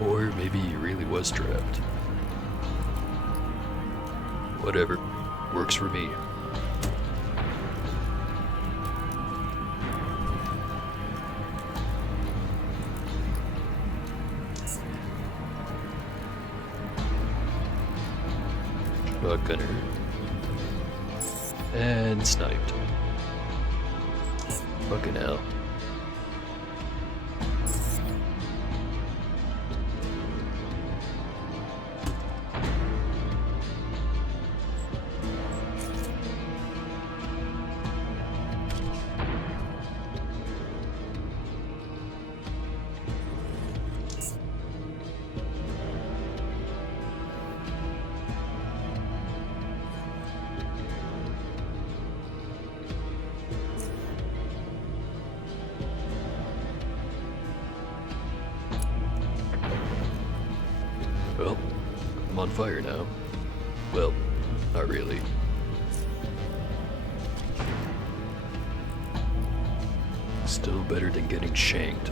Or maybe he really was trapped. Whatever. Works for me. Shotgunner. And sniped. Fucking hell. Well, I'm on fire now. Well, not really. Still better than getting shanked.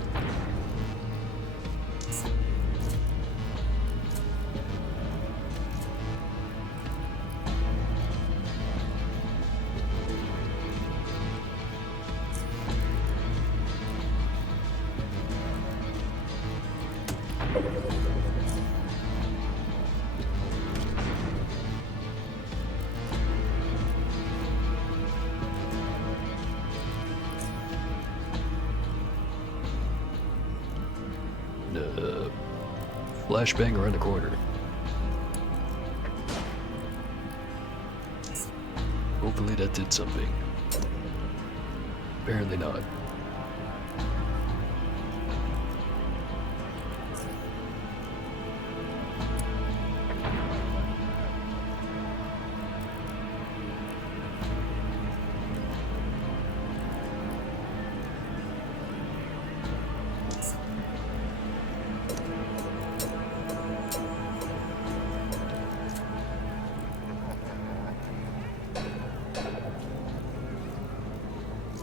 Flashbang around the corner. Hopefully that did something. Apparently not.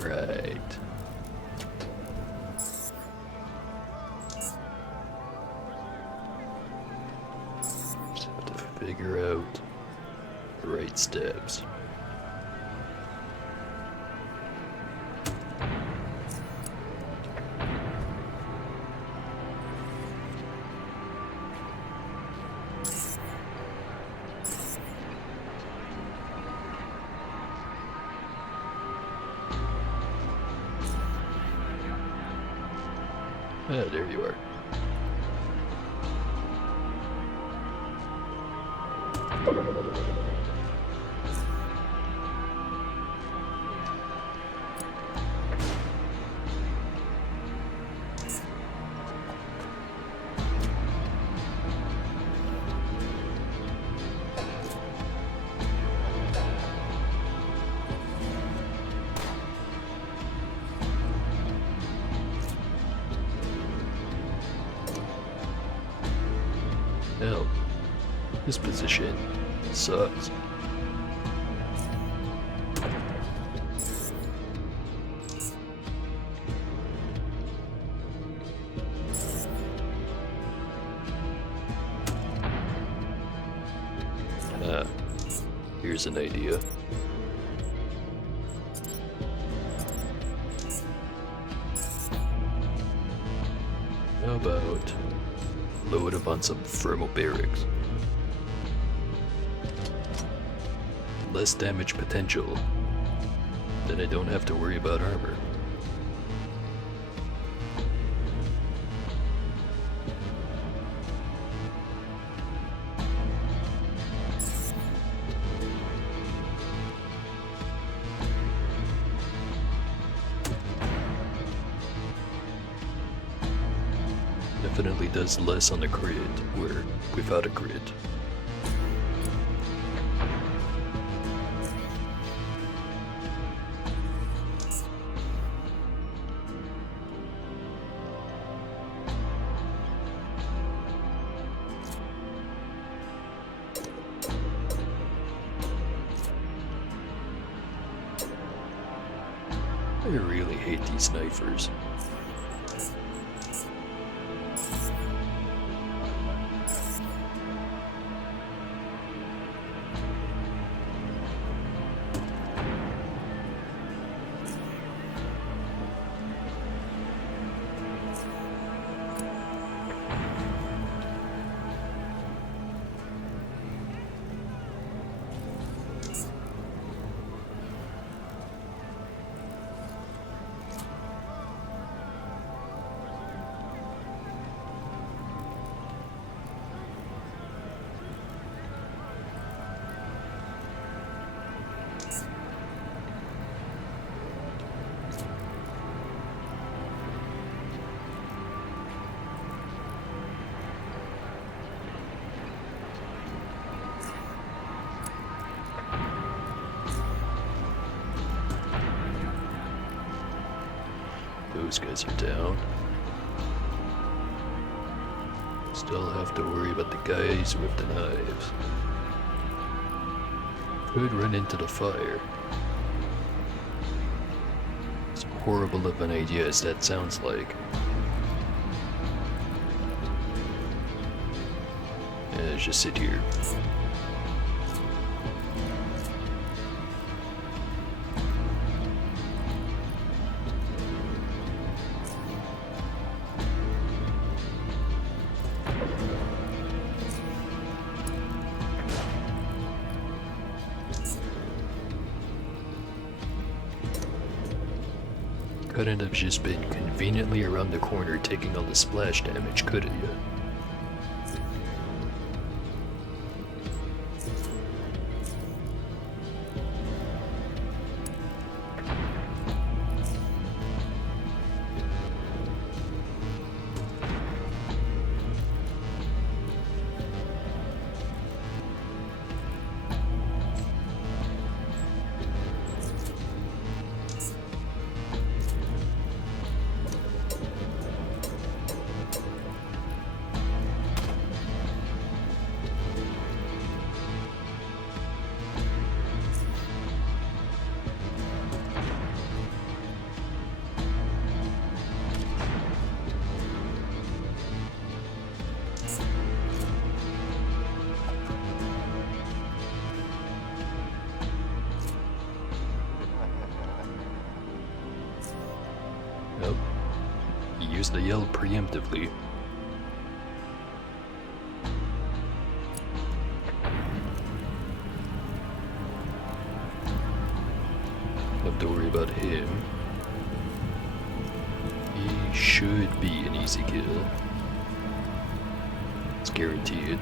Right. Just have to figure out the right steps. Ah, there you are. Hell, this position sucks. Ah, here's an idea. How about load up on some thermobarics? Less damage potential, then I don't have to worry about armor. Definitely does less on the grid, where without a grid. I really hate these snipers. Those guys are down. Still have to worry about the guys with the knives. Could run into the fire. As horrible of an idea as that sounds like. Yeah, just sit here. Couldn't have just been conveniently around the corner taking all the splash damage, could you? Nope. He used the yell preemptively. Have to worry about him. He should be an easy kill. It's guaranteed.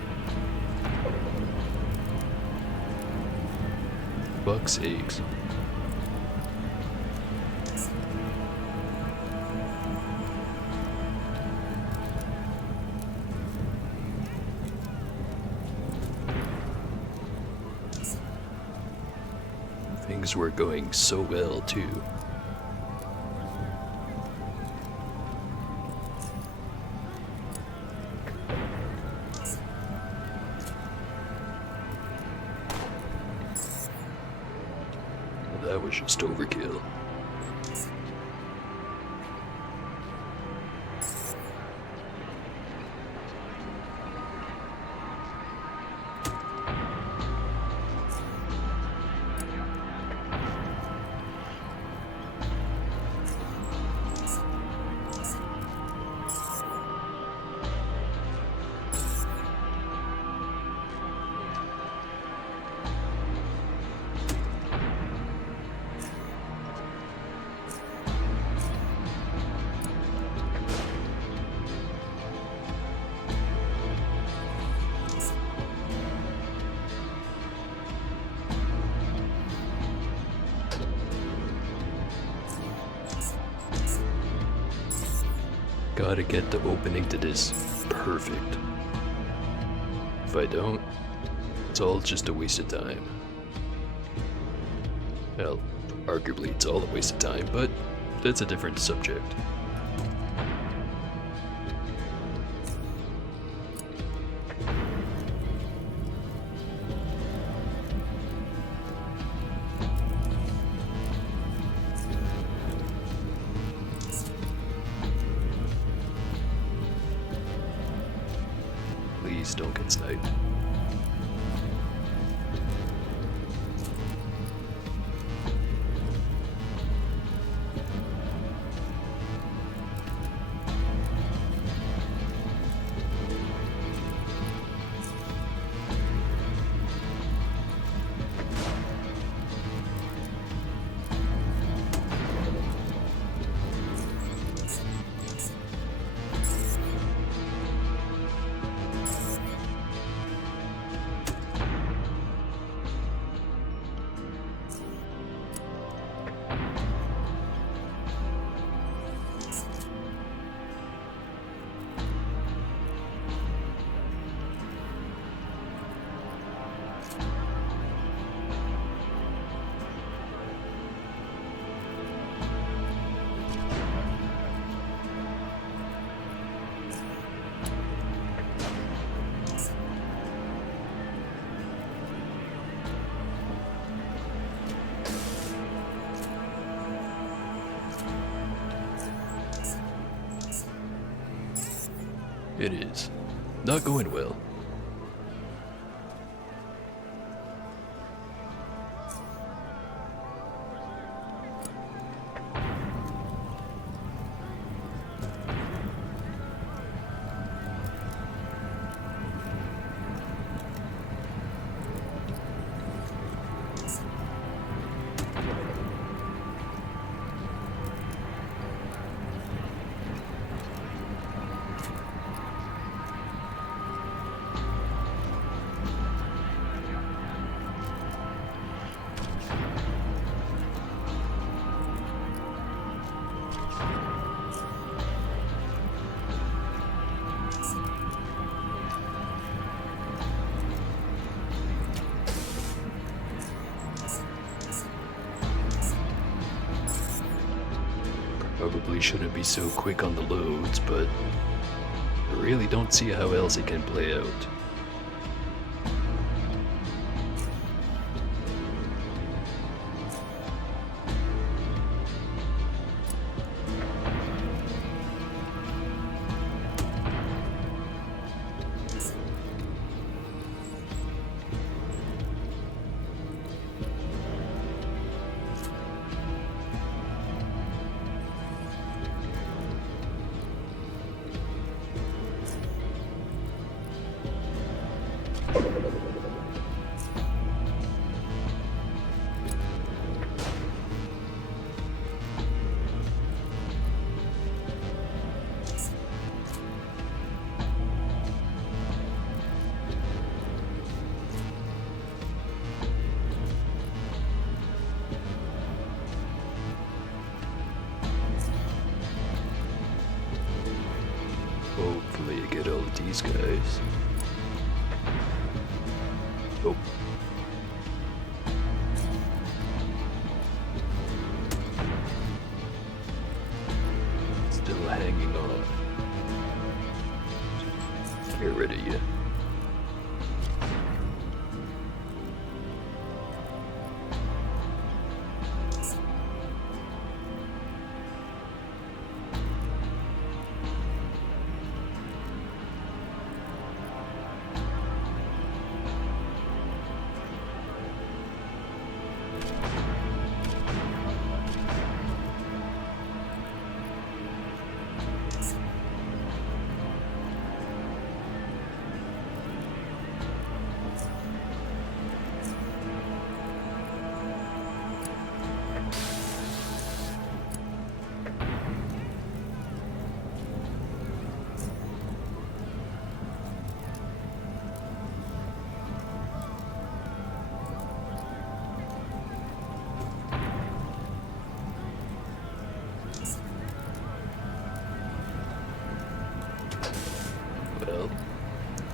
Fuck's sakes. Things were going so well, too. That was just overkill. Gotta get the opening to this perfect. If I don't, it's all just a waste of time. Well, arguably it's all a waste of time, but that's a different subject. Please don't get sniped. It is not going well. Probably shouldn't be so quick on the loads, but I really don't see how else it can play out. Hopefully you get all of these guys. Oh. Still hanging on. Get rid of you.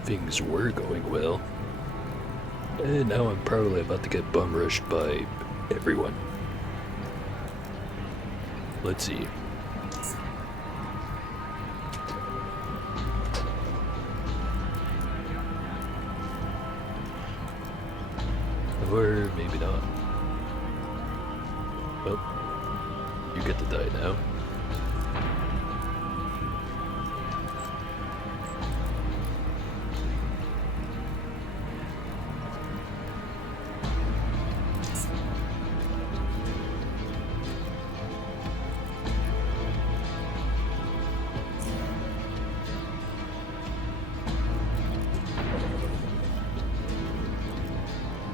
things were going well. And now I'm probably about to get bum rushed by everyone. Let's see. Or maybe not. Well, you get to die now.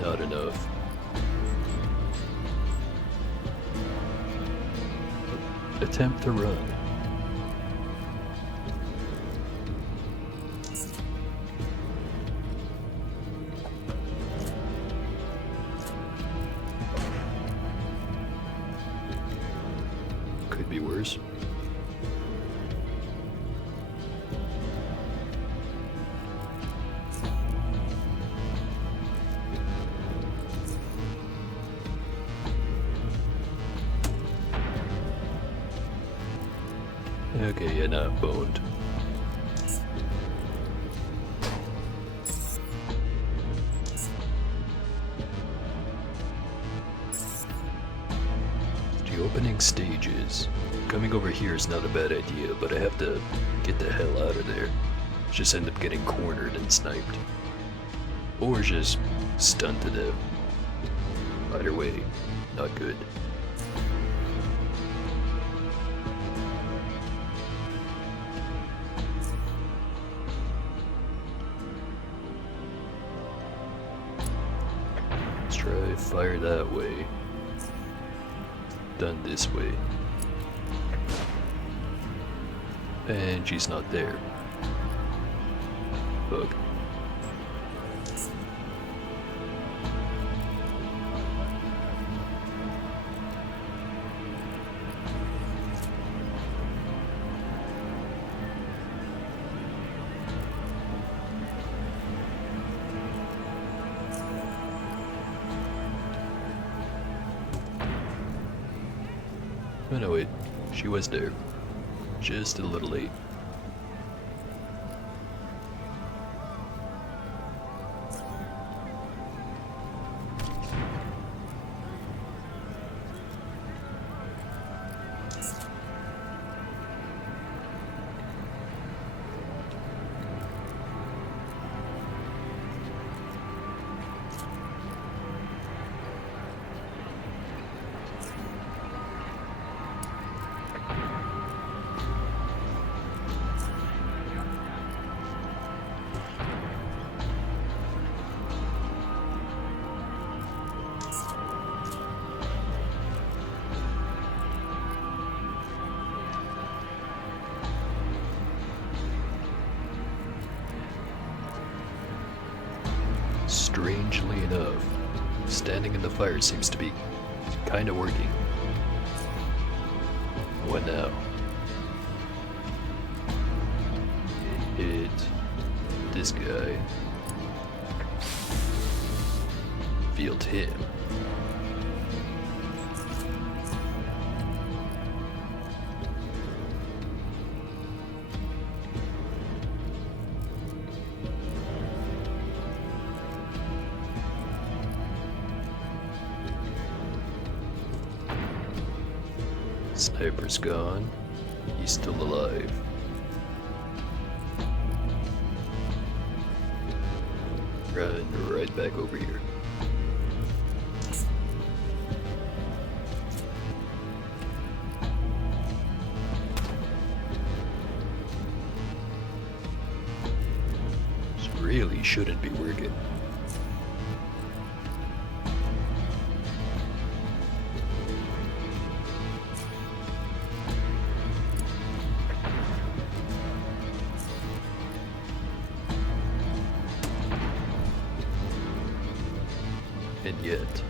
Not enough. Attempt to run. Could be worse. Okay, yeah, not boned. The opening stages. Coming over here is not a bad idea, but I have to get the hell out of there. Just end up getting cornered and sniped. Or just stunned to death. Either way, not good. Let's try fire that way. Done this way. And she's not there. Bug. Oh no, wait. She was there. Just a little late. Strangely enough, standing in the fire seems to be kinda working. What now? Hit this guy. Field him. Sniper's gone. He's still alive. Run right back over here. This really shouldn't be working. And yet,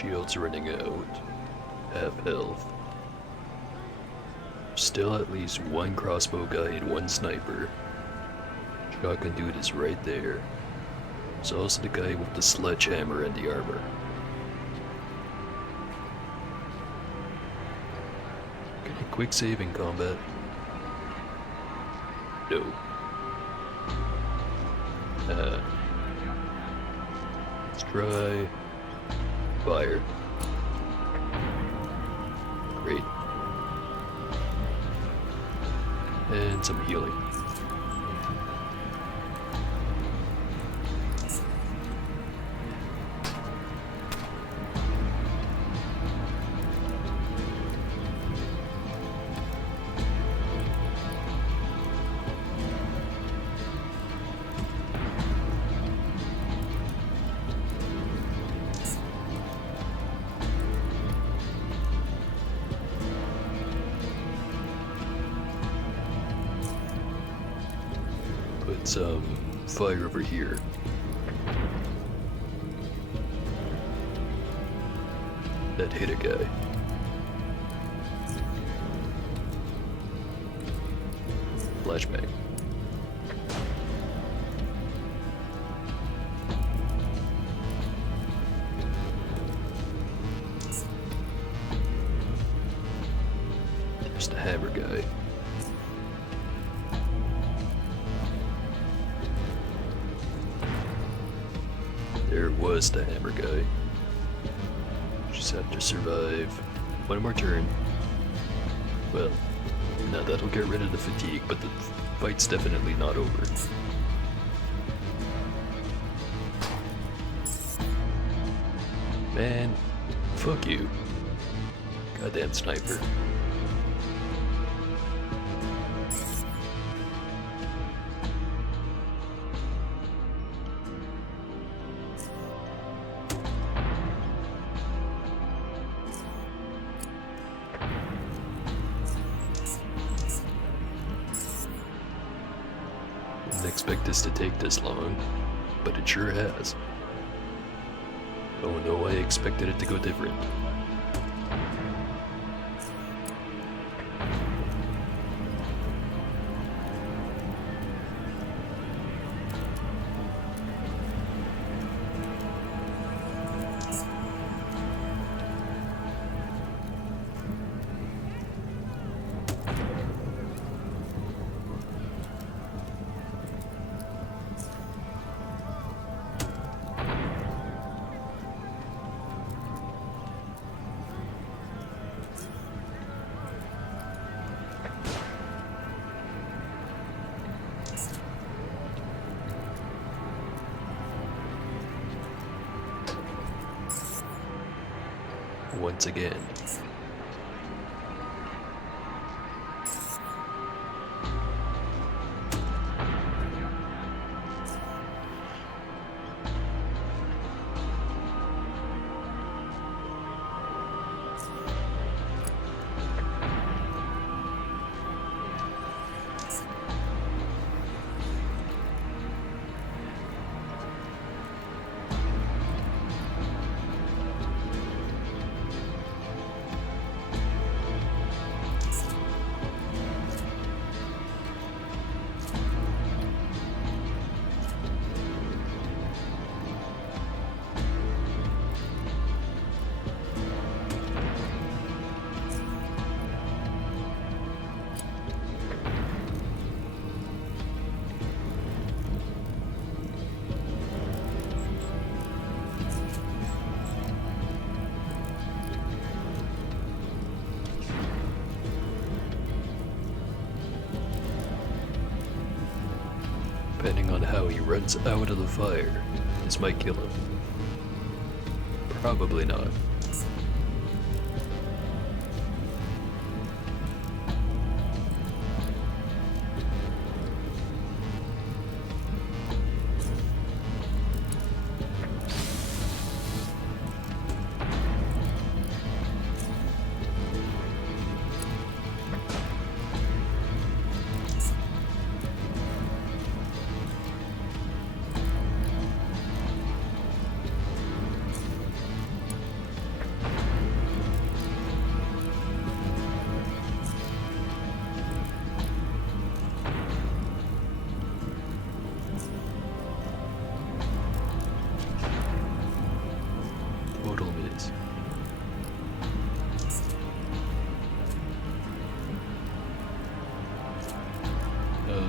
Shield's running out. Half health. Still at least one crossbow guy and one sniper. Shotgun dude is right there. There's also the guy with the sledgehammer and the armor. Can I quick save in combat? No. Let's try fire. Great. And some healing. Put some fire over here. That hit a guy. Flashbang. There's the hammer guy. There was the hammer guy. Just have to survive one more turn. Well, now that'll get rid of the fatigue, but the fight's definitely not over. Man, fuck you. Goddamn sniper. Didn't expect this to take this long, but it sure has. Oh no, I expected it to go different. Once again. Depending on how he runs out of the fire, this might kill him. Probably not.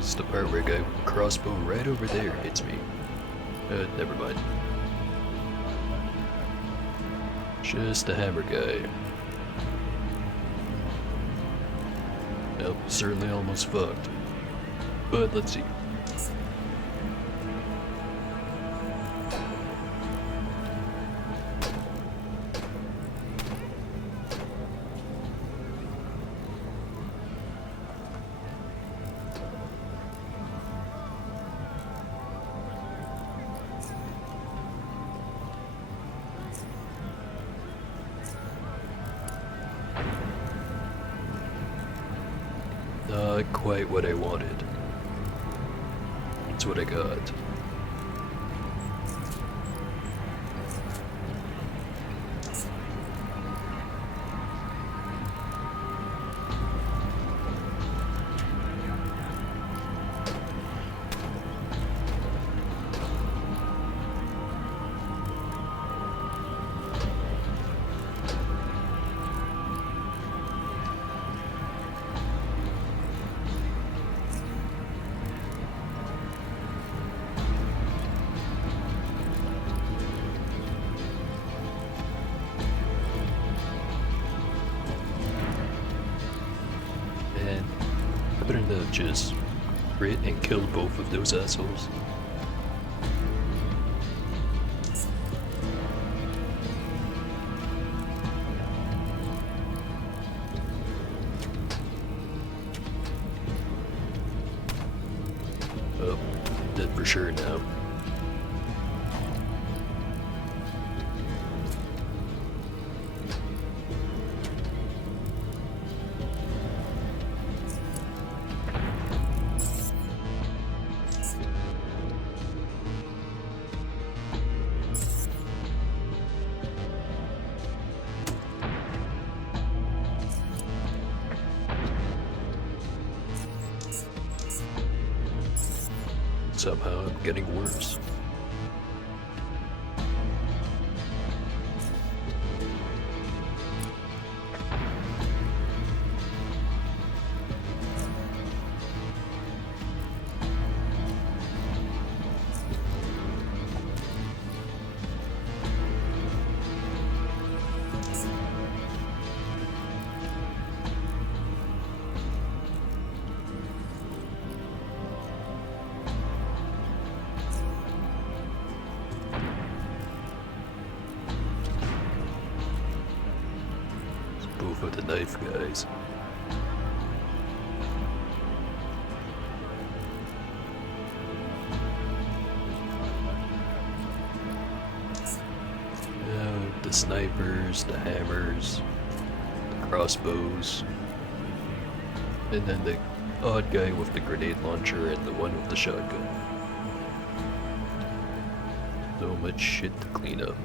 is the part where a guy with a crossbow right over there hits me. Never mind. Just a hammer guy. Well, certainly almost fucked. But let's see. Not quite what I wanted. That's what I got. And I better not just crit and kill both of those assholes. Oh, dead for sure now. Somehow I'm getting worse. Both of the knife guys. The snipers, the hammers, the crossbows, and then the odd guy with the grenade launcher and the one with the shotgun. So much shit to clean up.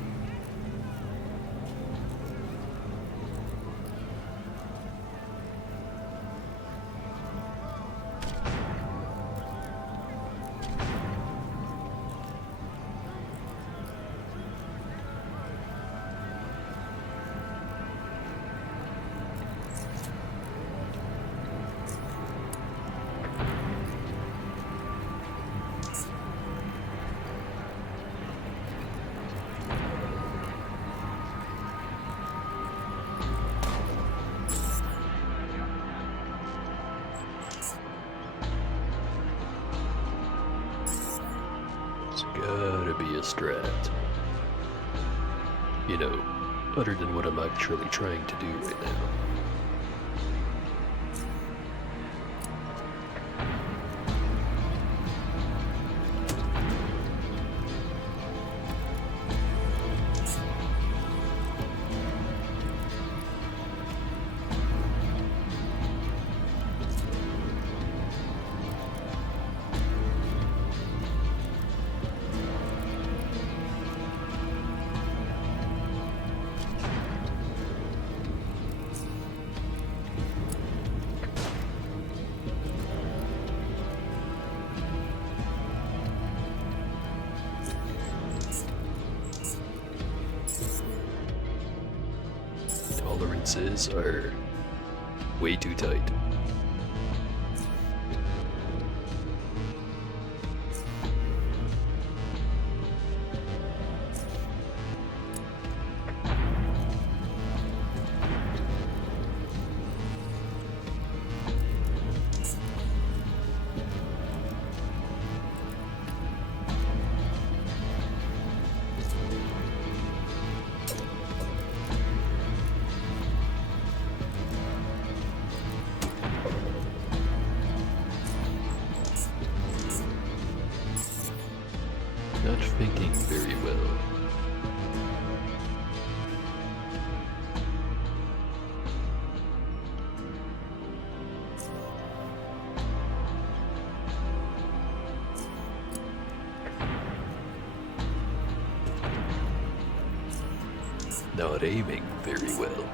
Gotta be a strat. You know, other than what I'm actually trying to do right now. Tolerances are way too tight. not thinking very well. Not aiming very well.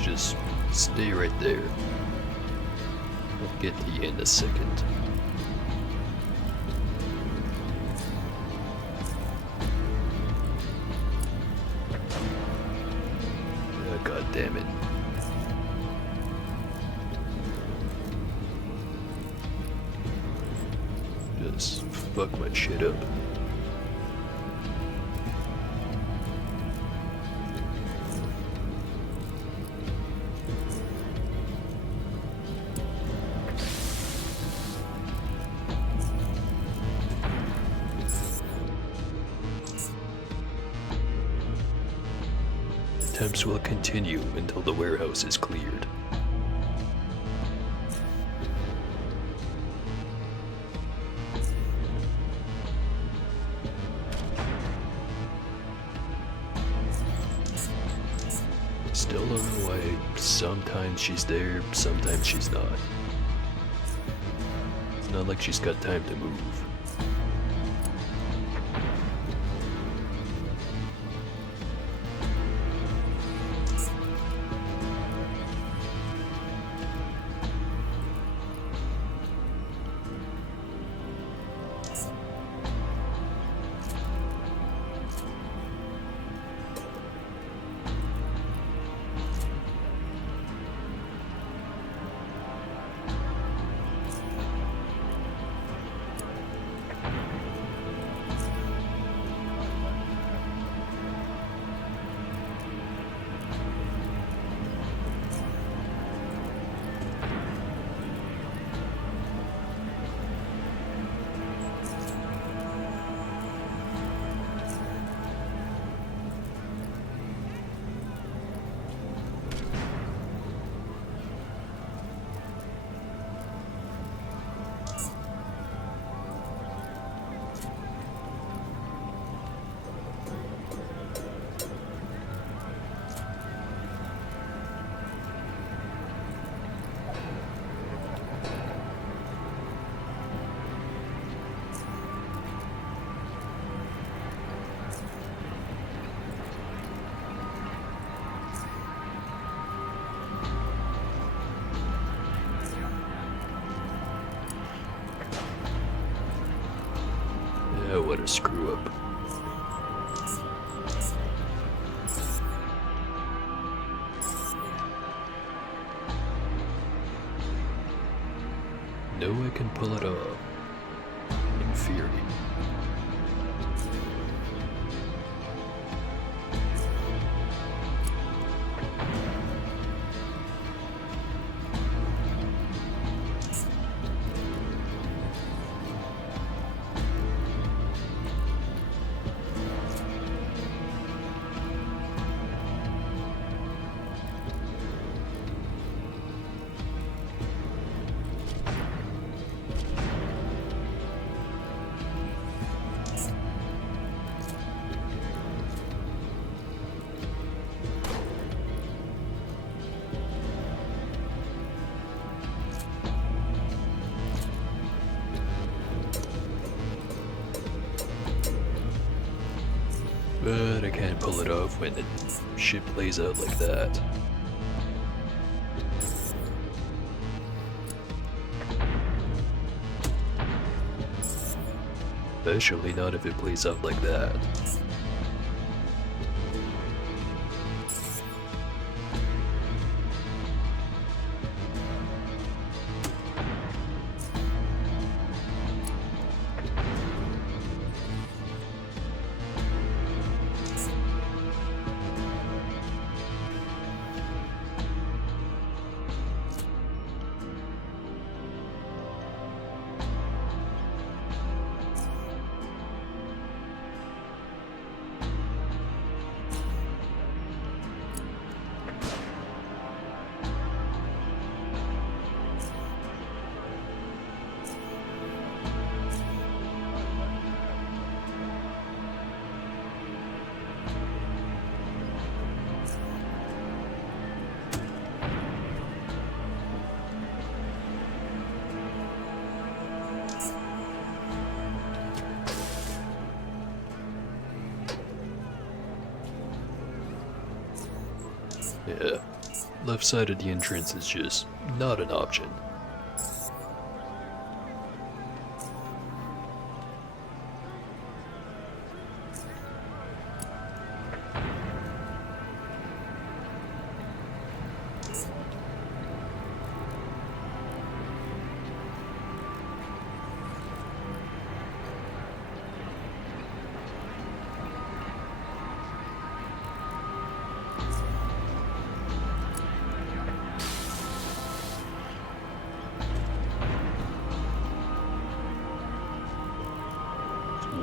Just stay right there. I'll get to you in a second. Oh, God damn it. Just fuck my shit up. Attempts will continue until the warehouse is cleared. Still don't know why sometimes she's there, sometimes she's not. It's not like she's got time to move. Oh, what a screw up. Know I can pull it off. In theory. but I can't pull it off when the ship plays out like that. Especially not if it plays out like that. Yeah, left side of the entrance is just not an option.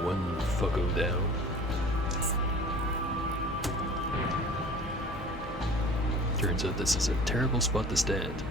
One fucko down. Turns out this is a terrible spot to stand.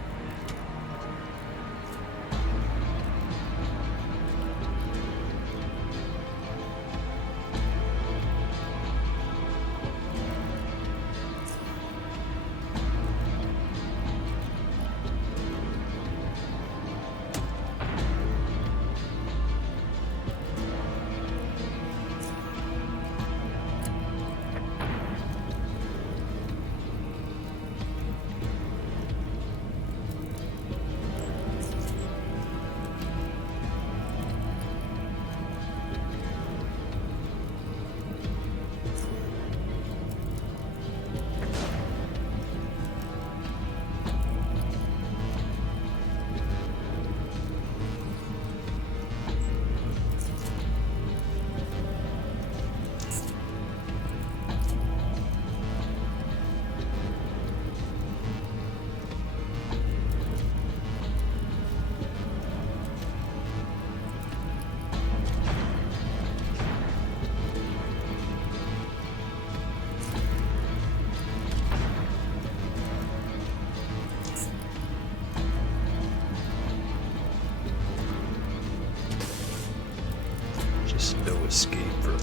Just no escape from it.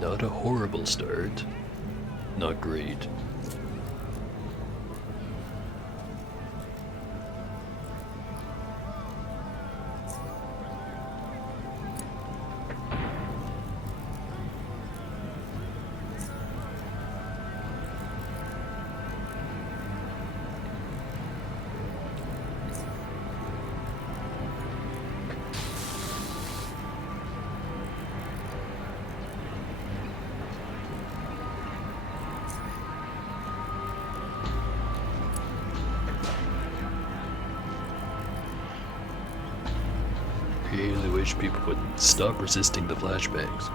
Not a horrible start. Not great. Really wish people would stop resisting the flashbangs.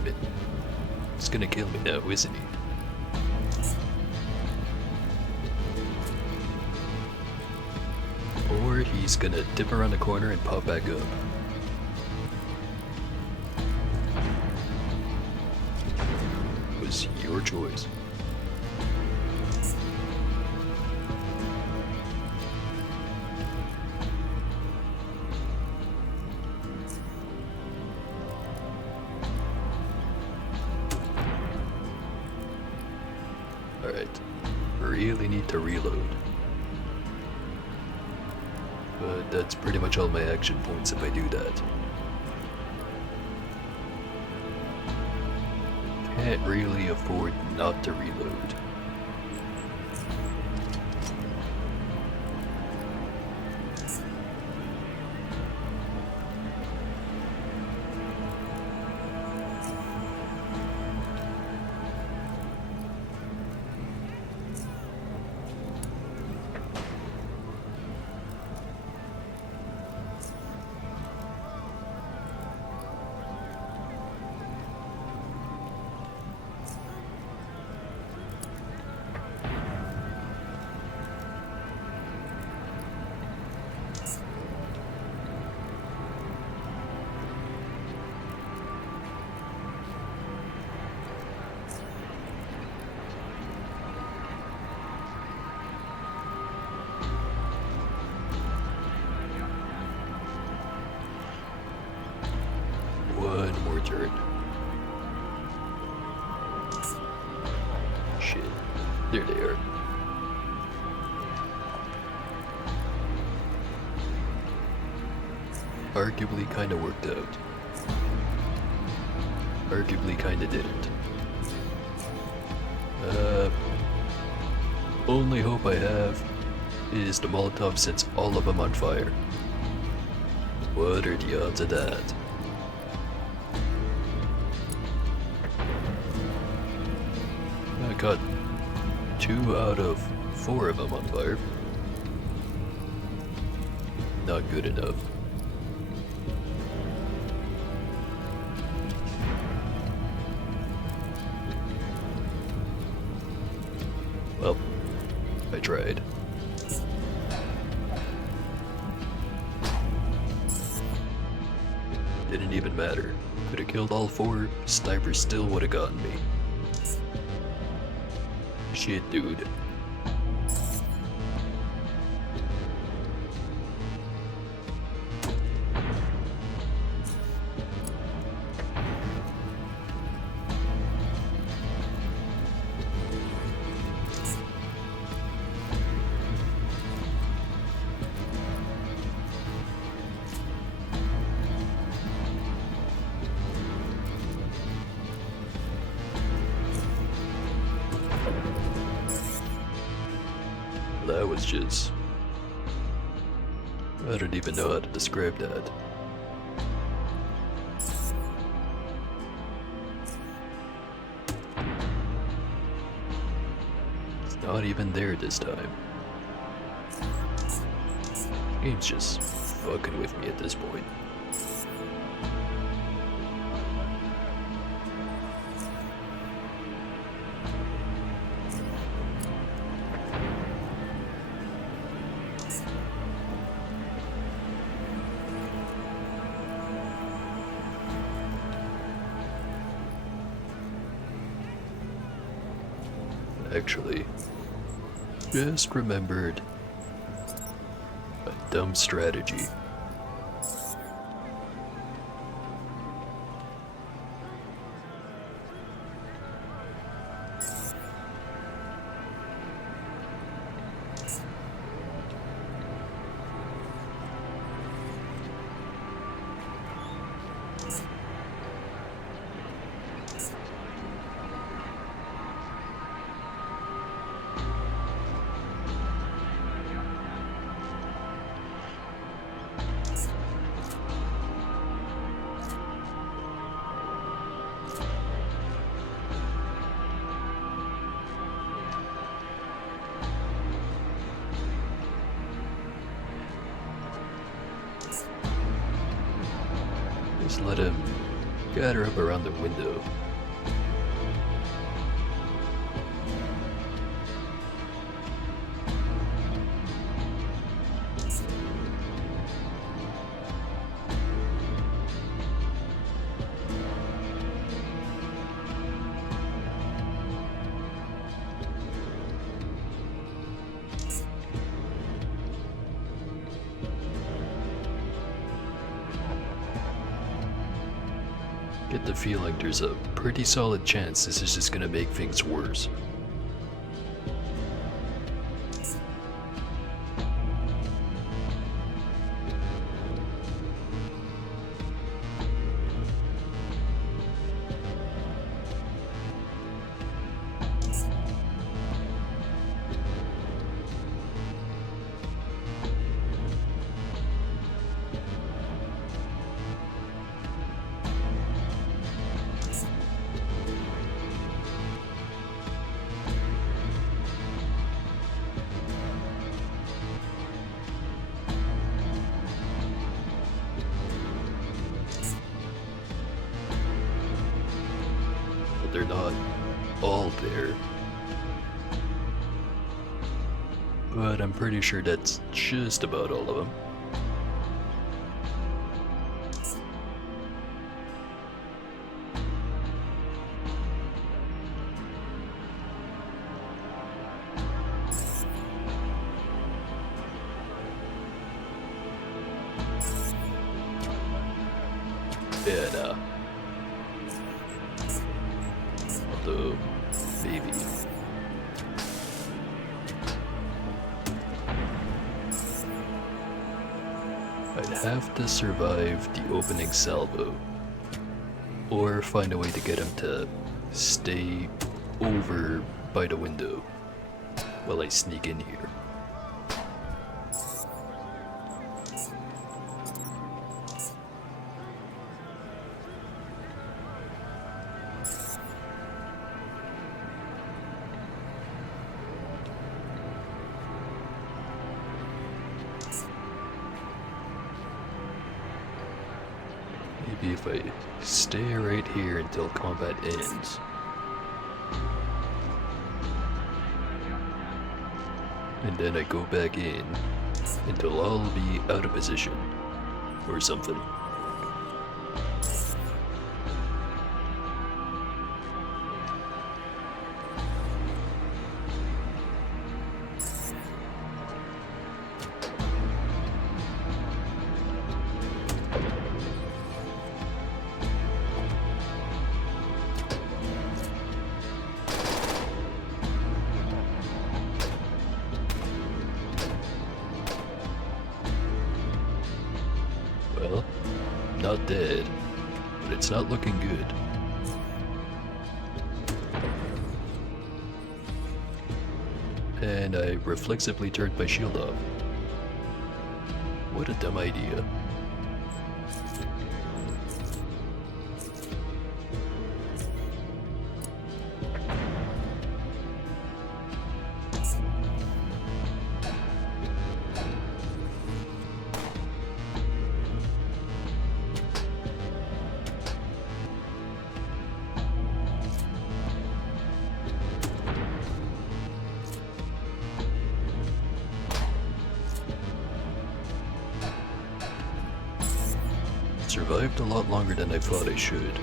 damn it. He's gonna kill me now, isn't he? Or he's gonna dip around the corner and pop back up. It was your choice. Alright, really need to reload. But that's pretty much all my action points if I do that. Can't really afford not to reload. One more turn. Shit. There they are. Arguably kinda worked out. Arguably kinda didn't. Only hope I have is the Molotov sets all of them on fire. What are the odds of that? I got 2 out of 4 of them on fire. Not good enough. Well, I tried. Didn't even matter. Could have killed all 4, Sniper still would have gotten me. Shit, dude. That was just... I don't even know how to describe that. It's not even there this time. Game's just fucking with me at this point. Actually, just remembered a dumb strategy. Just let him gather up around the window. Get the feeling there's a pretty solid chance this is just gonna make things worse. They're not all there. But I'm pretty sure that's just about all of them. Yeah, although, maybe. I'd have to survive the opening salvo, or find a way to get him to stay over by the window while I sneak in here. Maybe if I stay right here until combat ends. And then I go back in until I'll be out of position or something. Well, not dead, but it's not looking good. And I reflexively turned my shield off. What a dumb idea. Survived a lot longer than I thought I should.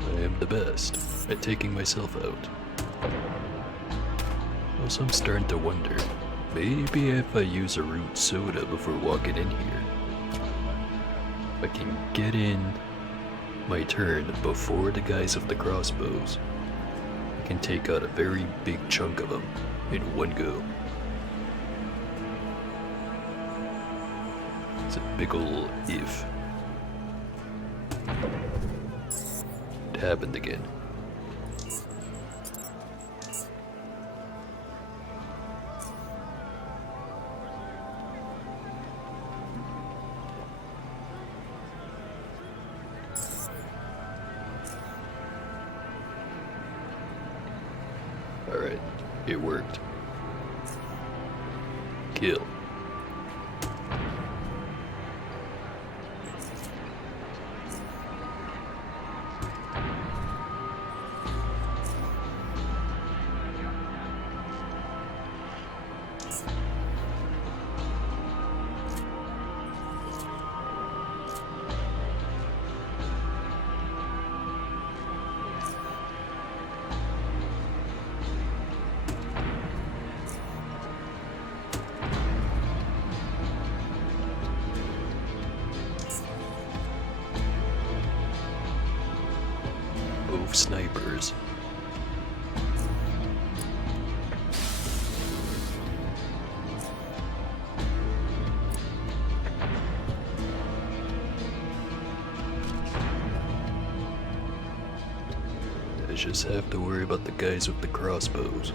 I am the best at taking myself out. Also, I'm starting to wonder, maybe if I use a root soda before walking in here, I can get in my turn before the guys with the crossbows. I can take out a very big chunk of them in one go. It's a big ol' if. happened again. Alright, it worked. Kill. Both snipers. I just have to worry about the guys with the crossbows.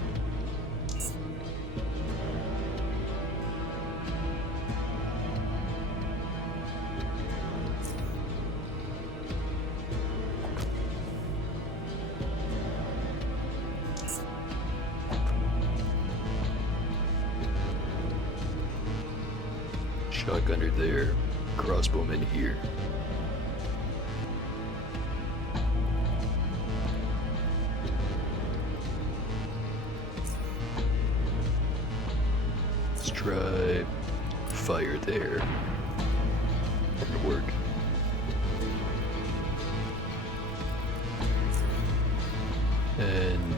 Shotgunner there, crossbowman here. Let's try fire there. That'll work. And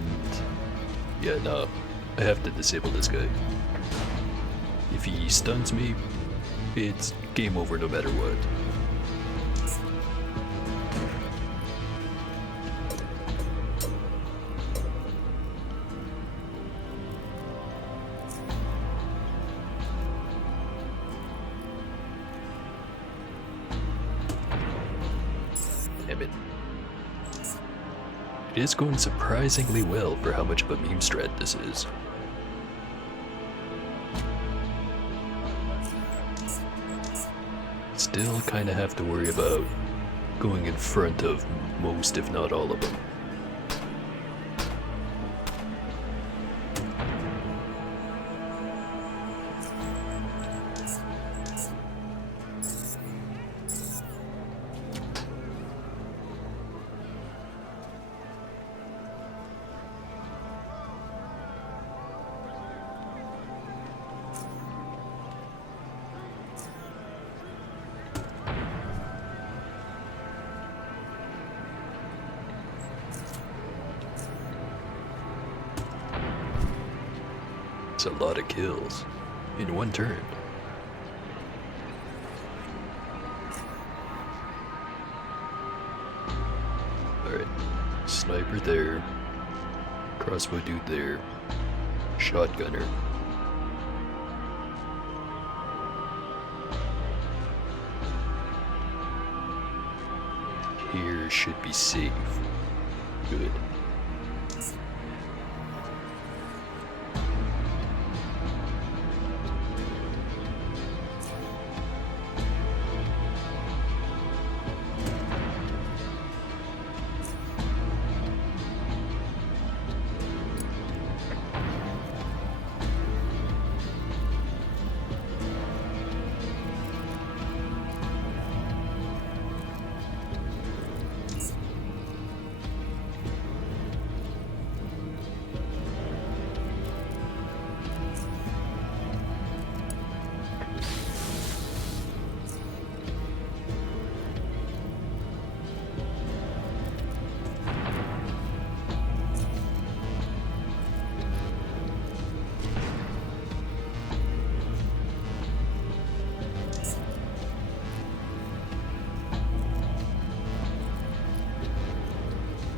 yeah, no, I have to disable this guy. If he stuns me, it's game over no matter what. Damn it. It is going surprisingly well for how much of a meme strat this is. Still kinda have to worry about going in front of most, if not all of them. It's a lot of kills in one turn. Alright, sniper there, crossbow dude there, shotgunner. Here should be safe. Good.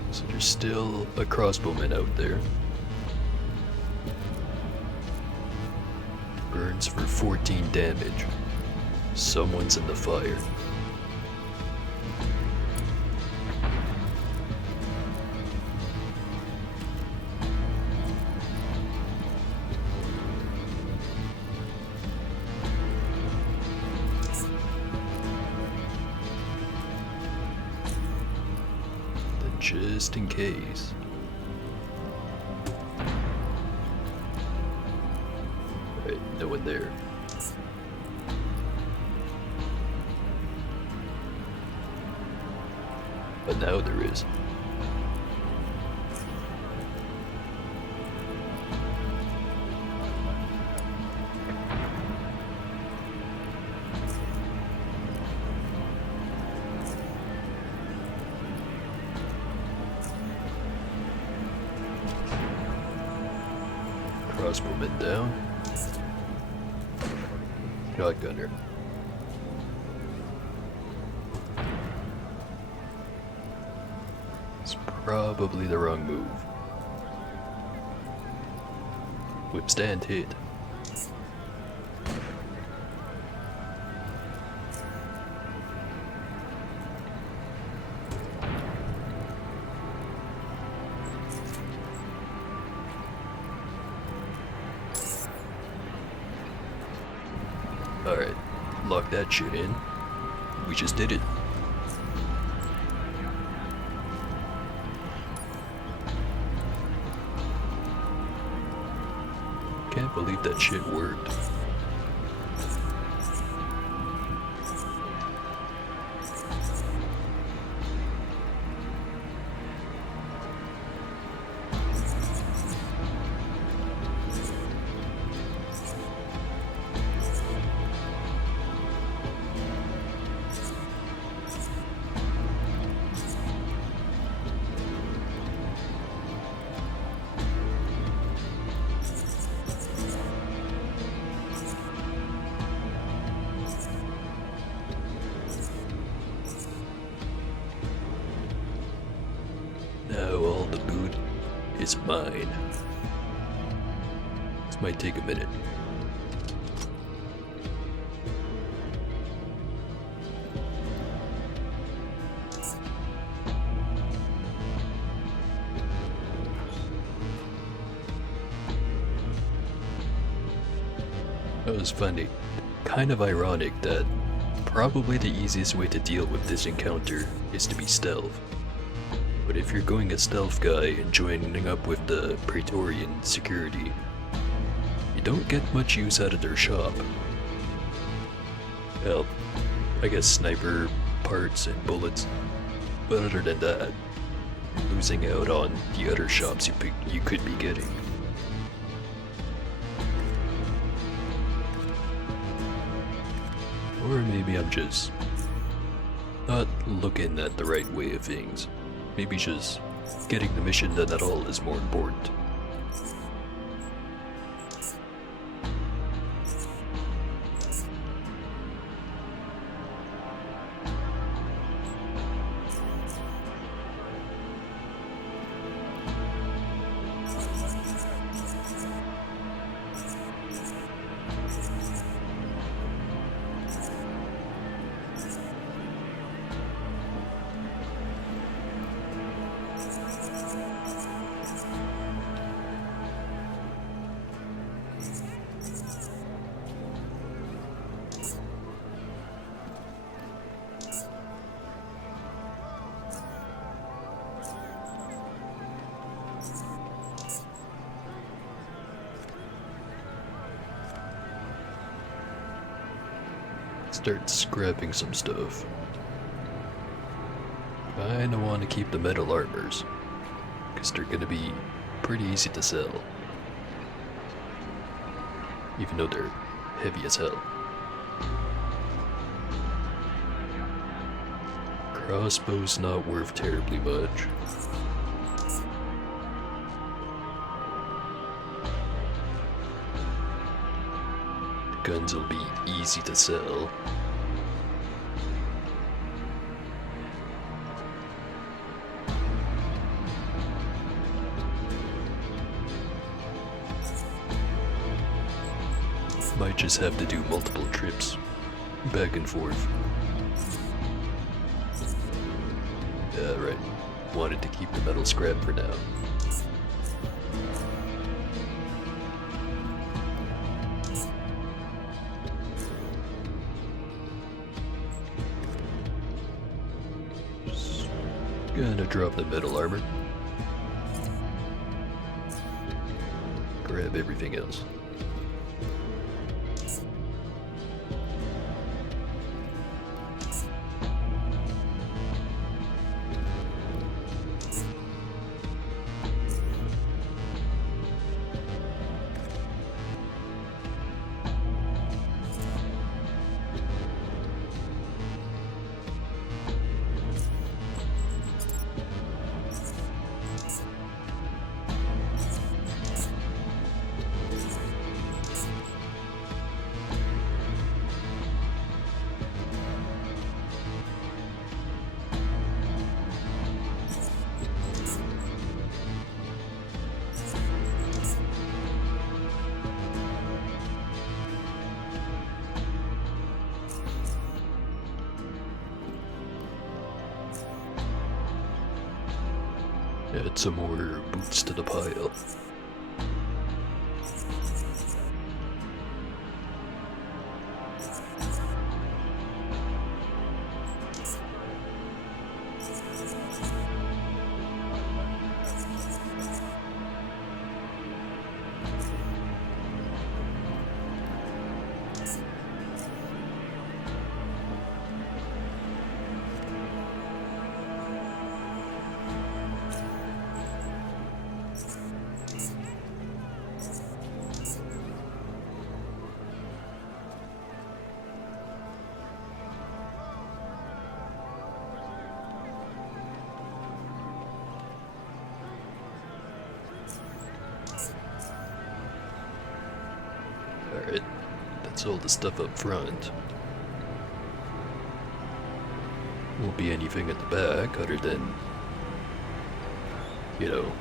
So there's still a crossbowman out there. Burns for 14 damage. Someone's in the fire. just in case. Alright, no one there. But now there is. Crossbowman down. Shotgunner. It's probably the wrong move. Whipstand hit. Alright, lock that shit in. We just did it. Can't believe that shit worked. Now all the loot is mine. This might take a minute. That was funny. Kind of ironic that probably the easiest way to deal with this encounter is to be stealth. But if you're going a stealth guy and joining up with the Praetorian security, you don't get much use out of their shop. Well, I guess sniper parts and bullets, but other than that, you're losing out on the other shops you could be getting. Or maybe I'm just not looking at the right way of things. Maybe just getting the mission done at all is more important. Start scrapping some stuff. Kinda want to keep the metal armors, because they're gonna be pretty easy to sell. Even though they're heavy as hell. Crossbow's not worth terribly much. Guns will be easy to sell. Might just have to do multiple trips back and forth. Yeah, right. Wanted to keep the metal scrap for now. Gonna drop the metal armor. Grab everything else. Add some more boots to the pile. Alright, that's all the stuff up front. Won't be anything at the back other than, you know,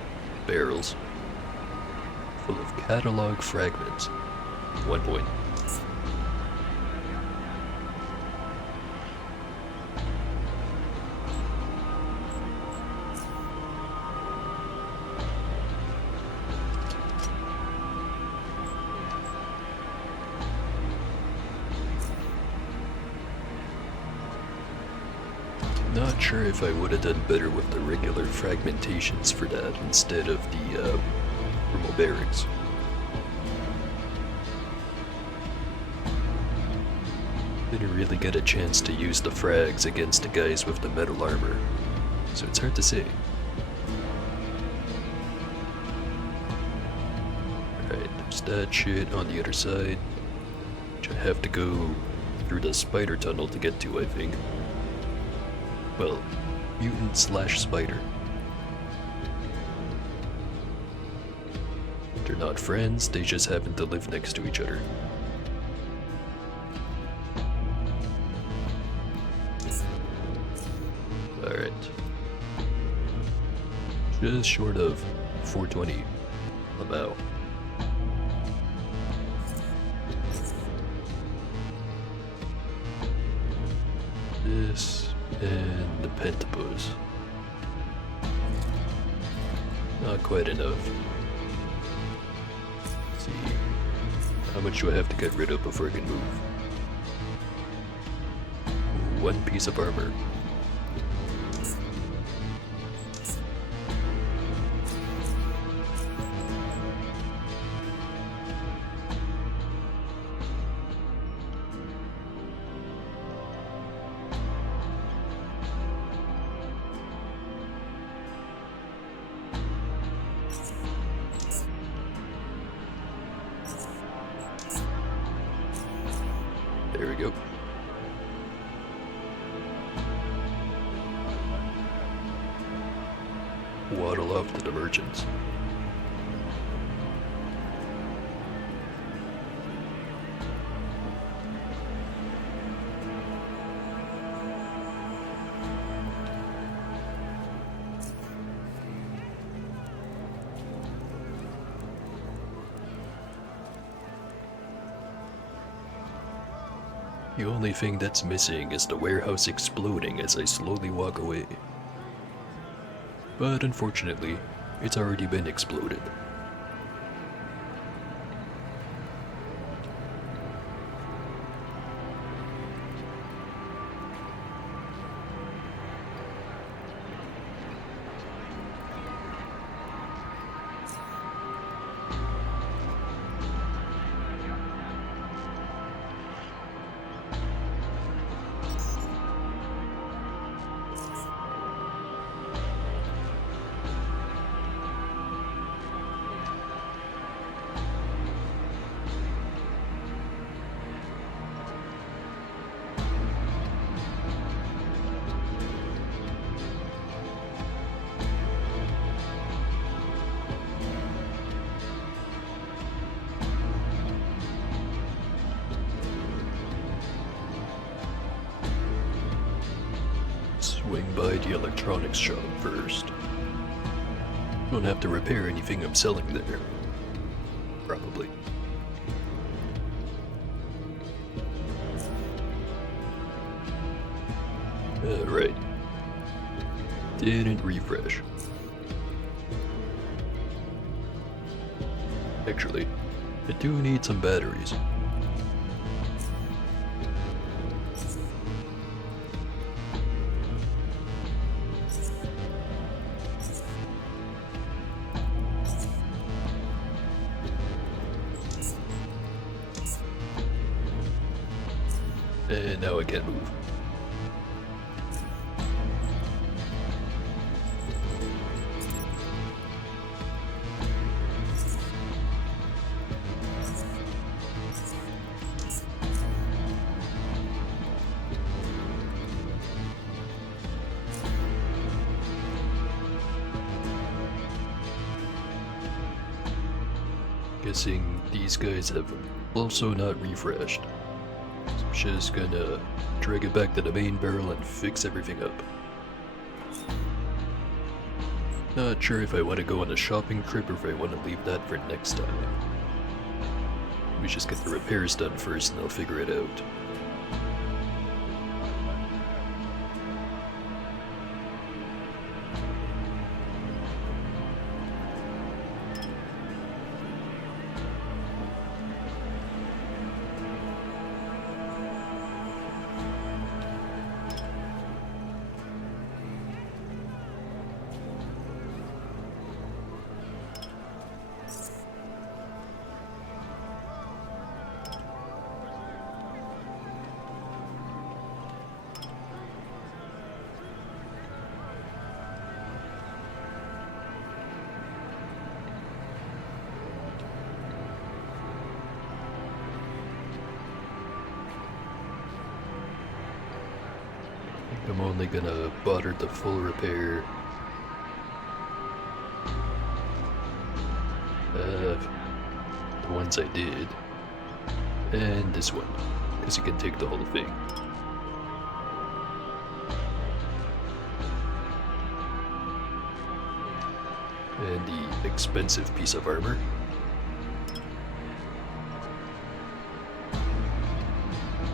barrels full of catalog fragments. 1 point. Not sure if I would have done better with the regular fragmentations for that instead of the thermal barracks. Didn't really get a chance to use the frags against the guys with the metal armor, so it's hard to say. Alright, there's that shit on the other side, which I have to go through the spider tunnel to get to, I think. Well, mutant slash spider. They're not friends, they just happen to live next to each other. Alright. Just short of 420 Lamau. This and the pentapose. Not quite enough. Let's see. How much do I have to get rid of before I can move? 1 piece of armor. There we go. Waddle off to the merchants. The only thing that's missing is the warehouse exploding as I slowly walk away. But unfortunately, it's already been exploded. swing by the electronics shop first. Don't have to repair anything I'm selling there. Probably. Alright. Didn't refresh. Actually, I do need some batteries. And now I can't move. Guessing these guys have also not refreshed. So I'm just gonna drag it back to the main barrel and fix everything up. Not sure if I want to go on a shopping trip or if I want to leave that for next time. We just get the repairs done first and I'll figure it out. I'm only gonna butter the full repair. The ones I did. And this one, because you can take the whole thing. And the expensive piece of armor.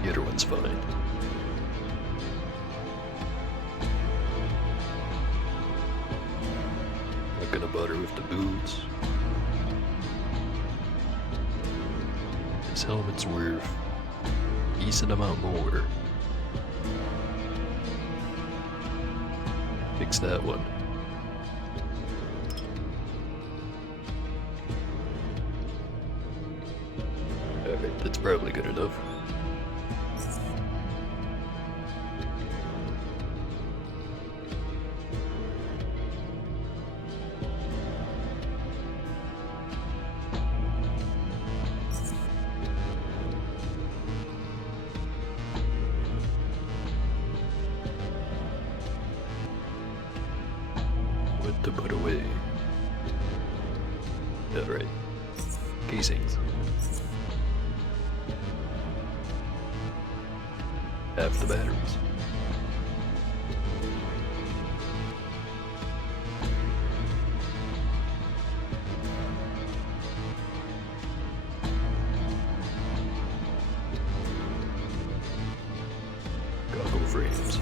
The other one's fine. Gonna butter with the boots. This helmet's worth a decent amount more. Fix that one. Alright, that's probably good enough. To put away. Alright. Casings. Half the batteries. Goggle frames.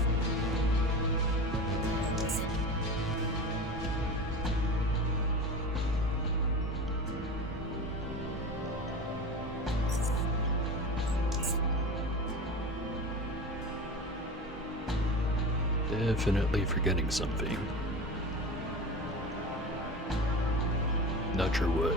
Definitely forgetting something. Not sure what.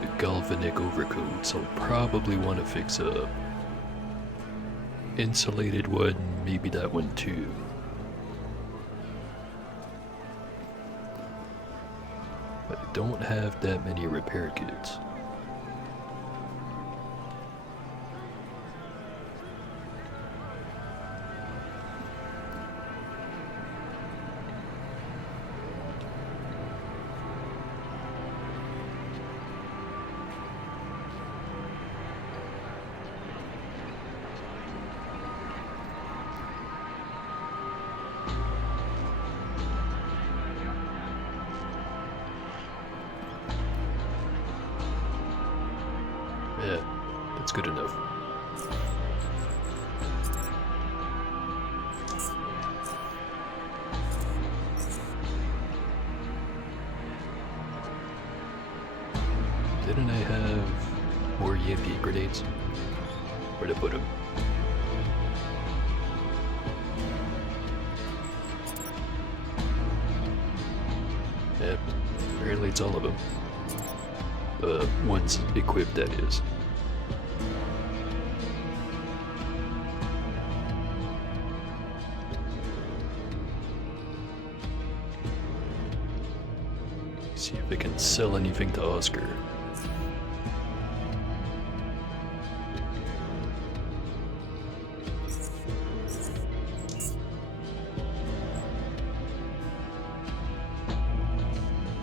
The galvanic overcoats I'll probably want to fix up. Insulated one, maybe that one too. But I don't have that many repair kits. That's good enough. Didn't I have more EMP grenades? Where'd I put them? Yep, apparently it's all of them. One's equipped, that is. See if I can sell anything to Oscar.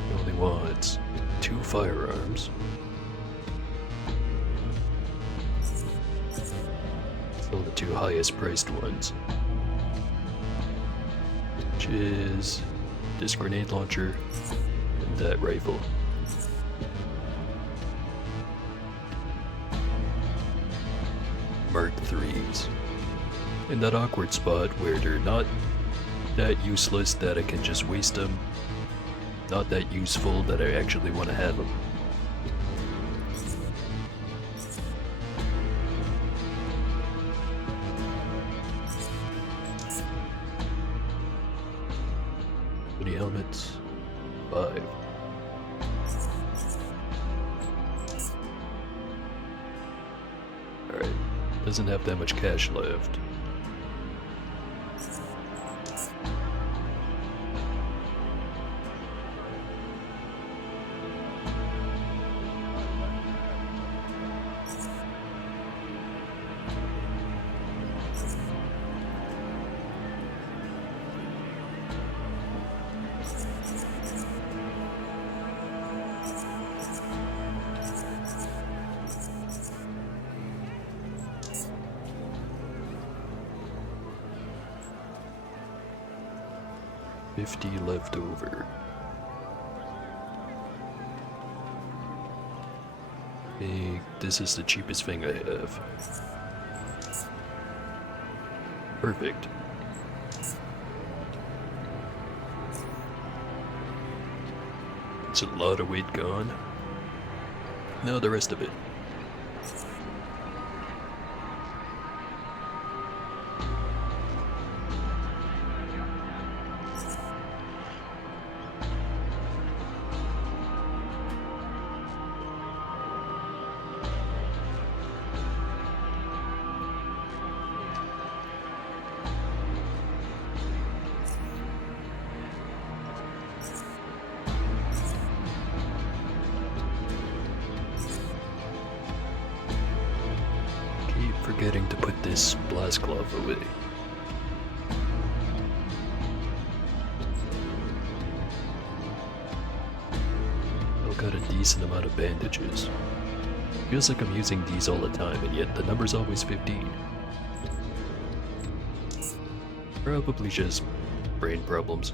He only wants 2 firearms. Sell the 2 highest priced ones. Which is this grenade launcher and that rifle. Mark 3s. In that awkward spot where they're not that useless that I can just waste them, not that useful that I actually want to have them. How many helmets? 5. Alright, doesn't have that much cash left. $50 left over. I think this is the cheapest thing I have. Perfect. It's a lot of weight gone. Now the rest of it. Forgetting to put this blast glove away. I've got a decent amount of bandages. Feels like I'm using these all the time, and yet the number's always 15. Probably just brain problems.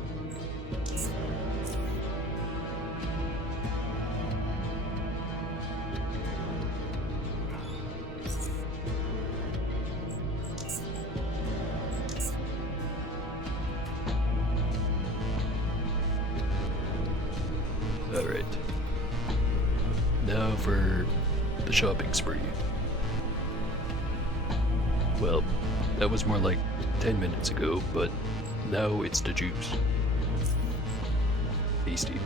Alright. Now for the shopping spree. Well, that was more like 10 minutes ago, but now it's the juice. Tasty.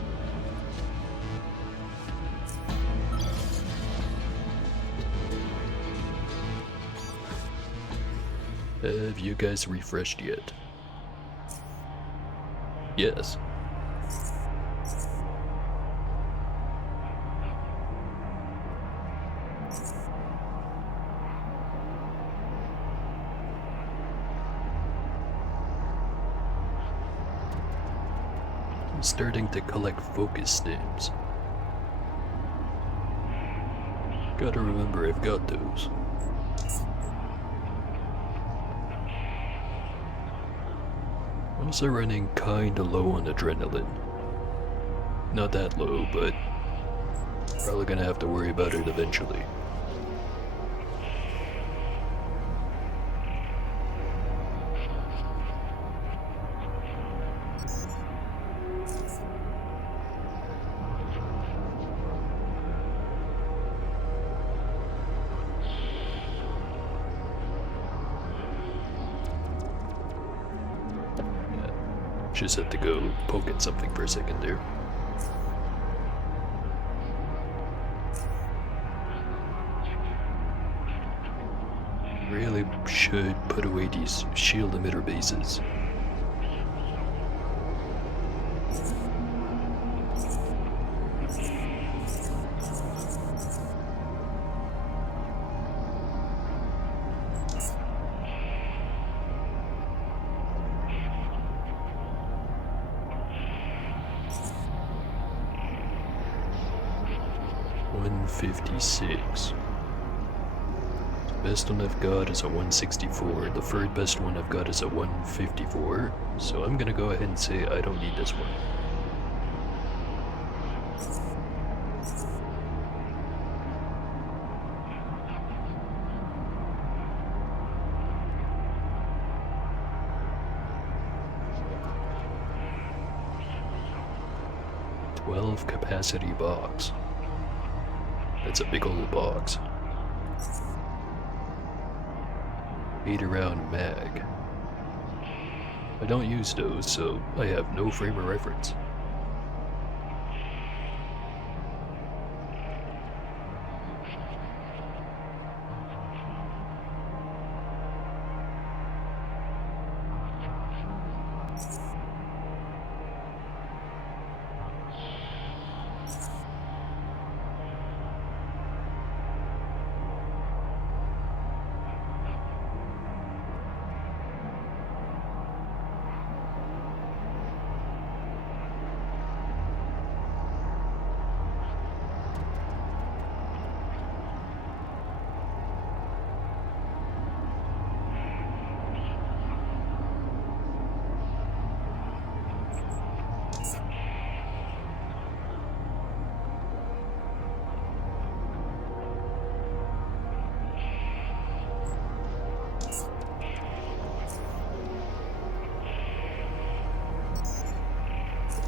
Have you guys refreshed yet? Yes. I'm starting to collect focus stamps. Gotta remember I've got those. I'm also running kinda low on adrenaline. Not that low, but probably gonna have to worry about it eventually. Just had to go poke at something for a second there. Really should put away these shield emitter bases. $156. The best one I've got is a 164. The third best one I've got is a 154. So I'm gonna go ahead and say I don't need this one. Capacity box. That's a big old box. 8-round mag. I don't use those, so I have no frame of reference.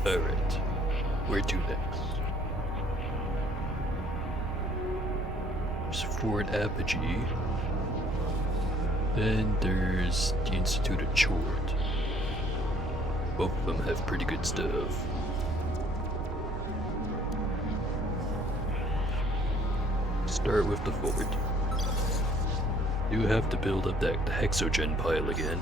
Alright, where to next? There's Fort Apogee. Then there's the Institute of Chort. Both of them have pretty good stuff. Start with the fort. You have to build up that hexogen pile again.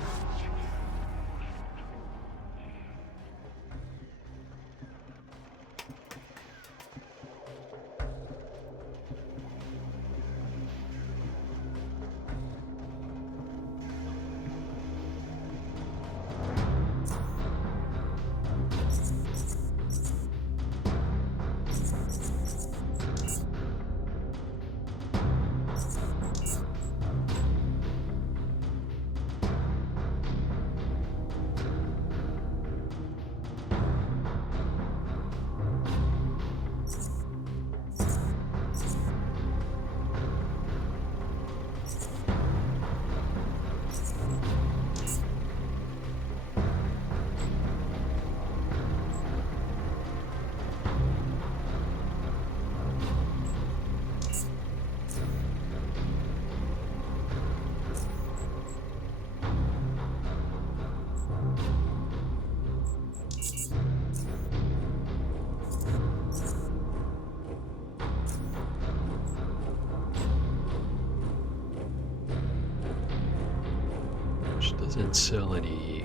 Doesn't sell any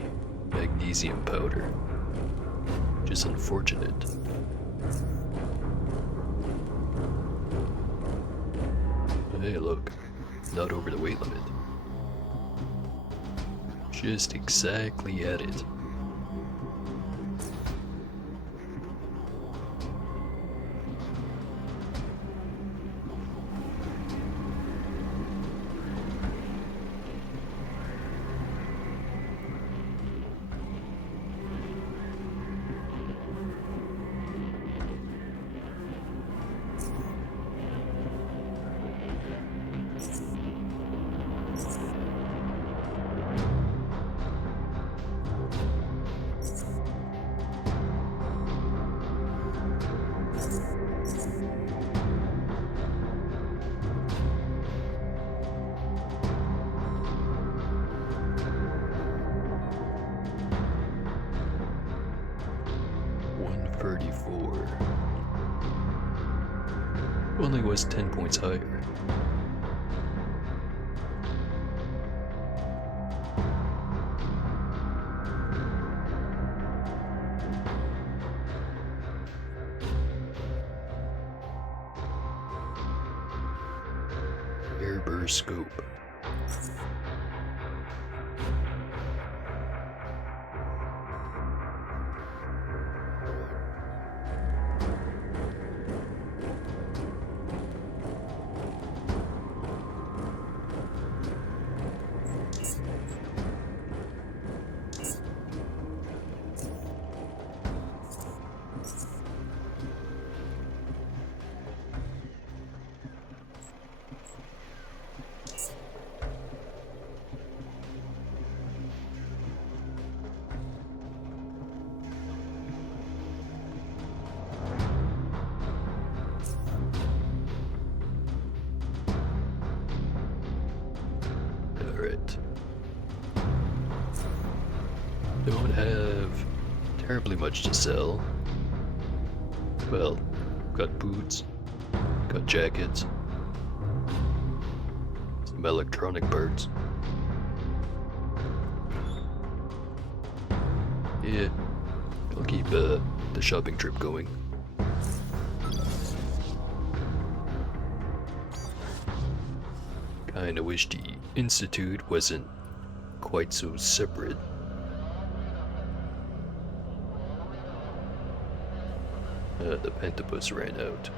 magnesium powder, which is unfortunate. Hey look, not over the weight limit. Just exactly at it. 34. Only was 10 points higher. Airburst scope. Alright. Don't have terribly much to sell. Well, got boots, got jackets, some electronic parts. Yeah, I'll keep the shopping trip going. Kinda wish the Institute wasn't quite so separate. The pentapus ran out.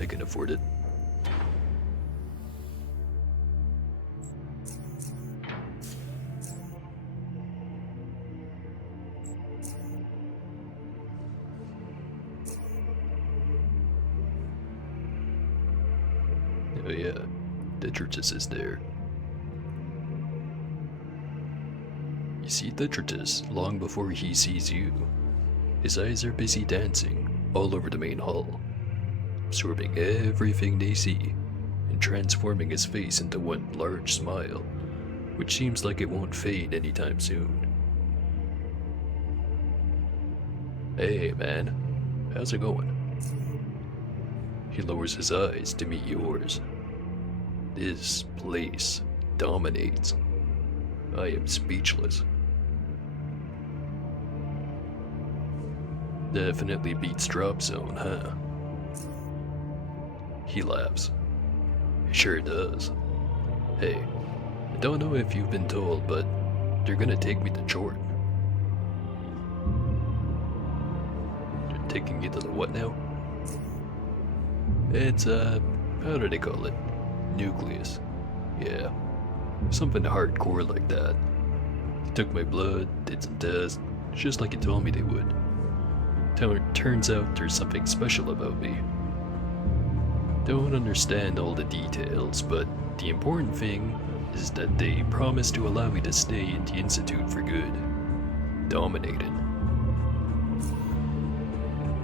I can afford it. Oh yeah, Detritus is there. You see Detritus long before he sees you. His eyes are busy dancing all over the main hall, absorbing everything they see and transforming his face into one large smile, which seems like it won't fade anytime soon. Hey man, how's it going? He lowers his eyes to meet yours. This place dominates. I am speechless. Definitely beats Drop Zone, huh? He laughs. It sure does. Hey, I don't know if you've been told, but they're gonna take me to Jordan. They're taking you to the what now? It's, how do they call it? Nucleus. Yeah, something hardcore like that. They took my blood, did some tests, just like you told me they would. Turns out there's something special about me. Don't understand all the details, but the important thing is that they promised to allow me to stay in the Institute for good. Dominated.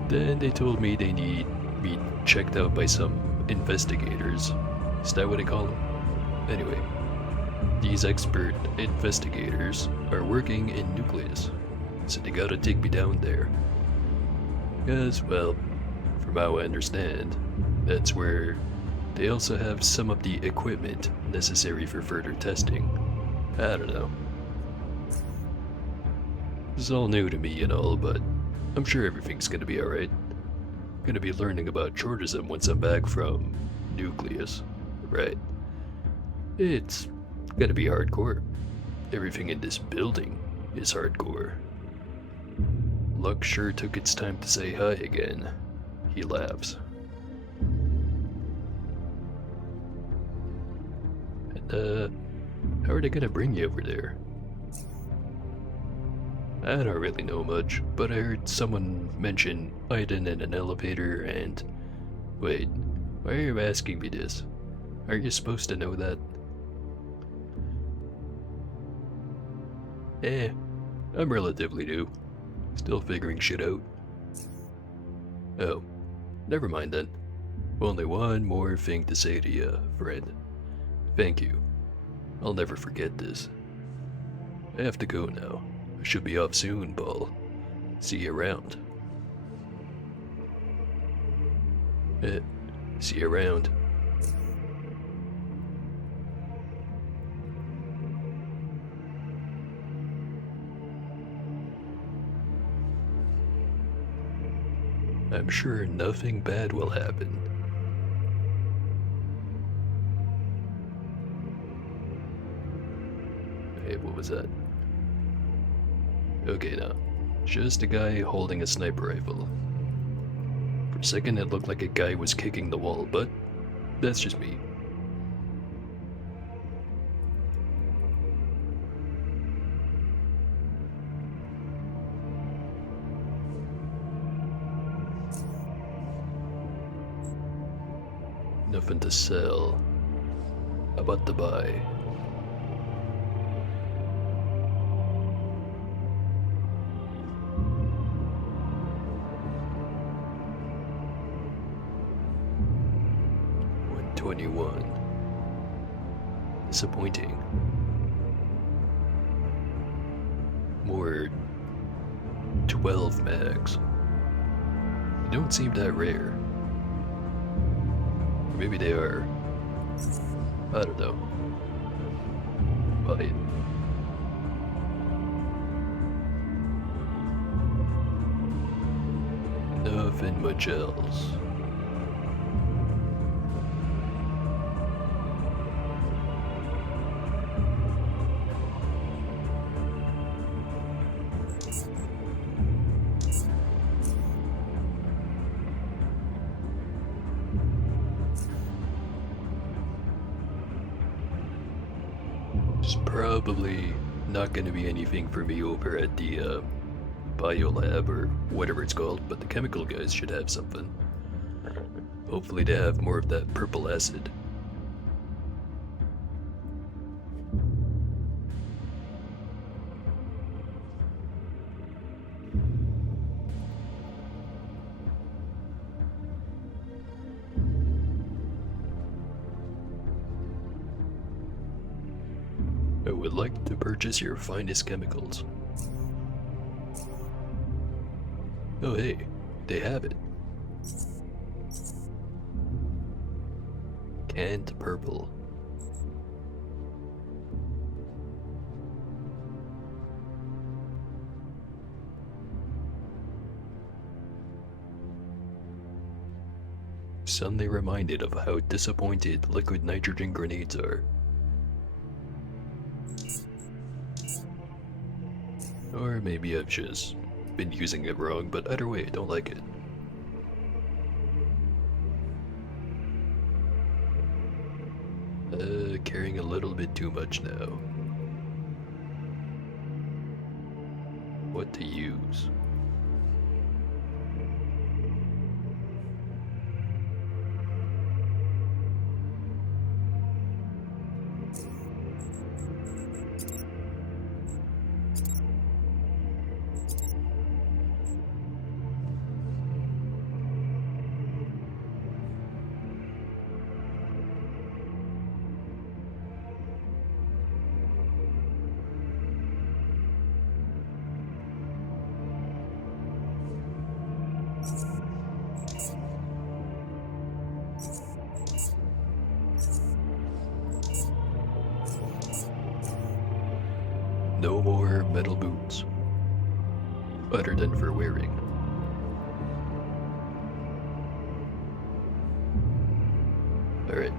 Then they told me they need me checked out by some investigators. Is that what they call them? Anyway, these expert investigators are working in Nucleus, so they gotta take me down there. Because, well, from how I understand, that's where they also have some of the equipment necessary for further testing. I don't know. This is all new to me and all, but I'm sure everything's gonna be alright. Gonna be learning about Chordism once I'm back from Nucleus. Right. It's gonna be hardcore. Everything in this building is hardcore. Luck sure took its time to say hi again. He laughs. And, how are they gonna bring you over there? I don't really know much, but I heard someone mention Iden in an elevator and... Wait, why are you asking me this? Aren't you supposed to know that? I'm relatively new. Still figuring shit out. Oh, never mind then. Only one more thing to say to you, friend. Thank you. I'll never forget this. I have to go now. I should be off soon, Paul. See you around. Eh, see you around. I'm sure nothing bad will happen. Hey, what was that? Okay, now. Just a guy holding a sniper rifle. For a second, it looked like a guy was kicking the wall, but that's just me. Nothing to sell. How about to buy? $121. Disappointing. More 12 mags. They don't seem that rare. Or maybe they are. I don't know. Buy it. Nothing much else. There's probably not going to be anything for me over at the biolab or whatever it's called, but the chemical guys should have something. Hopefully they have more of that purple acid. I would like to purchase your finest chemicals. Oh hey, they have it. Canned purple. Suddenly reminded of how disappointed liquid nitrogen grenades are. Or maybe I've just been using it wrong, but either way, I don't like it. Carrying a little bit too much now. What to use? No more metal boots. Other than for wearing. Alright.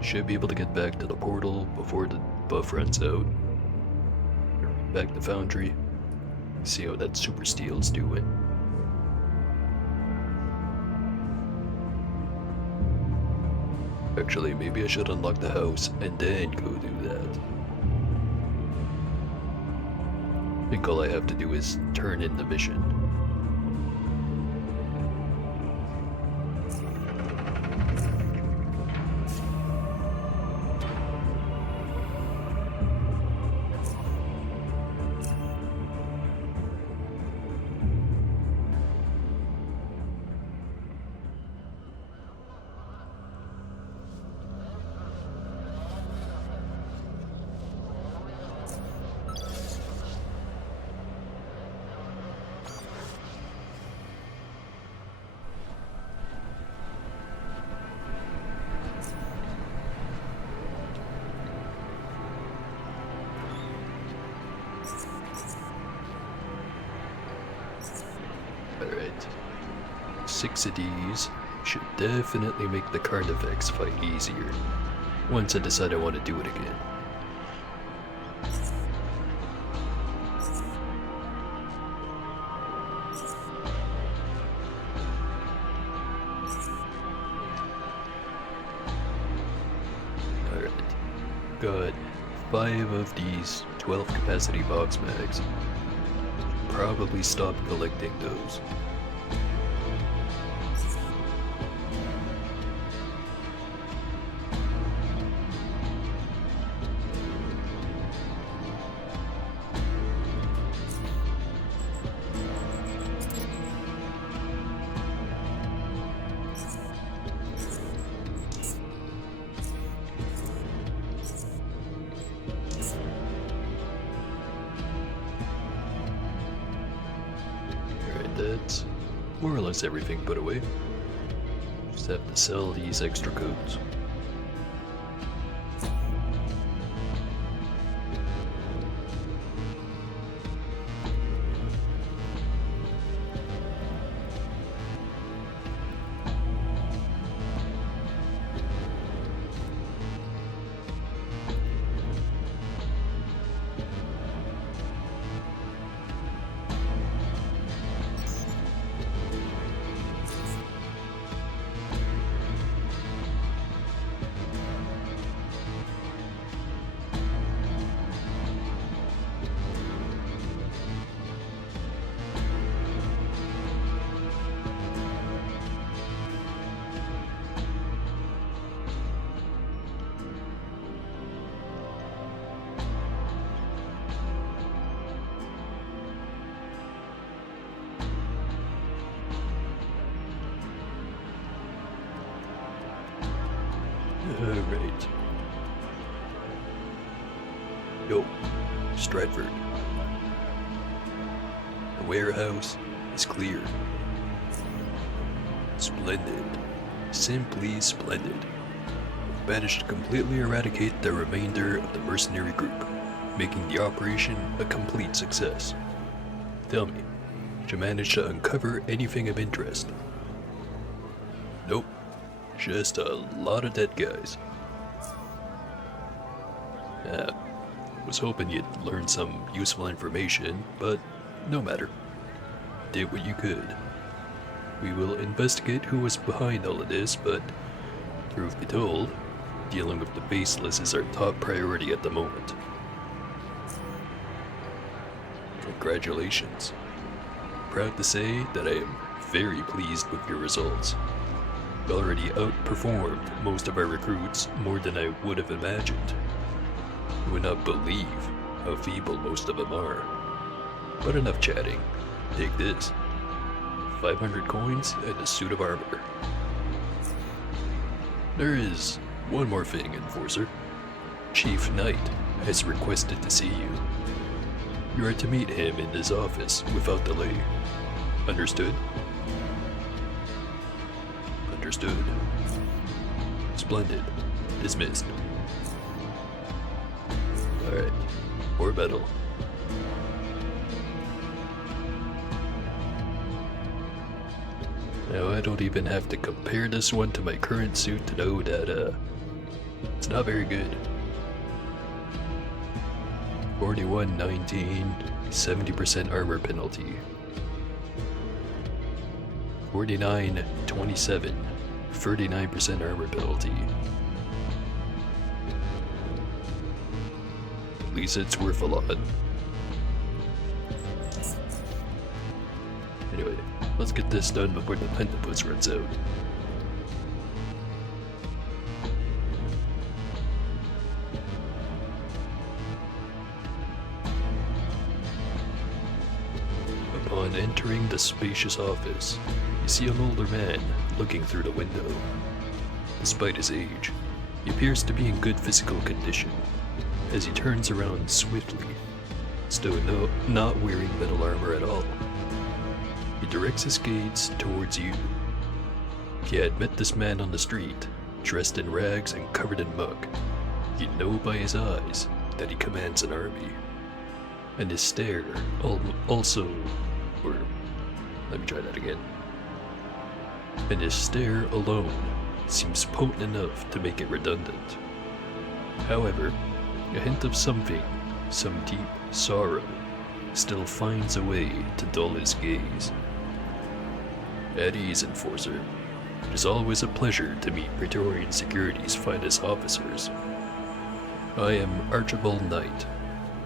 Should be able to get back to the portal before the buff runs out. Back to Foundry. See how that super steel's doing. Actually, maybe I should unlock the house and then go do that. I think all I have to do is turn in the mission. Alright. 6 of these should definitely make the Carnifex fight easier once I decide I want to do it again. Alright. Got 5 of these 12 capacity box mags. Probably stop collecting those. That's more or less everything put away. Just have to sell these extra codes. Alright. Yo, Stratford. The warehouse is clear. Splendid. Simply splendid. We've managed to completely eradicate the remainder of the mercenary group, making the operation a complete success. Tell me, did you manage to uncover anything of interest? Nope. Just a lot of dead guys. Was hoping you'd learn some useful information, but no matter. Did what you could. We will investigate who was behind all of this, but truth be told, dealing with the baseless is our top priority at the moment. Congratulations. Proud to say that I am very pleased with your results. You already outperformed most of our recruits more than I would have imagined. You would not believe how feeble most of them are. But enough chatting. Take this. 500 coins and a suit of armor. There is one more thing, Enforcer. Chief Knight has requested to see you. You are to meet him in his office without delay. Understood? Understood. Splendid. Dismissed. Alright. More battle. Now I don't even have to compare this one to my current suit to know that, it's not very good. 4119, 70% armor penalty. 4927, 39% armor penalty. At least it's worth a lot. Anyway, let's get this done before the pentapus runs out. Upon entering the spacious office, you see an older man looking through the window. Despite his age, he appears to be in good physical condition, as he turns around swiftly, still not wearing metal armor at all. He directs his gaze towards you. If you had met this man on the street, dressed in rags and covered in muck, you'd know by his eyes that he commands an army. And his stare Let me try that again. And his stare alone seems potent enough to make it redundant. However, a hint of something, some deep sorrow, still finds a way to dull his gaze. At ease, Enforcer. It is always a pleasure to meet Praetorian Security's finest officers. I am Archibald Knight,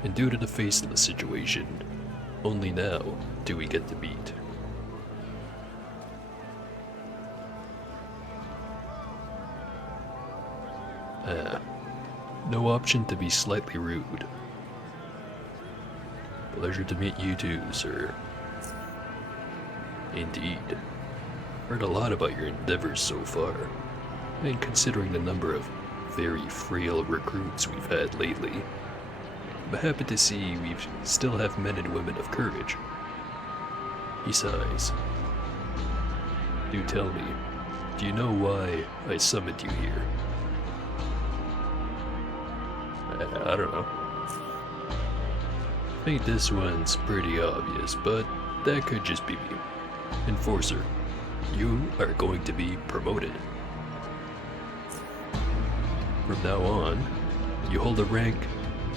and due to the faceless situation, only now do we get to meet. No option to be slightly rude. Pleasure to meet you too, sir. Indeed. Heard a lot about your endeavors so far, and considering the number of very frail recruits we've had lately, I'm happy to see we still have men and women of courage. He sighs. Do tell me, do you know why I summoned you here? I don't know. I think this one's pretty obvious, but that could just be me. Enforcer, you are going to be promoted. From now on, you hold the rank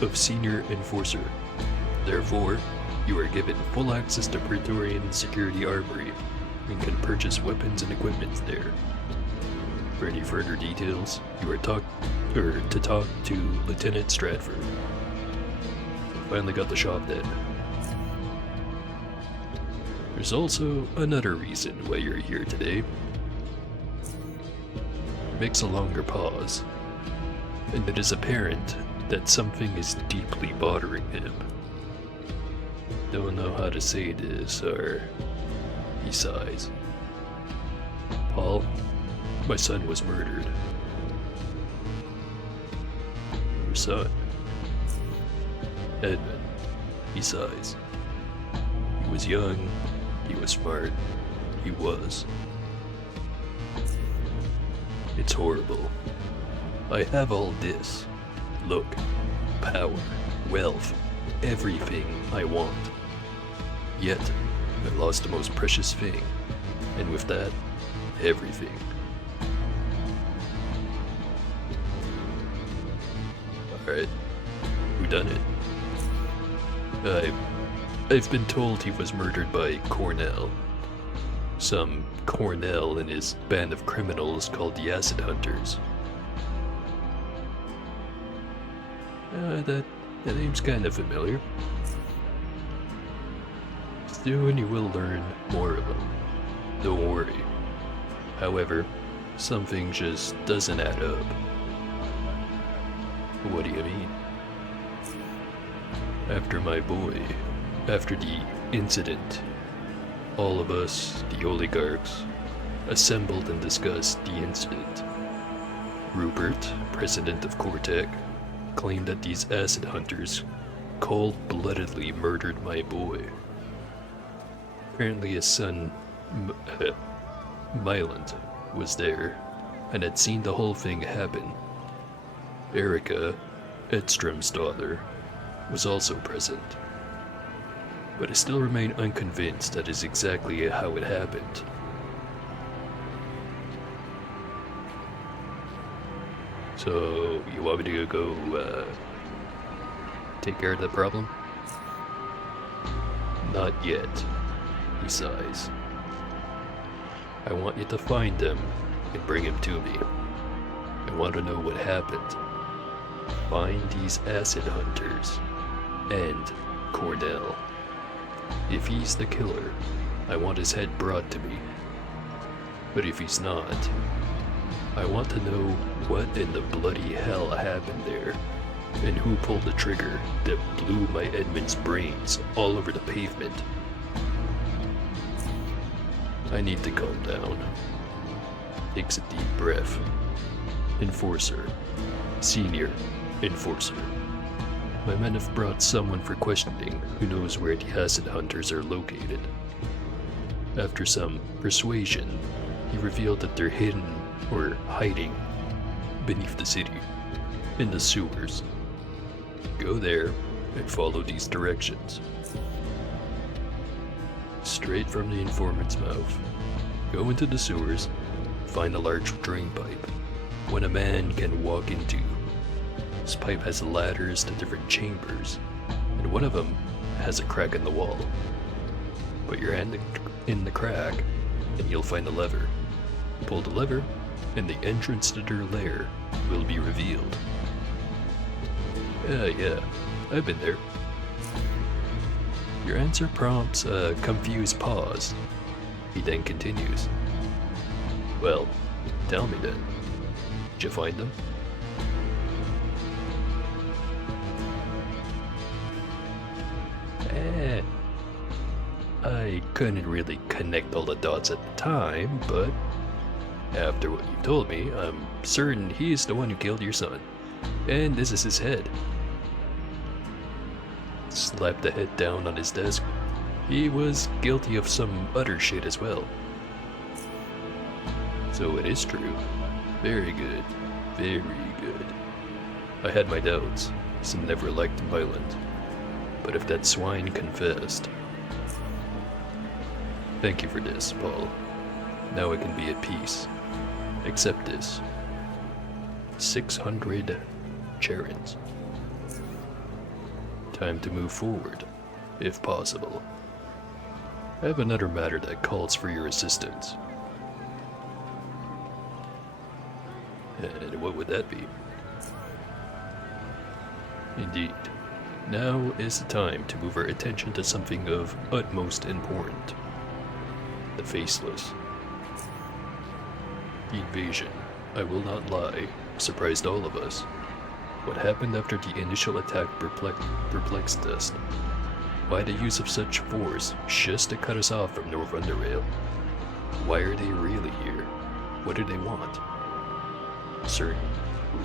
of Senior Enforcer. Therefore, you are given full access to Praetorian Security Armory and can purchase weapons and equipment there. For any further details, you are to talk to Lieutenant Stratford. Finally got the shop then. There's also another reason why you're here today. Makes a longer pause, and it is apparent that something is deeply bothering him. Don't know how to say this, or... He sighs. Paul, my son was murdered. Your son? Edmund. He sighs. He was young, he was smart, he was. It's horrible. I have all this. Look, power, wealth, everything I want. Yet, I lost the most precious thing, and with that, everything. Alright, who done it? I've been told he was murdered by Cornell. Some Cornell and his band of criminals called the Acid Hunters. That name's kind of familiar. Soon you will learn more of them. Don't worry. However, something just doesn't add up. What do you mean? After my boy, after the incident, all of us, the oligarchs, assembled and discussed the incident. Rupert, president of Cortec, claimed that these acid hunters cold-bloodedly murdered my boy. Apparently his son, Myland, was there and had seen the whole thing happen. Erica, Edstrom's daughter, was also present. But I still remain unconvinced that is exactly how it happened. So, you want me to go, take care of the problem? Not yet, he sighs. I want you to find them and bring him to me. I want to know what happened. Find these acid hunters and Cornell. If he's the killer, I want his head brought to me. But if he's not, I want to know what in the bloody hell happened there, and who pulled the trigger that blew my Edmund's brains all over the pavement. I need to calm down. Takes a deep breath. Enforcer. Senior Enforcer. My men have brought someone for questioning who knows where the acid hunters are located. After some persuasion, he revealed that they're hidden or hiding beneath the city, in the sewers. Go there and follow these directions. Straight from the informant's mouth. Go into the sewers, find a large drain pipe, one a man can walk into. This pipe has ladders to different chambers, and one of them has a crack in the wall. Put your hand in the crack, and you'll find a lever. Pull the lever, and the entrance to their lair will be revealed. Yeah, I've been there. Your answer prompts a confused pause. He then continues. Well, tell me then. Did you find them? I couldn't really connect all the dots at the time, but after what you told me, I'm certain he's the one who killed your son. And this is his head. Slapped the head down on his desk. He was guilty of some other shit as well. So it is true. Very good. Very good. I had my doubts, so never liked violence. But if that swine confessed... Thank you for this, Paul. Now I can be at peace. Accept this. 600 charons. Time to move forward, if possible. I have another matter that calls for your assistance. And what would that be? Indeed. Now is the time to move our attention to something of utmost importance. The Faceless. The invasion, I will not lie, surprised all of us. What happened after the initial attack perplexed us. Why the use of such force just to cut us off from North Underrail? Why are they really here? What do they want? Certain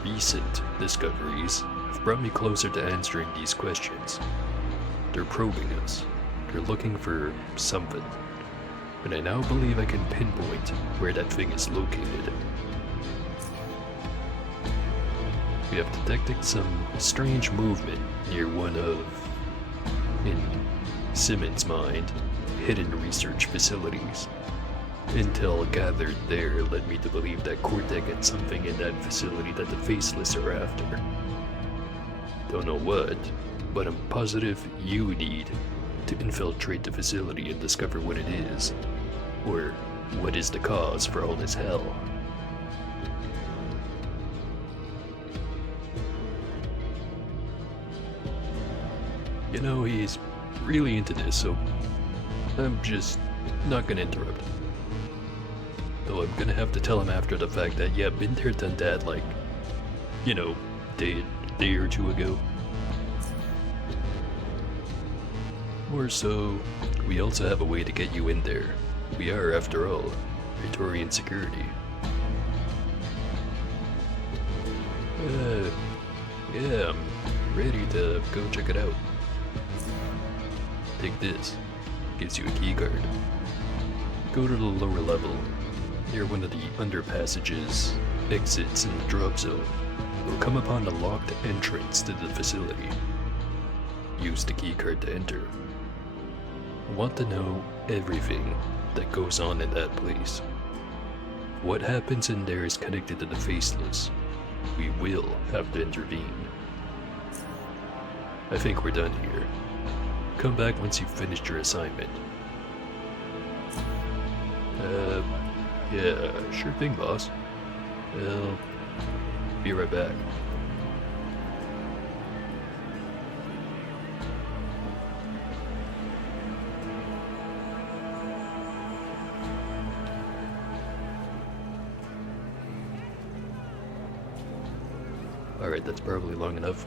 recent discoveries have brought me closer to answering these questions. They're probing us. They're looking for something. And I now believe I can pinpoint where that thing is located. We have detected some strange movement near one of, in Simmons' mind, hidden research facilities. Intel gathered there led me to believe that Cortec had something in that facility that the Faceless are after. Don't know what, but I'm positive you need to infiltrate the facility and discover what it is, or what is the cause for all this hell. You know, he's really into this, so I'm just not gonna interrupt. Though I'm gonna have to tell him after the fact that, yeah, been there, done that, like, you know, day or two ago. Or so, we also have a way to get you in there. We are, after all, Praetorian security. Yeah, I'm ready to go check it out. Take this. Gives you a key card. Go to the lower level, near one of the underpassages, exits in the drop zone. You'll come upon a locked entrance to the facility. Use the key card to enter. I want to know everything that goes on in that place. What happens in there is connected to the Faceless. We will have to intervene. I think we're done here. Come back once you've finished your assignment. Yeah, sure thing, boss. I'll be right back. Alright, that's probably long enough.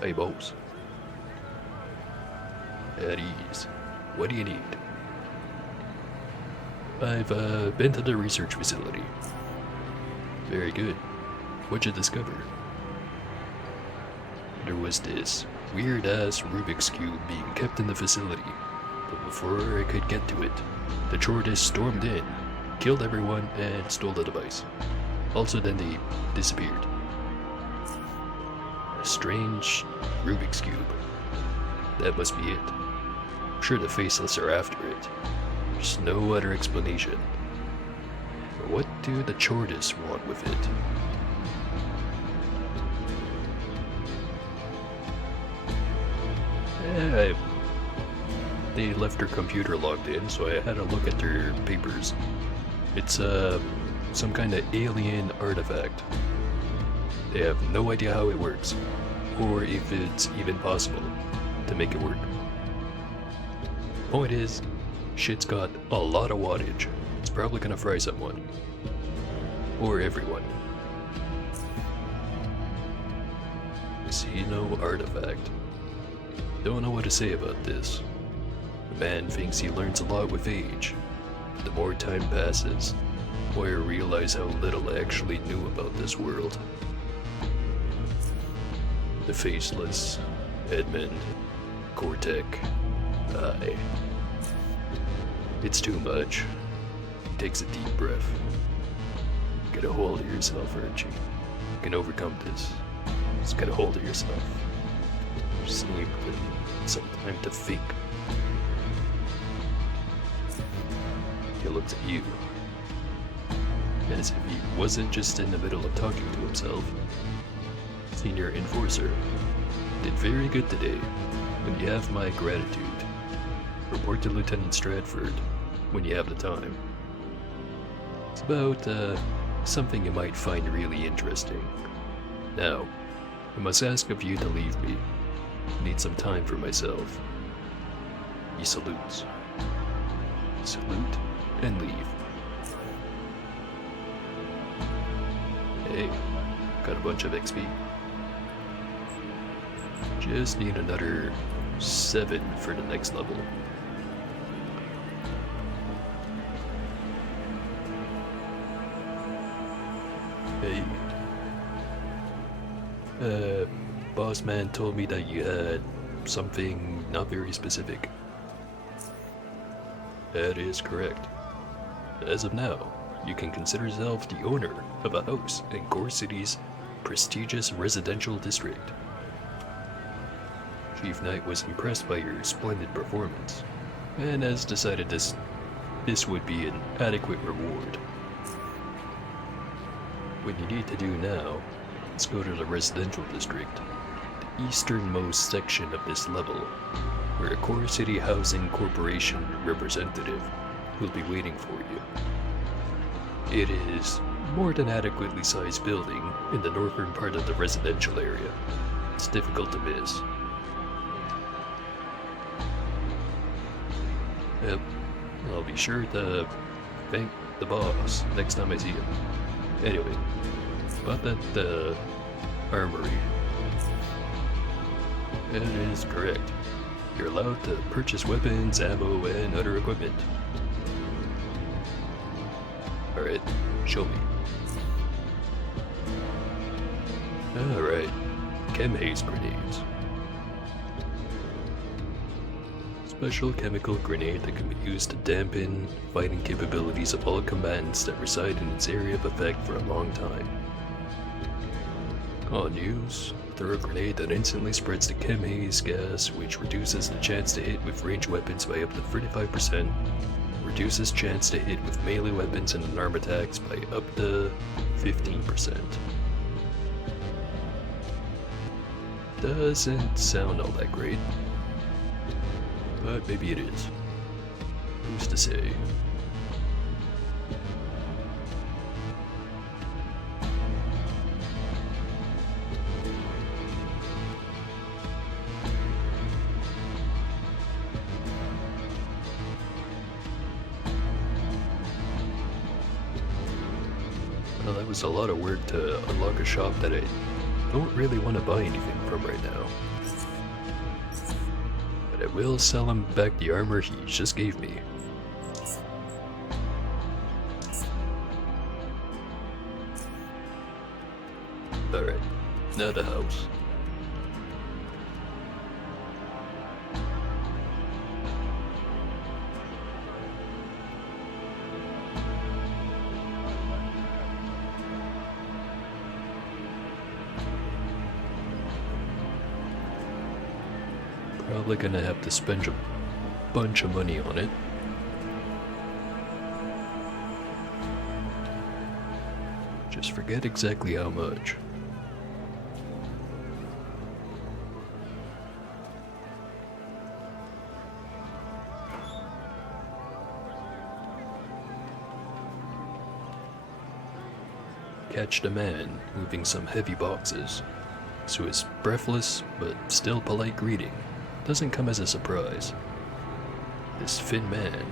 Hey, boss. At ease. What do you need? I've been to the research facility. Very good. What'd you discover? There was this weird-ass Rubik's Cube being kept in the facility. But before I could get to it, the Chordists stormed in, killed everyone, and stole the device. Also, then they disappeared. A strange Rubik's Cube. That must be it. I'm sure the Faceless are after it. There's no other explanation. But what do the Chortis want with it? They left their computer logged in, so I had a look at their papers. It's some kind of alien artifact. They have no idea how it works, or if it's even possible to make it work. Point is, shit's got a lot of wattage. It's probably gonna fry someone. Or everyone. See no artifact. Don't know what to say about this. The man thinks he learns a lot with age. The more time passes, the more I realize how little I actually knew about this world. The Faceless, Edmund, Cortec, I. It's too much. He takes a deep breath. Get a hold of yourself, Archie. You can overcome this. Just get a hold of yourself. Just need some time to think. He looks at you, as if he wasn't just in the middle of talking to himself. Senior Enforcer, did very good today, and you have my gratitude. Report to Lieutenant Stratford when you have the time. It's about something you might find really interesting. Now, I must ask of you to leave me. I need some time for myself. He salutes. Salute and leave. Hey, got a bunch of XP. Just need another 7 for the next level. Hey. Boss man told me that you had something not very specific. That is correct. As of now, you can consider yourself the owner of a house in Core City's prestigious residential district. Chief Knight was impressed by your splendid performance, and has decided this would be an adequate reward. What you need to do now is go to the residential district, the easternmost section of this level, where a Core City Housing Corporation representative will be waiting for you. It is more than adequately sized building in the northern part of the residential area. It's difficult to miss. Yep, I'll be sure to thank the boss next time I see him. Anyway, about that armory. That is correct. You're allowed to purchase weapons, ammo, and other equipment. Alright, show me. Alright, chem haze grenades. Special chemical grenade that can be used to dampen fighting capabilities of all combatants that reside in its area of effect for a long time. On use, throw a grenade that instantly spreads the chem haze gas, which reduces the chance to hit with ranged weapons by up to 35%, reduces chance to hit with melee weapons and arm attacks by up to 15%. Doesn't sound all that great, but maybe it is. Who's to say? Well, that was a lot of work to unlock a shop that I don't really want to buy anything from right now. But I will sell him back the armor he just gave me. Alright, now the house. Probably gonna have to spend a bunch of money on it. Just forget exactly how much. Catched a man moving some heavy boxes, so his breathless but still polite greeting doesn't come as a surprise. This thin man,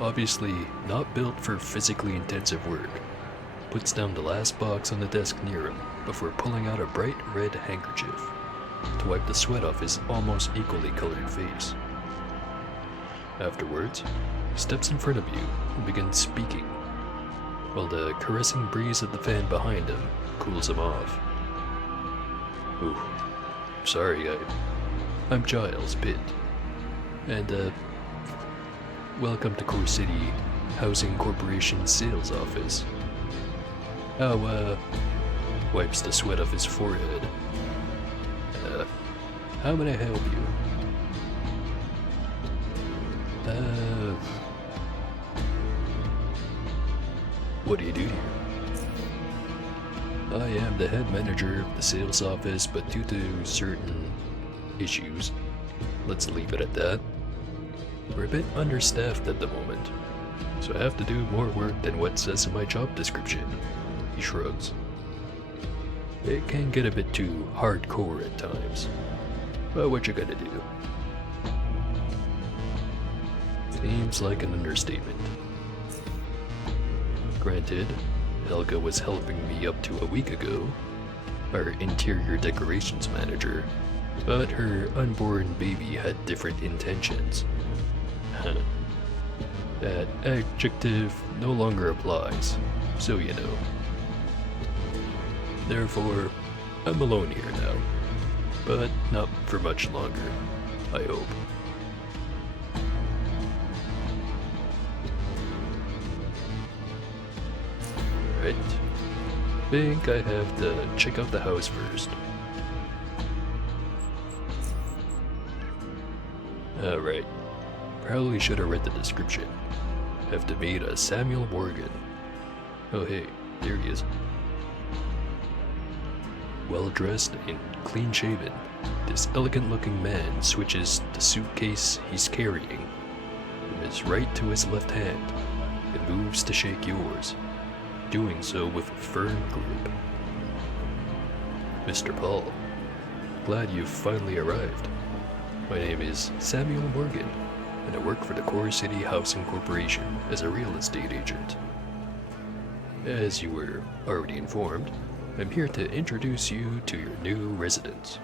obviously not built for physically intensive work, puts down the last box on the desk near him before pulling out a bright red handkerchief to wipe the sweat off his almost equally colored face. Afterwards, he steps in front of you and begins speaking, while the caressing breeze of the fan behind him cools him off. Ooh, sorry, I'm Giles Pitt, and welcome to Core City Housing Corporation sales office. Wipes the sweat off his forehead. How may I help you? What do you do here? I am the head manager of the sales office, but due to certain issues, let's leave it at that, we're a bit understaffed at the moment, so I have to do more work than what says in my job description. He shrugs. It can get a bit too hardcore at times, but what you gonna do? Seems like an understatement. Granted, Helga was helping me up to a week ago, our interior decorations manager, but her unborn baby had different intentions. That adjective no longer applies, so you know. Therefore, I'm alone here now, but not for much longer, I hope. Right. Think I have to check out the house first. Alright. Probably should have read the description. Have to meet a Samuel Morgan. Oh hey, there he is. Well dressed and clean shaven, this elegant looking man switches the suitcase he's carrying from his right to his left hand and moves to shake yours, doing so with a firm grip. Mr. Paul, glad you've finally arrived. My name is Samuel Morgan, and I work for the Core City Housing Corporation as a real estate agent. As you were already informed, I'm here to introduce you to your new residence,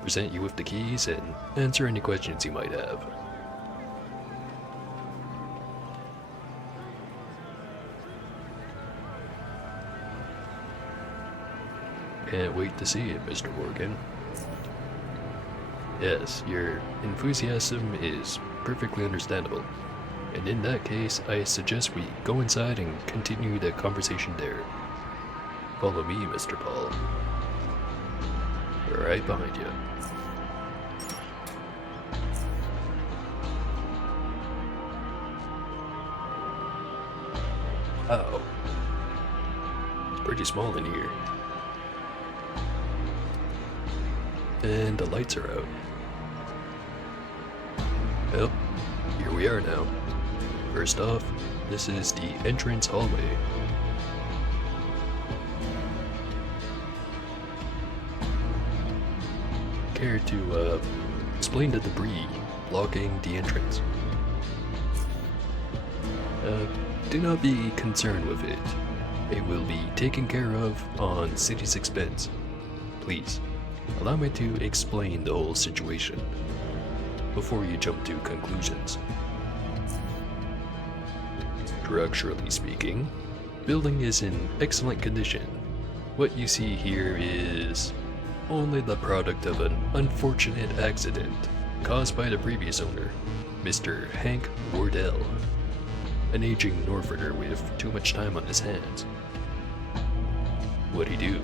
present you with the keys, and answer any questions you might have. Can't wait to see it, Mr. Morgan. Yes, your enthusiasm is perfectly understandable, and in that case, I suggest we go inside and continue the conversation there. Follow me, Mr. Paul. Right behind you. Wow. It's pretty small in here. And the lights are out. Well, here we are now. First off, this is the entrance hallway. Care to explain the debris blocking the entrance? Do not be concerned with it. It will be taken care of on city's expense. Please, allow me to explain the whole situation before you jump to conclusions. Structurally speaking, building is in excellent condition. What you see here is only the product of an unfortunate accident caused by the previous owner, Mr. Hank Wardell, an aging Northerner with too much time on his hands. What'd he do?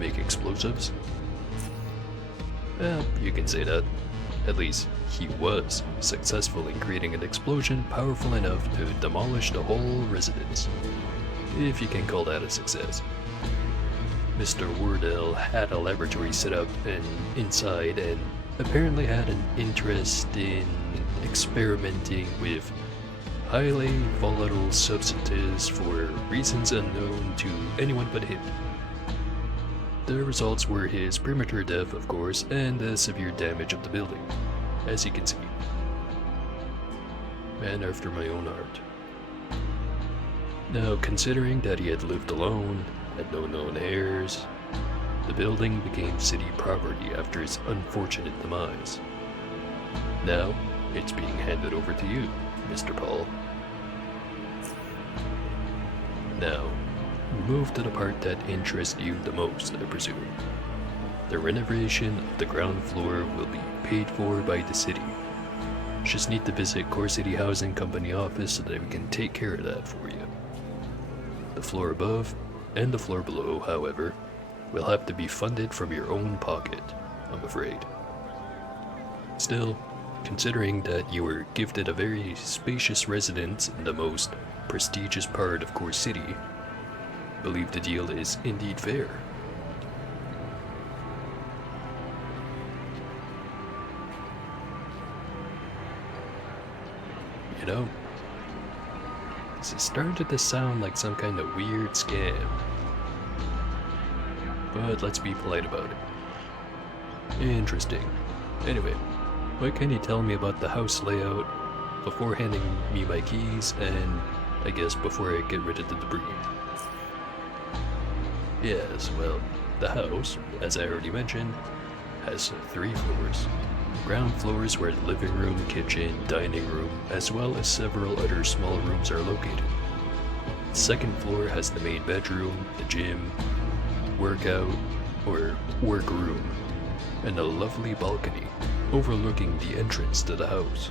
Make explosives? Well, you can say that. At least, he was successful in creating an explosion powerful enough to demolish the whole residence, if you can call that a success. Mr. Wardell had a laboratory set up inside and apparently had an interest in experimenting with highly volatile substances for reasons unknown to anyone but him. The results were his premature death, of course, and the severe damage of the building, as you can see. Man after my own heart. Now, considering that he had lived alone, had no known heirs, the building became city property after his unfortunate demise. Now, it's being handed over to you, Mr. Paul. Now, move to the part that interests you the most, I presume. The renovation of the ground floor will be paid for by the city. Just need to visit Core City Housing Company office so that we can take care of that for you. The floor above and the floor below, however, will have to be funded from your own pocket, I'm afraid. Still, considering that you were gifted a very spacious residence in the most prestigious part of Core City, I believe the deal is indeed fair. You know, this is starting to sound like some kind of weird scam. But let's be polite about it. Interesting. Anyway, what can you tell me about the house layout before handing me my keys and, I guess, before I get rid of the debris? Yes, well, the house, as I already mentioned, has 3 floors. Ground floors where the living room, kitchen, dining room, as well as several other small rooms are located. The second floor has the main bedroom, the gym, workout, or work room, and a lovely balcony overlooking the entrance to the house.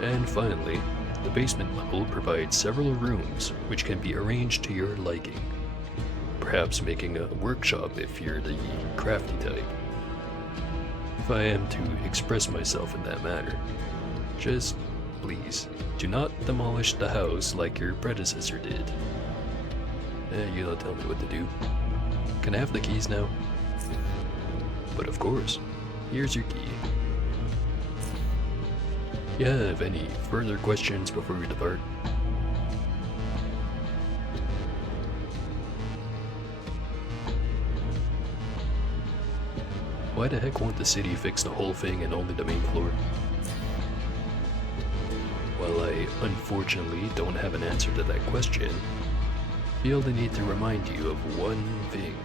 And finally, the basement level provides several rooms which can be arranged to your liking, perhaps making a workshop if you're the crafty type. If I am to express myself in that manner, just please do not demolish the house like your predecessor did. You don't tell me what to do. Can I have the keys now? But of course, here's your key. You have any further questions before we depart? Why the heck won't the city fix the whole thing and only the main floor? While I unfortunately don't have an answer to that question, I feel the need to remind you of one thing.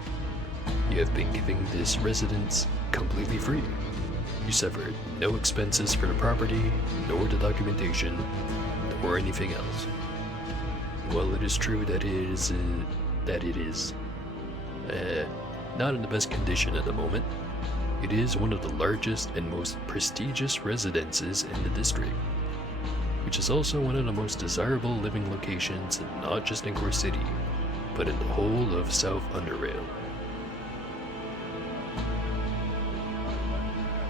You have been giving this residence completely free. You suffered no expenses for the property, nor the documentation, nor anything else. While it is true that it is not in the best condition at the moment, it is one of the largest and most prestigious residences in the district, which is also one of the most desirable living locations not just in Core City, but in the whole of South Underrail.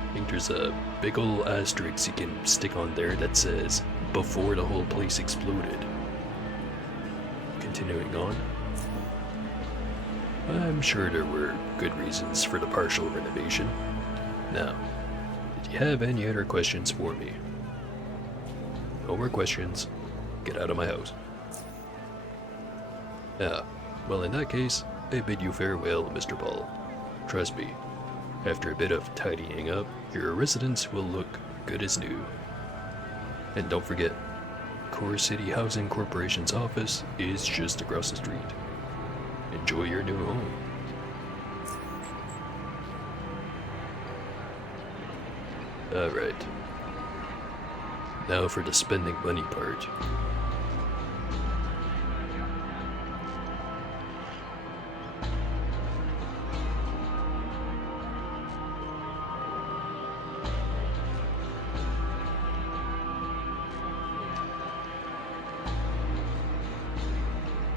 I think there's a big ol' asterisk you can stick on there that says, before the whole place exploded. Continuing on. I'm sure there were good reasons for the partial renovation. Now, did you have any other questions for me? No more questions. Get out of my house. Well, in that case, I bid you farewell, Mr. Paul. Trust me, after a bit of tidying up, your residence will look good as new. And don't forget, Core City Housing Corporation's office is just across the street. Enjoy your new home. Alright. Now for the spending money part.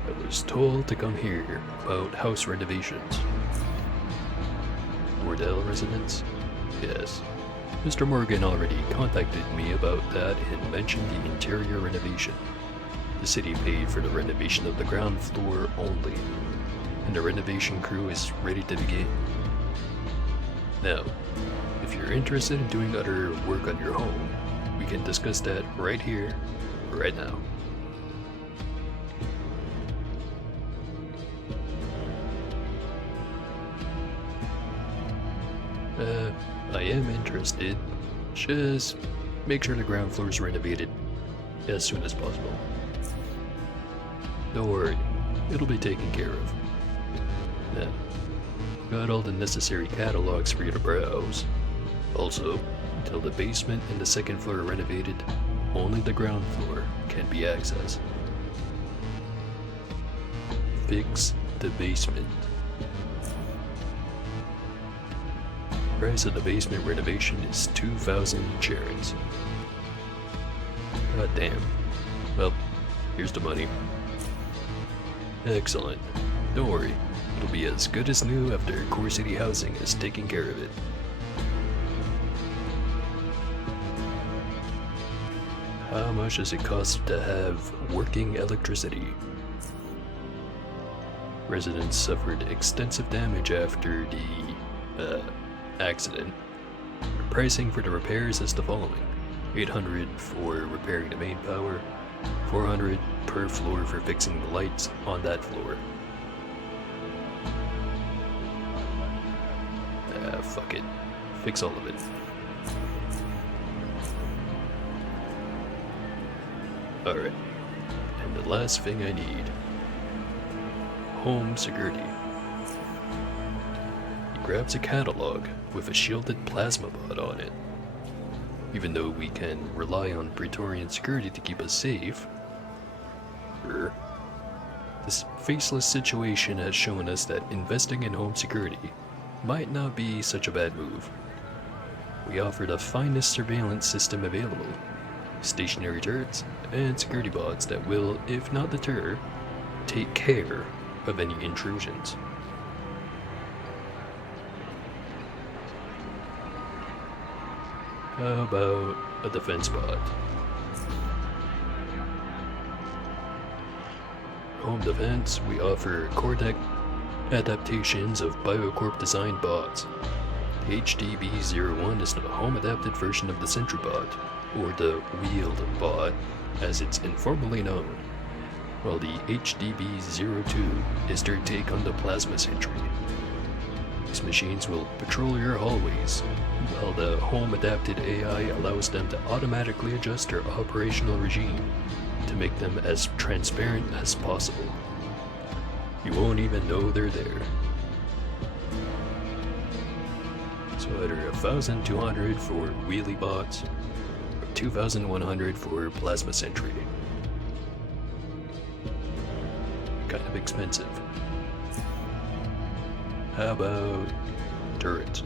I was told to come here about house renovations. Wardell residence? Yes. Mr. Morgan already contacted me about that and mentioned the interior renovation. The city paid for the renovation of the ground floor only, and the renovation crew is ready to begin. Now, if you're interested in doing other work on your home, we can discuss that right here, right now. I am interested. Just make sure the ground floor is renovated as soon as possible. Don't worry, it'll be taken care of. Now, got all the necessary catalogs for you to browse. Also, until the basement and the second floor are renovated, only the ground floor can be accessed. Fix the basement. Price of the basement renovation is 2,000 charats. God damn. Well, here's the money. Excellent. Don't worry, it'll be as good as new after Core City Housing has taken care of it. How much does it cost to have working electricity? Residents suffered extensive damage after the accident. Pricing for the repairs is the following: 800 for repairing the main power, 400 per floor for fixing the lights on that floor. Fuck it. Fix all of it. Alright. And the last thing I need. Home security. He grabs a catalog with a shielded plasma bot on it. Even though we can rely on Praetorian security to keep us safe, this faceless situation has shown us that investing in home security might not be such a bad move. We offer the finest surveillance system available, stationary turrets and security bots that will, if not deter, take care of any intrusions. How about a defense bot? Home defense, we offer Cortec adaptations of Biocorp designed bots. HDB-01 is the home adapted version of the Sentry bot, or the Wheeled bot, as it's informally known, while the HDB-02 is their take on the Plasma Sentry. These machines will patrol your hallways, while the home adapted AI allows them to automatically adjust their operational regime to make them as transparent as possible. You won't even know they're there. So either 1,200 for wheelie bots, or 2,100 for Plasma Sentry. Kind of expensive. How about turrets?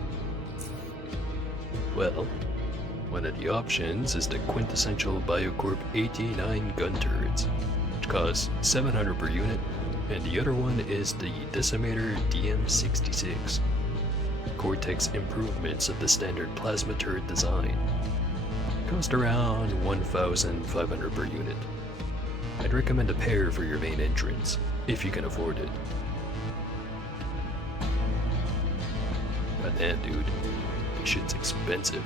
Well, one of the options is the quintessential Biocorp 89 gun turrets, which cost 700 per unit, and the other one is the Decimator DM66. Cortex improvements of the standard plasma turret design. Cost around 1,500 per unit. I'd recommend a pair for your main entrance, if you can afford it. God damn, dude. This shit's expensive.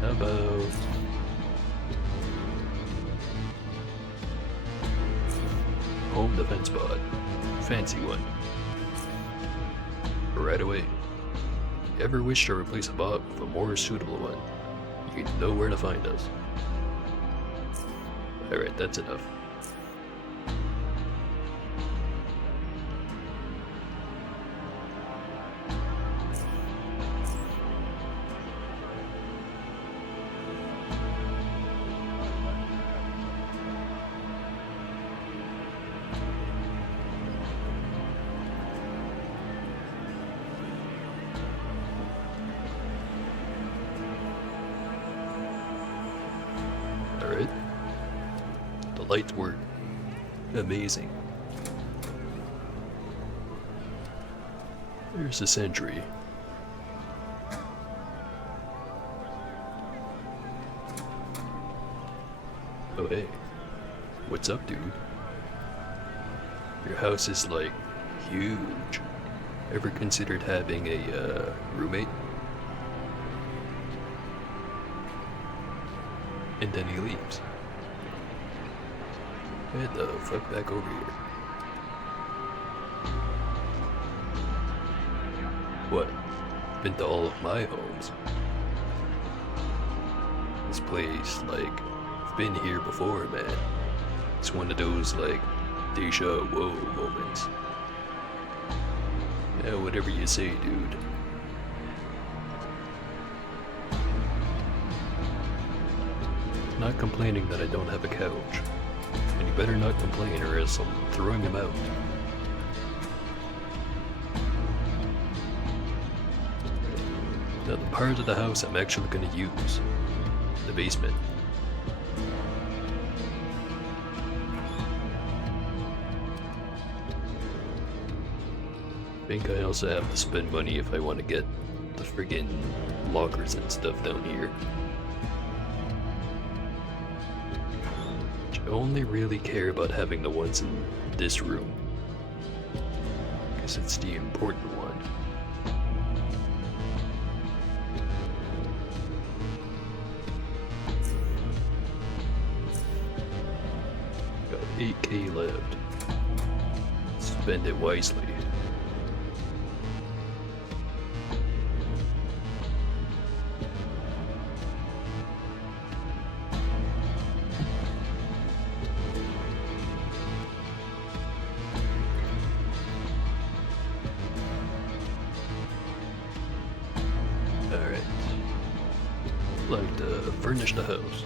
How about home defense bot? Fancy one. Right away. If you ever wish to replace a bot with a more suitable one, you know where to find us. Alright, that's enough. Alright. The lights work. Amazing. There's a sentry. Oh hey, what's up, dude? Your house is like huge. Ever considered having a roommate? And then he leaves. Get the fuck back over here. What? Been to all of my homes. This place, like, I've been here before, man. It's one of those, like, deja whoa moments. Yeah, whatever you say, dude. Not complaining that I don't have a couch. And you better not complain or else I'm throwing him out. Now the part of the house I'm actually gonna use. The basement. I think I also have to spend money if I want to get the friggin' lockers and stuff down here. I only really care about having the ones in this room, because it's the important one. Got 8K left. Spend it wisely. Like to furnish the house.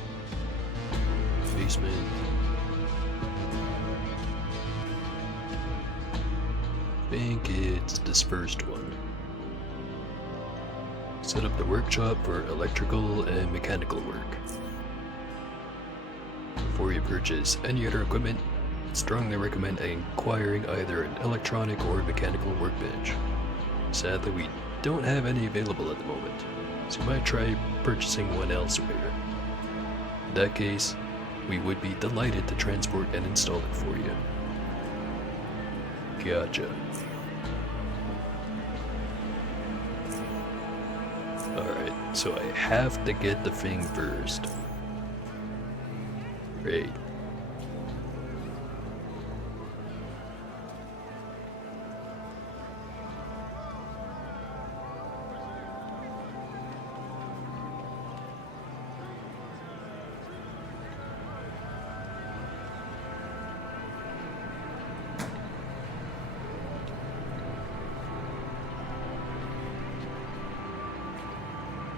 Basement. I think it's this first one. Set up the workshop for electrical and mechanical work. Before you purchase any other equipment, I strongly recommend acquiring either an electronic or mechanical workbench. Sadly, we don't have any available at the moment, so you might try purchasing one elsewhere. In that case, we would be delighted to transport and install it for you. Gotcha. Alright, so I have to get the thing first. Great.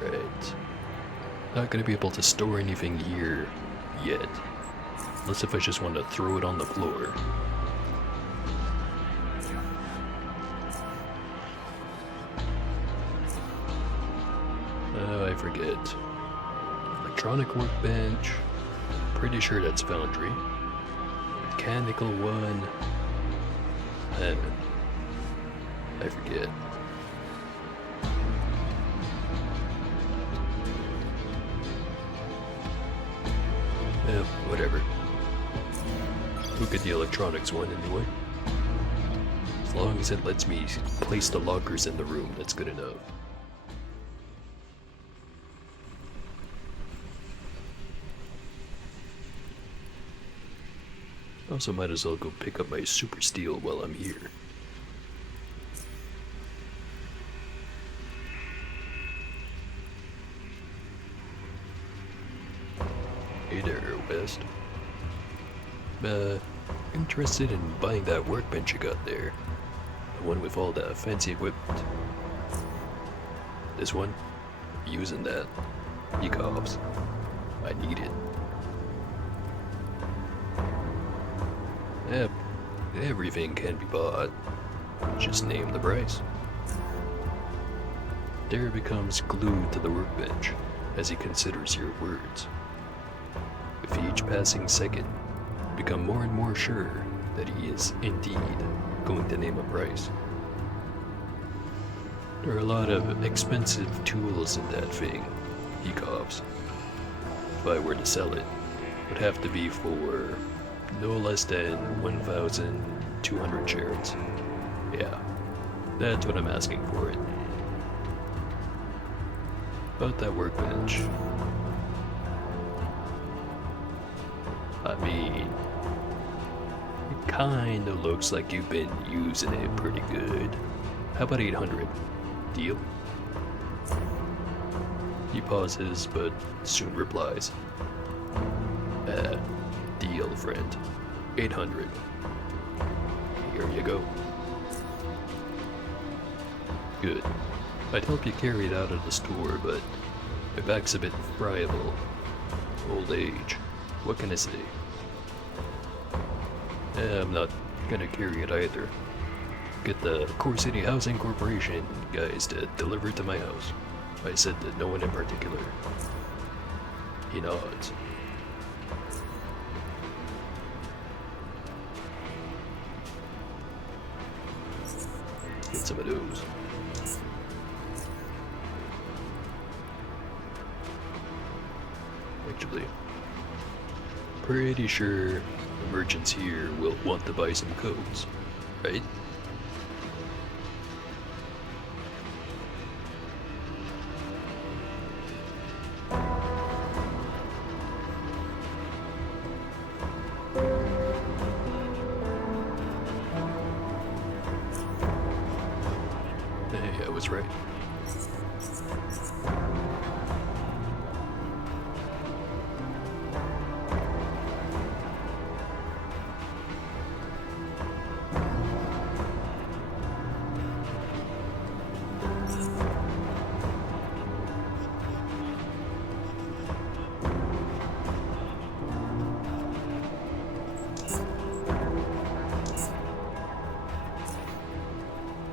Right. Not gonna be able to store anything here yet. Unless if I just want to throw it on the floor. Oh, I forget. Electronic workbench. Pretty sure that's foundry. Mechanical one. I forget. Whatever. Look at the electronics one anyway. As long as it lets me place the lockers in the room, that's good enough. Also might as well go pick up my super steel while I'm here. Hey there, West. Interested in buying that workbench you got there. The one with all the fancy equipment. This one? Using that. You cops. I need it. Yep, everything can be bought. Just name the price. Dare becomes glued to the workbench as he considers your words. With each passing second, you become more and more sure that he is indeed going to name a price. There are a lot of expensive tools in that thing, he coughs. If I were to sell it, it would have to be for no less than 1,200 shares. Yeah, that's what I'm asking for it. About that workbench. I mean, it kinda looks like you've been using it pretty good. How about 800? Deal? He pauses, but soon replies. Deal, friend. 800. Here you go. Good. I'd help you carry it out of the store, but my back's a bit friable. Old age. What can I say? I'm not gonna carry it either. Get the Core City Housing Corporation guys to deliver it to my house. I said to no one in particular. He nods. Get some of those. Actually, pretty sure the merchants here will want to buy some coats, right? Hey, I was right.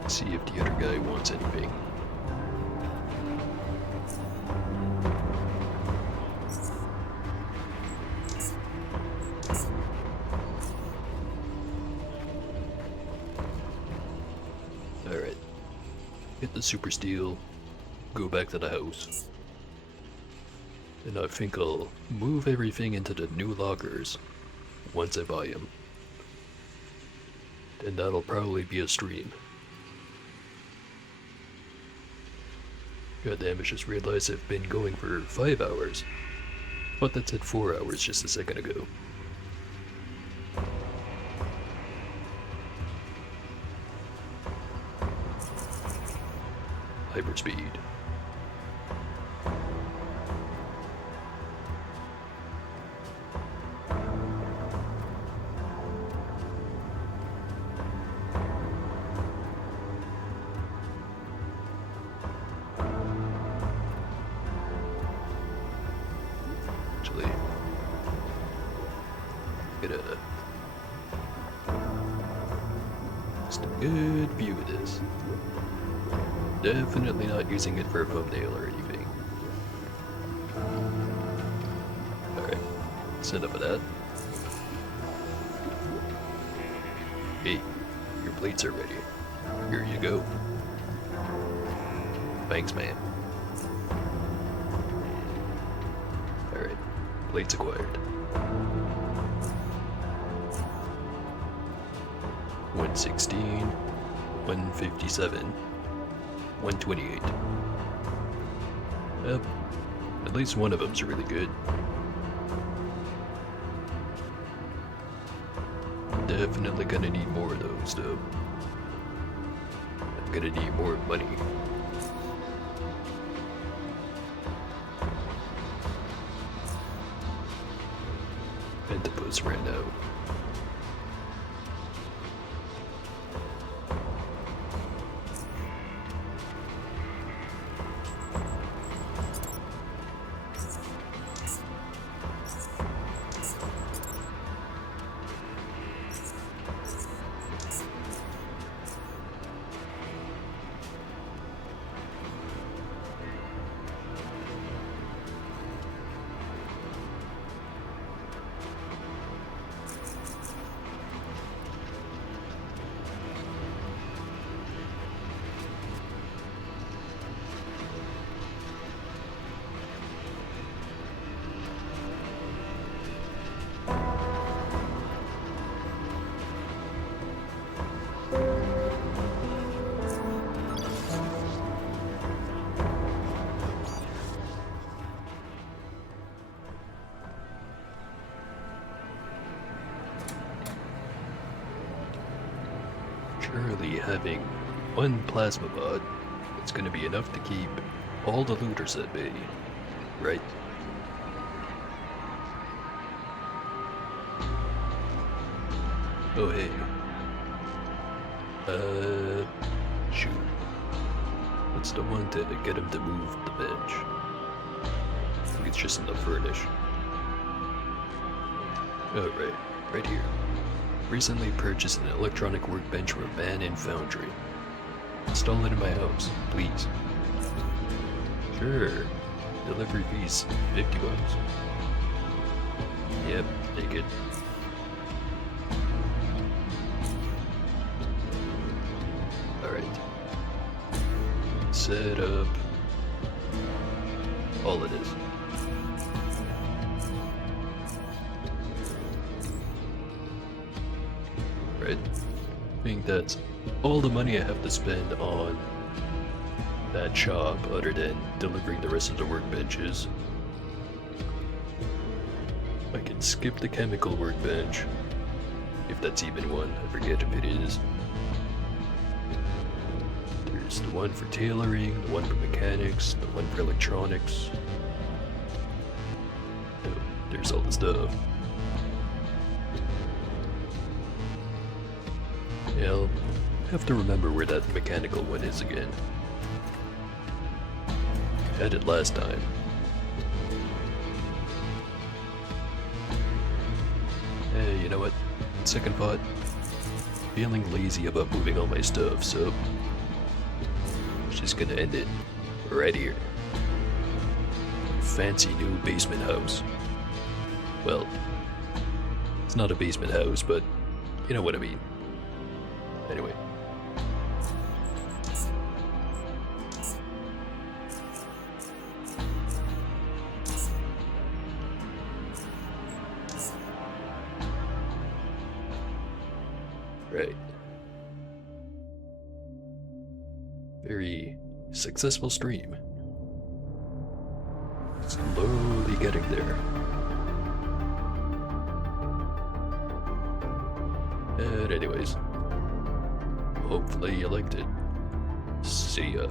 See if the other guy wants anything. Alright. Get the super steel, go back to the house. And I think I'll move everything into the new lockers once I buy them. And that'll probably be a stream. Goddamn, I just realized I've been going for 5 hours. But that said 4 hours just a second ago. Hyperspeed. Actually, get just a good view of this. Definitely not using it for a thumbnail or anything. Alright, set up of that. Hey, your plates are ready. Here you go. Thanks, man. Alright, plates acquired. 116, 157, 128. Yep, at least one of them's really good. Definitely gonna need more of those, though. I'm gonna need more money. Pentapus ran out. surely having one plasma bot is gonna be enough to keep all the looters at bay, right? Oh hey. Shoot. What's the one to get him to move the bench? I think it's just in the furnish. Oh right here. Recently purchased an electronic workbench from Man in Foundry. Install it in my house, please. Sure. Delivery fees, $50. Yep, take it. Alright. Set up. All it is. Right. I think that's all the money I have to spend on that shop, other than delivering the rest of the workbenches. I can skip the chemical workbench, if that's even one. I forget if it is. There's the one for tailoring, the one for mechanics, the one for electronics. Oh, there's all the stuff. Yeah, I'll have to remember where that mechanical one is again. Had it last time. Hey, you know what? Second thought. Feeling lazy about moving all my stuff, so just gonna end it right here. Fancy new basement house. Well, it's not a basement house, but you know what I mean. Anyway. Right. Very successful stream. Slowly getting there. And anyways, hopefully you liked it. See ya.